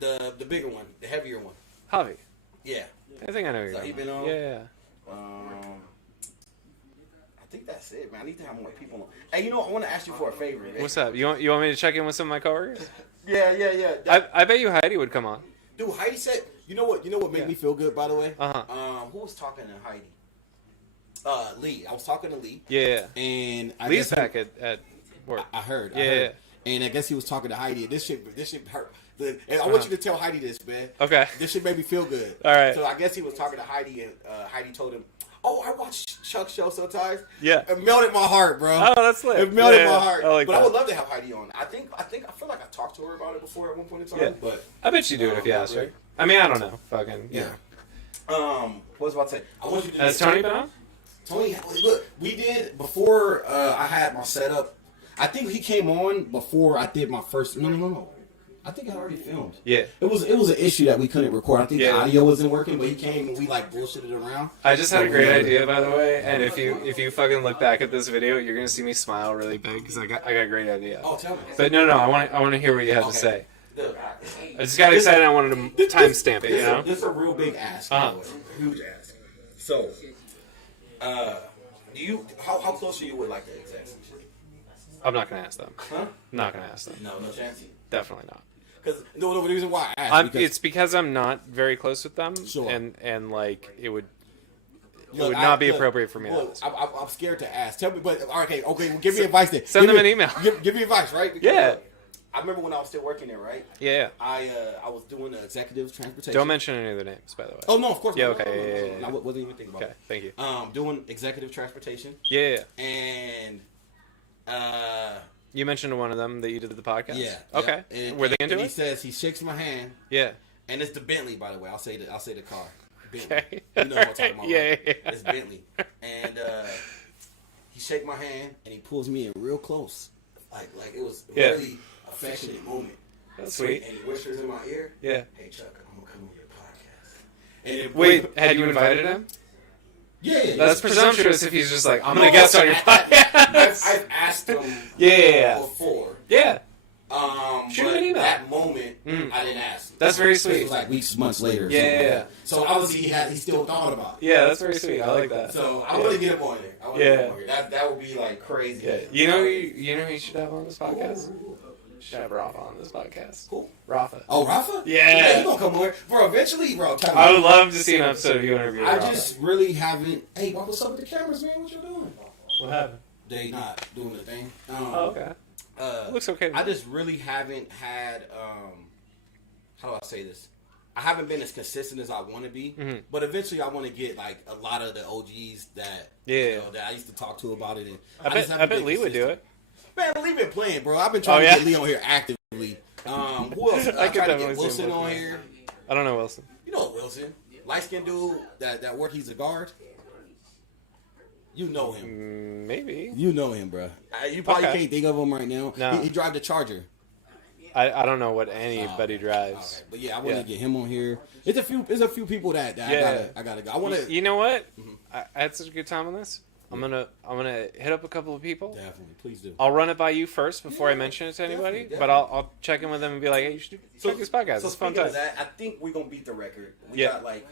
The bigger one, the heavier one. Javi. Yeah. I think I know who you're So he talking been about. on? Yeah. I think that's it, man. I need to have more people on. Hey, you know what? I want to ask you for a favor. Man. What's up? You want me to check in with some of my coworkers? Yeah. I bet you Heidi would come on. Dude, Heidi said, you know what made me feel good, by the way? Uh-huh. Who was talking to Heidi? Lee. I was talking to Lee. Yeah. And I Lee's guess back at work. I heard. Yeah. And I guess he was talking to Heidi. This shit hurt. And I want you to tell Heidi this, man. Okay. This shit made me feel good. All right. So I guess he was talking to Heidi, and Heidi told him, "Oh, I watch Chuck's show sometimes." Yeah. It melted my heart, bro. Oh, that's lit. It melted Yeah, my heart. I like but that. I would love to have Heidi on. I feel like I talked to her about it before at one point in time. Yeah. But I bet you do it if you asked her. I mean, I don't know. Fucking, yeah. What was I about to say? I want you to Has Tony been on? Tony, look, we did before I had my setup. I think he came on before I did my first. No. I think I already filmed. Yeah. It was an issue that we couldn't record. I think Yeah. the audio wasn't working, but he came and we like bullshitted around. I just had a great idea, by the way. And if you fucking look back at this video, you're gonna see me smile really big because I got a great idea. Oh, tell me. But no, I want to hear what you have to say. Look, I just got excited. I wanted to timestamp it. You know. This is a real big ask. Uh-huh. Huge ask. So, do you? How close are you with like the execs and shit? I'm not gonna ask them. Huh? Not gonna ask them. No chance. Definitely not. Because no, the reason why I asked It's because I'm not very close with them, Sure. and like it would look, not be appropriate for me. To ask. I'm scared to ask. Tell me, but okay. Well, give me advice then. Send them an email. Give me advice, right? Because, Yeah. I remember when I was still working there, right? Yeah. I was doing the executive transportation. Don't mention any of their names, by the way. Oh no, of course. Yeah. not. Okay. No. I wasn't even thinking about Okay. it. Thank you. Doing executive transportation, Yeah. and You mentioned to one of them that you did the podcast. yeah. Okay. And, Were they and into he it? says he shakes my hand, Yeah. and it's the Bentley, by the way. I'll say the car. Bentley. Okay. You know what I'm talking about. Yeah, right? yeah. It's Bentley, and he shake my hand and he pulls me in real close, like it was a Yeah. really affectionate moment. That's sweet. And he whispers in my ear, Yeah. "Hey Chuck, I'm gonna come on your podcast." And then Wait, had you invited him? Yeah, That's presumptuous if he's just like, I'm gonna guest on your podcast. I've asked him Yeah. before. Yeah. Shoot But him an email. that moment, I didn't ask him. That's very It sweet. was like weeks, months later. Yeah. So obviously he still thought about it. Yeah, that's very sweet. I like that. So I want to get him on there. That would be like crazy. Yeah. You know who you should have on this podcast? Should have Rafa on this podcast. Cool. Rafa. Oh, Rafa? Yeah. He gonna come over, bro. Eventually, bro. I would love to see an episode of you interviewing I Rafa. just really haven't. Hey, bro, what's up with the cameras, man? What you doing? What happened? They not doing the thing. Oh, okay. Looks okay to I me. just really haven't had. How do I say this? I haven't been as consistent as I want to be, but eventually I want to get like a lot of the OGs that that I used to talk to about it. And I bet Lee would do it. Man, Lee been playing, bro. I've been trying to get Lee on here actively. Who else? I I could tried to get definitely see Wilson him on working. here. I don't know Wilson. You know Wilson, light skinned dude that work. He's a guard. You know him. Maybe. You know him, bro. You probably Okay. can't think of him right now. No. He drive the Charger. I don't know what anybody drives. Okay. But yeah, I want to get him on here. There's a few people that I gotta go. I want to You know what? I had such a good time on this. I'm gonna hit up a couple of people. definitely please do. I'll run it by you first before I mention it to anybody. Definitely. But I'll check in with them and be like, hey, you should check this podcast. So It's fun speaking time. of that, I think we're gonna beat the record. We Yeah. got like,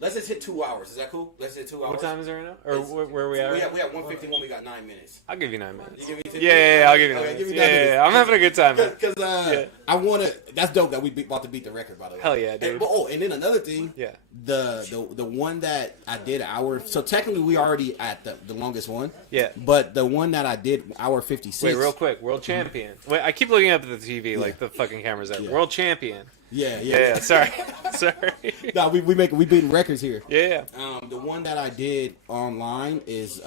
let's just hit 2 hours. Is that cool? Let's hit 2 hours. What time is it right now? Or where are we at? We right have 151. We got 9 minutes. I'll give you 9 minutes. You give me 10 Yeah, minutes? I'll give you 9 Okay, minutes. give me 9 minutes. Yeah, I'm having a good time, man. Because I want to. That's dope that we about to beat the record. By the way. Hell yeah, dude. And then another thing. Yeah. The one that I did hour. So technically we already at the longest one. Yeah. But the one that I did hour 56. Wait, real quick. World champion. Wait, I keep looking up at the TV like the fucking camera's out. Yeah. World champion. Yeah. Sorry. Sorry. No, we beating records here. Yeah. The one that I did online is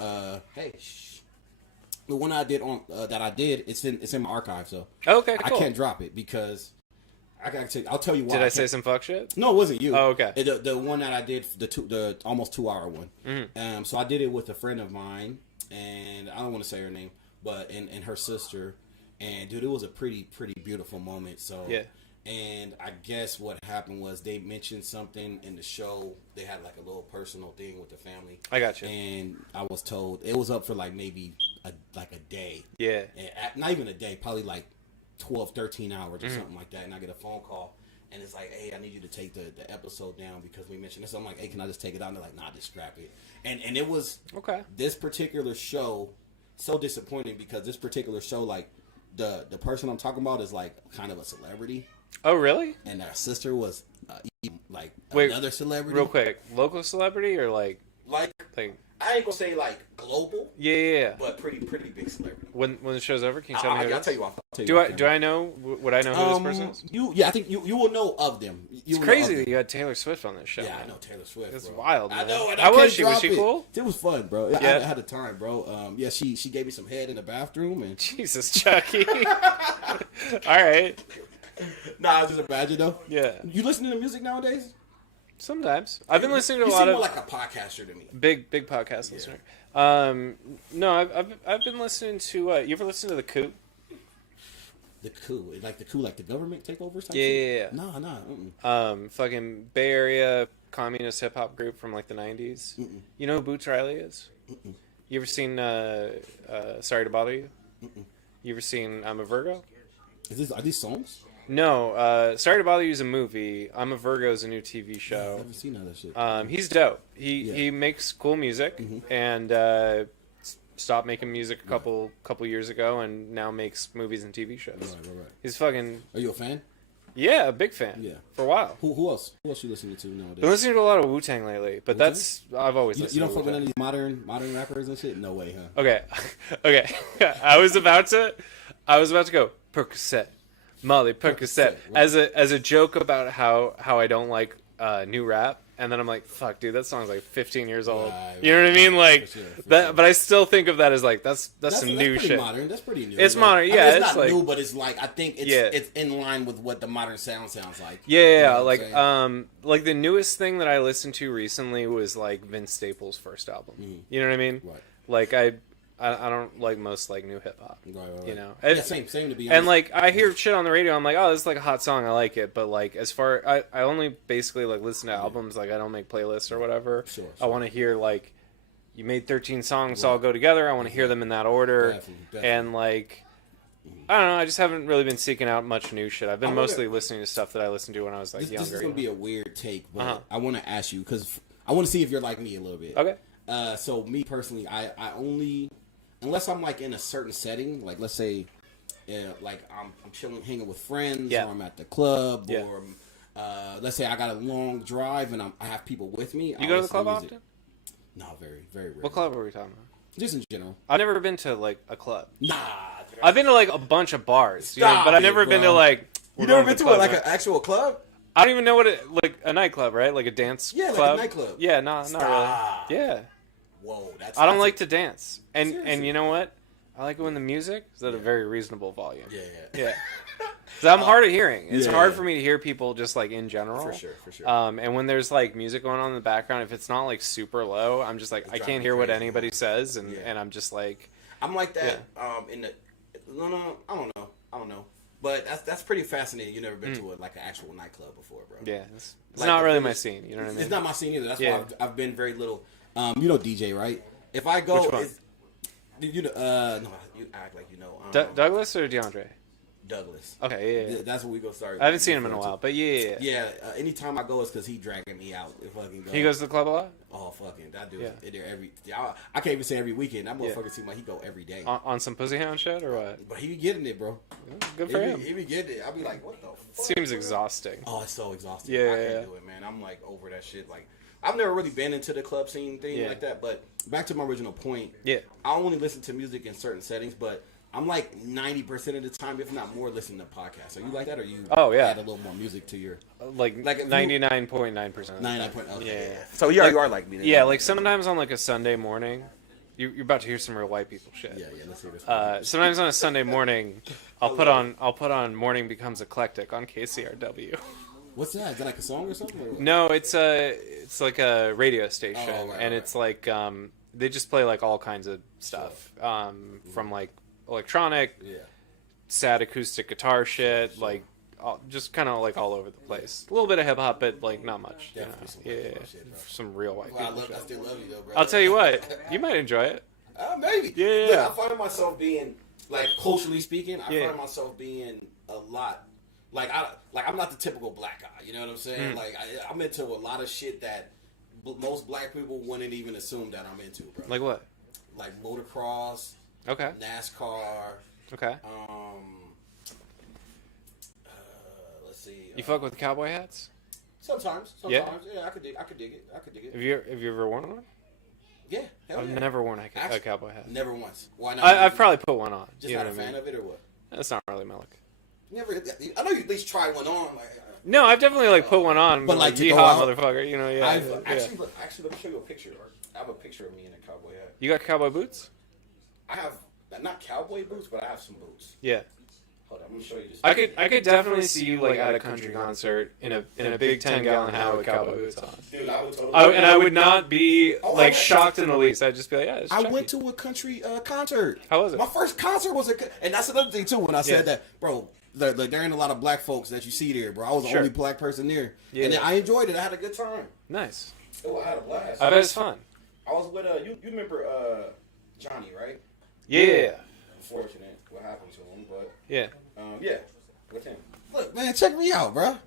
the one I did on it's in my archive, so Okay, I cool. can't drop it because I gotta take. I'll tell you why. Did I say can't. some fuck shit? No, it wasn't you. Oh, okay. The one that I did the almost 2 hour one. Mm-hmm. So I did it with a friend of mine, and I don't want to say her name, but and her sister, and dude, it was a pretty beautiful moment. So Yeah. And I guess what happened was they mentioned something in the show. They had like a little personal thing with the family. I got you. And I was told it was up for like maybe a day. Yeah. And not even a day, probably like 12, 13 hours or something like that. And I get a phone call, and it's like, hey, I need you to take the episode down because we mentioned this. I'm like, hey, can I just take it out? And they're like, nah, just scrap it. And it was Okay. this particular show so disappointing because this particular show, like the person I'm talking about is like kind of a celebrity. Oh, really? And our sister was like Wait, another celebrity. Real quick, local celebrity or like Like I ain't gonna say like global, yeah. but pretty big celebrity. When the show's over, can you tell me who it I'll is? tell you off. Do I know? Would I know who this person is? I think you will know of them. It's crazy that you had Taylor Swift on this show. Yeah, man. I know Taylor Swift. It's bro. wild. I Man. know. And I How was can't she? Was drop she it. cool? It was fun, bro. I Yeah. had a time, bro. She gave me some head in the bathroom, and Jesus, Chucky. All right. nah, I just imagine though. Yeah. You listening to music nowadays? Sometimes I've been listening to You a lot seem of more like a podcaster to me. big podcast listener. No, I've been listening to. You ever listen to the Coup? The coup, like the government takeovers. Type Yeah, shit? yeah, yeah. Nah. Fucking Bay Area communist hip hop group from like the '90s. You know who Boots Riley is? You ever seen Sorry to Bother You? You ever seen I'm a Virgo? Are these songs? No, Sorry to Bother You is a movie. I'm a Virgo is a new TV I show. haven't seen all that shit. He's dope. He Yeah. he makes cool music and stopped making music a couple years ago and now makes movies and TV shows. Right. He's fucking Are you a fan? a big fan. Yeah. For a while. Who else? Who else you listening to nowadays? Been listening to a lot of Wu-Tang lately, but Wu-Tang? I've always You listened don't to fuck with Wu-Tang. any of these modern rappers and shit? No way, huh? Okay. I was about to go Percocet, Molly Percocet, Percocet, as a joke about how I don't like new rap, and then I'm like, fuck, dude, that song's like 15 years old. Right, You know what I mean? Like for that, sure. but I still think of that as like that's some new pretty shit. Modern. That's pretty new. It's Like, modern, I mean, yeah, it's it's not like- new, but it's like I think it's Yeah. it's in line with what the modern sound sounds like. Yeah, You know what like I'm saying? like the newest thing that I listened to recently was like Vince Staples' first album. You know what I mean? Right. Like I don't like most like new hip hop. Right. You know, Yeah, It's- same to be honest. and like I hear shit on the radio, I'm like, oh, this is like a hot song, I like it. But like as far I only basically like listen to albums, like I don't make playlists or whatever. Sure. I want to hear like you made 13 songs all go together. I want to hear them in that order. Definitely. And like I don't know, I just haven't really been seeking out much new shit. I've been I wonder- mostly listening to stuff that I listened to when I was like this younger. is gonna be a weird take, but Uh-huh. I want to ask you because I want to see if you're like me a little bit. Okay. So me personally, I only unless I'm like in a certain setting, like let's say, like I'm chilling, hanging with friends, Yeah. or I'm at the club, Yeah. or let's say I got a long drive and I have people with me. You go to the club often? No, very, very rare. What club are we talking about? Just in general. I've never been to like a club. Nah. I've been to like a bunch of bars, you know, Stop but I've it, never been to bro. like. You we're never going been to the it like club, an actual club? I don't even know what it like a nightclub, right? Like a dance Yeah, like a club. nightclub. Yeah, not Stop. really. Yeah, Whoa, that's. I don't that's like a- to dance, and Seriously? you know what? I like it when the music is at a very reasonable volume. Yeah. Yeah. 'Cause I'm hard of hearing. It's yeah, hard yeah. for me to hear people just like in general. For sure. And when there's like music going on in the background, if it's not like super low, I'm just like I driving can't me hear what crazy. anybody says, and Yeah. and I'm just like I'm like that. In the no, I don't know. But that's pretty fascinating. You never been to like an actual nightclub before, bro. yeah, it's Like, not really it's- my scene. You know what I mean? It's not my scene either. That's Yeah. why I've been very little. You know DJ, right? If I go, Which one? you know, no, you act like you know. Douglas or DeAndre? Douglas. Okay, yeah. That's what we go start. I haven't seen him in a while, but yeah. Yeah, anytime I go, it's because he dragging me out. If fucking go. He goes to the club a lot? Oh fucking, that dude Yeah. is there every. I can't even say every weekend. That Yeah. motherfucker seems like he go every day. On some pussy hound shit or what? But he be getting it, bro. Good for him. He be getting it. I be like, what the fuck? Seems exhausting. Oh, it's so exhausting. Yeah, I can't yeah. do it, man. I'm like over that shit. Like, I've never really been into the club scene thing Yeah. like that. But back to my original point. Yeah. I only listen to music in certain settings, but I'm like 90% of the time, if not more, listening to podcasts. Are you like that, or you Oh, yeah. add a little more music to your Like if you- 99.9%. 99%? Okay, Yeah. So yeah, you are like me. Then. Yeah, like sometimes on like a Sunday morning, you're about to hear some real white people shit. yeah. Let's hear this. Sometimes on a Sunday morning, I'll put on Morning Becomes Eclectic on KCRW. What's that? Is that like a song or something? Or what? No, it's like a radio station, Oh, right, and right. it's like they just play like all kinds of stuff, from like electronic, Yeah. sad acoustic guitar shit, like just kind of like all over the place. A little bit of hip hop, but like not much. You know? Definitely some Yeah, white people shit, bro. some real white Well, people. I still love you though, bro. I'll tell you what, you might enjoy it. Maybe. Yeah. Look, I find myself being like culturally speaking. I Yeah. find myself being a lot like I'm not the typical black guy. You know what I'm saying? Like I'm into a lot of shit that most black people wouldn't even assume that I'm into, bro. Like what? Like motocross, Okay. NASCAR. Okay. Let's see. You fuck with cowboy hats? Sometimes. Yeah? Yeah, I could dig it. Have you ever worn one? Yeah. Hell I've yeah. never worn a Actually, cowboy hat. Never once. Why not? I've probably put one on. just you know not a what I fan mean? of it or what? That's not really my look. Never. I know you at least try one on. Like, No, I've definitely like put one on, But, but like, like to go yeehaw, out- motherfucker. You know, yeah. I've yeah. actually, let me show you a picture. I have a picture of me in a cowboy hat. You got cowboy boots? I have not cowboy boots, but I have some boots. Yeah. Hold on, I'm gonna show you this. I could definitely see you like at a country concert in a big 10-gallon hat with cowboy boots on. Dude, I would totally. And I would not be Oh, like I- shocked in the least. I'd just be like, yeah, it's I Chucky. went to a country concert. How was it? My first concert was and that's another thing too. When I said Yeah. that, bro, there ain't a lot of black folks that you see there, bro. I was the Sure. only black person there, Yeah. and I enjoyed it. I had a good time. Nice. Oh, I had a blast. I bet it's fun. I was with you remember Johnny, right? Yeah. Unfortunate what happened to him, but Yeah. yeah, with him. Look, man, check me out, bro.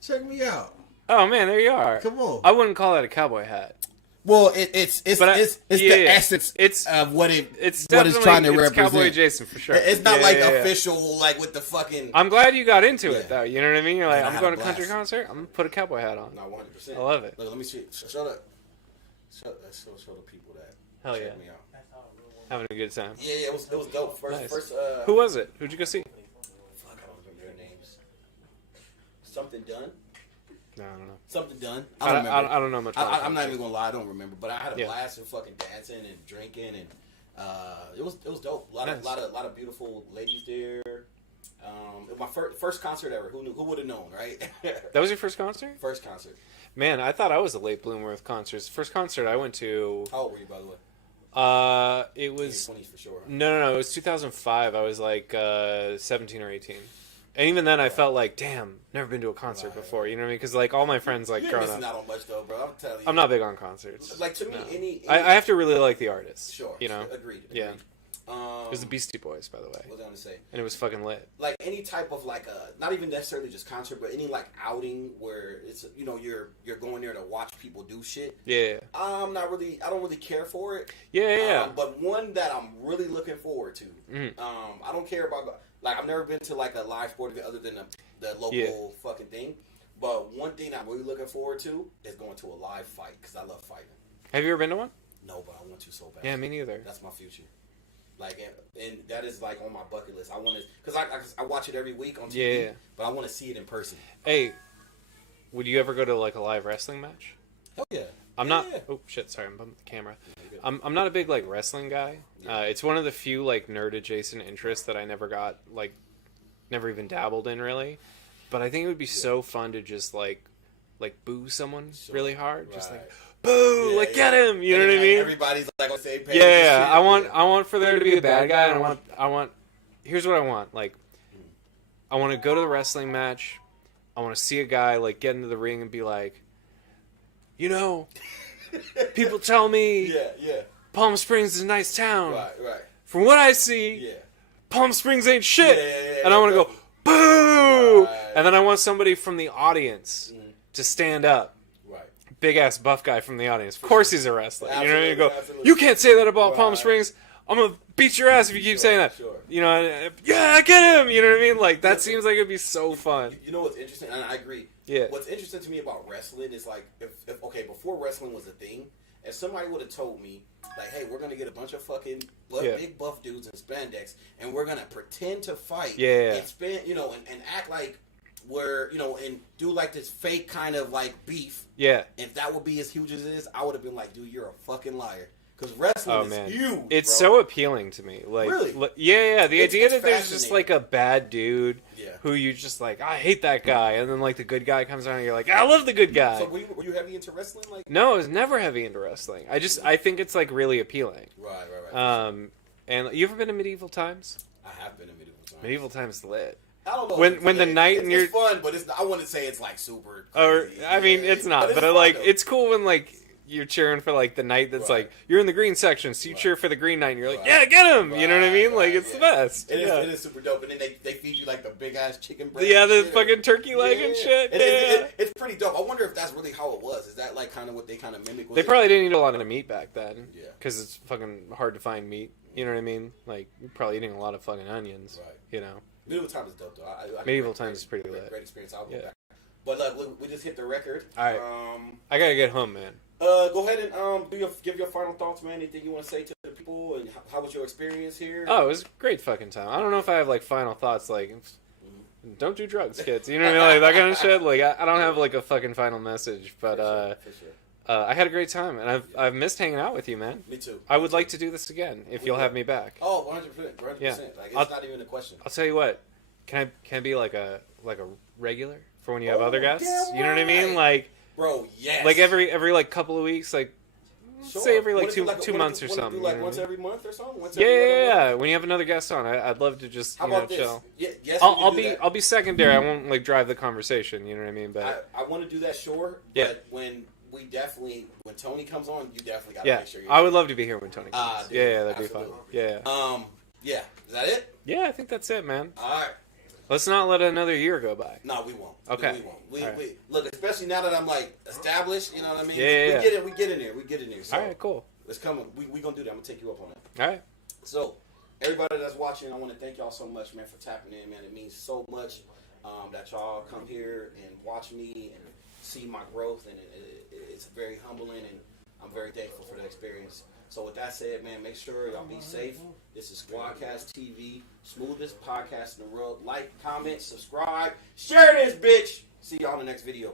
Check me out. Oh man, there you are. Come on. I wouldn't call that a cowboy hat. Well, it's the essence of what it's trying to represent. Cowboy Jason for sure. It's not official, like with the fucking. I'm glad you got into it though. You know what I mean? You're like, Yeah, I'm going to a country concert. I'm gonna put a cowboy hat on. No, 100%. I love it. Look, let me see. Show the people that. Hell yeah. Check me out. Having a good time. Yeah, it was dope. First. Who was it? Who'd you go see? Fuck, I don't remember their names. Something done. No, I don't know. Something done. I don't know much. I'm not even gonna lie. I don't remember, but I had a blast with fucking dancing and drinking, and it was dope. A lot of beautiful ladies there. My first concert ever. Who would have known, right? That was your first concert? First concert. Man, I thought I was a late bloomer with concerts. First concert I went to. How old were you, by the way? It was 20s for sure. No. It was 2005. I was like 17 or 18. And even then, I felt like, damn, never been to a concert before. You know what I mean? Because like all my friends, like You're growing missing up, out on much though, bro. I'm telling you. I'm not big on concerts. Like to me, No. any I have to really like the artist. Sure. You know. Agreed. Yeah. It was the Beastie Boys, by the way. What was I gonna say? And it was fucking lit. Like any type of like not even necessarily just concert, but any like outing where it's you're going there to watch people do shit. Yeah. I don't really care for it. Yeah. But one that I'm really looking forward to. I don't care about like I've never been to like a live sport event other than the local fucking thing. But one thing I'm really looking forward to is going to a live fight because I love fighting. Have you ever been to one? No, but I want to so bad. Yeah, me neither. That's my future. Like, and that is like on my bucket list. I want to, because I watch it every week on TV, but I want to see it in person. Hey, would you ever go to like a live wrestling match? Hell yeah. I'm not. Oh shit! Sorry, I'm bumping the camera. I'm not a big like wrestling guy. It's one of the few like nerd adjacent interests that I never even dabbled in really. But I think it would be so fun to just like boo someone really hard, just like. Boo! Like get him! You know what I mean? Everybody's like on the same page. Yeah, I want for there to be a bad guy, and I want. Here's what I want. Like, I want to go to the wrestling match. I want to see a guy like get into the ring and be like, you know, people tell me, Palm Springs is a nice town. Right. From what I see, Palm Springs ain't shit. And I want to go boo, and then I want somebody from the audience to stand up. Big ass buff guy from the audience. Of course he's a wrestler. You know what I mean? Go, you can't say that about Palm Springs. I'm gonna beat your ass if you keep saying that. Sure. You know, yeah, get him. You know what I mean? Like that seems like it'd be so fun. You know what's interesting? And I agree. Yeah. What's interesting to me about wrestling is like, if before wrestling was a thing, if somebody would have told me, like, hey, we're gonna get a bunch of fucking big buff dudes in spandex, and we're gonna pretend to fight, and and act like. Where and do like this fake kind of like beef. Yeah. If that would be as huge as it is, I would have been like, dude, you're a fucking liar. Because wrestling is huge. It's so appealing to me. Like, really? Yeah. The idea that there's just like a bad dude who you just like, I hate that guy, and then like the good guy comes around and you're like, I love the good guy. So were you heavy into wrestling? Like, no, I was never heavy into wrestling. I think it's like really appealing. Right. And you ever been to medieval times? I have been to medieval times. Medieval times is lit. I don't know. When the night and you're fun, but I wouldn't say it's like super. Crazy. Or I mean, it's not. But like, it's cool when like you're cheering for like the knight that's like you're in the green section, so you cheer for the green knight, and you're like, yeah, get him. You know what I mean? Like it's the best. It is super dope. And then they feed you like the big ass chicken breast. Yeah, the fucking turkey leg and shit. It's pretty dope. I wonder if that's really how it was. Is that like kind of what they kind of mimic? They probably didn't eat a lot of meat back then. Yeah, because it's fucking hard to find meat. You know what I mean? Like you're probably eating a lot of fucking onions. Right. You know. Medieval Times is dope, though. Medieval Times is pretty lit. Great experience. I'll go back. But look, we just hit the record. All right. I gotta get home, man. Go ahead and give your final thoughts, man. Anything you want to say to the people, and how was your experience here? Oh, it was a great fucking time. I don't know if I have like final thoughts, like don't do drugs, kids. You know what I mean? Like that kind of shit. Like I don't have like a fucking final message, but for sure. I had a great time, and I've missed hanging out with you, man. Me too. I would like to do this again if you'll have me back. Oh, 100%. 100%. Yeah. Like it's not even a question. I'll tell you what. Can I be like a regular for when you have other guests? You know what I mean? Like, bro, yes. Like every like couple of weeks, like say every like two months or something. Do like once every month or something. Yeah. When you have another guest on, I'd love to just chill. Yes, I'll be secondary. I won't like drive the conversation. You know what I mean? But I want to do that, sure. Yeah. But when Tony comes on, you definitely got to make sure you're I would love to be here when Tony comes. Dude, yeah, that'd be fun. Yeah. Yeah. Is that it? Yeah, I think that's it, man. All right. Let's not let another year go by. No, we won't. Okay. We won't. We, All right. we look, especially now that I'm like established. You know what I mean? Yeah. We get in there. We get in there. So All right, cool. it's coming. We gonna do that. I'm gonna take you up on that. All right. So, everybody that's watching, I want to thank y'all so much, man, for tapping in, man. It means so much that y'all come here and watch me and see my growth, and it's very humbling, and I'm very thankful for the experience. So, with that said, man, make sure y'all be safe. This is Squadcast TV, smoothest podcast in the world. Like, comment, subscribe, share this, bitch. See y'all in the next video.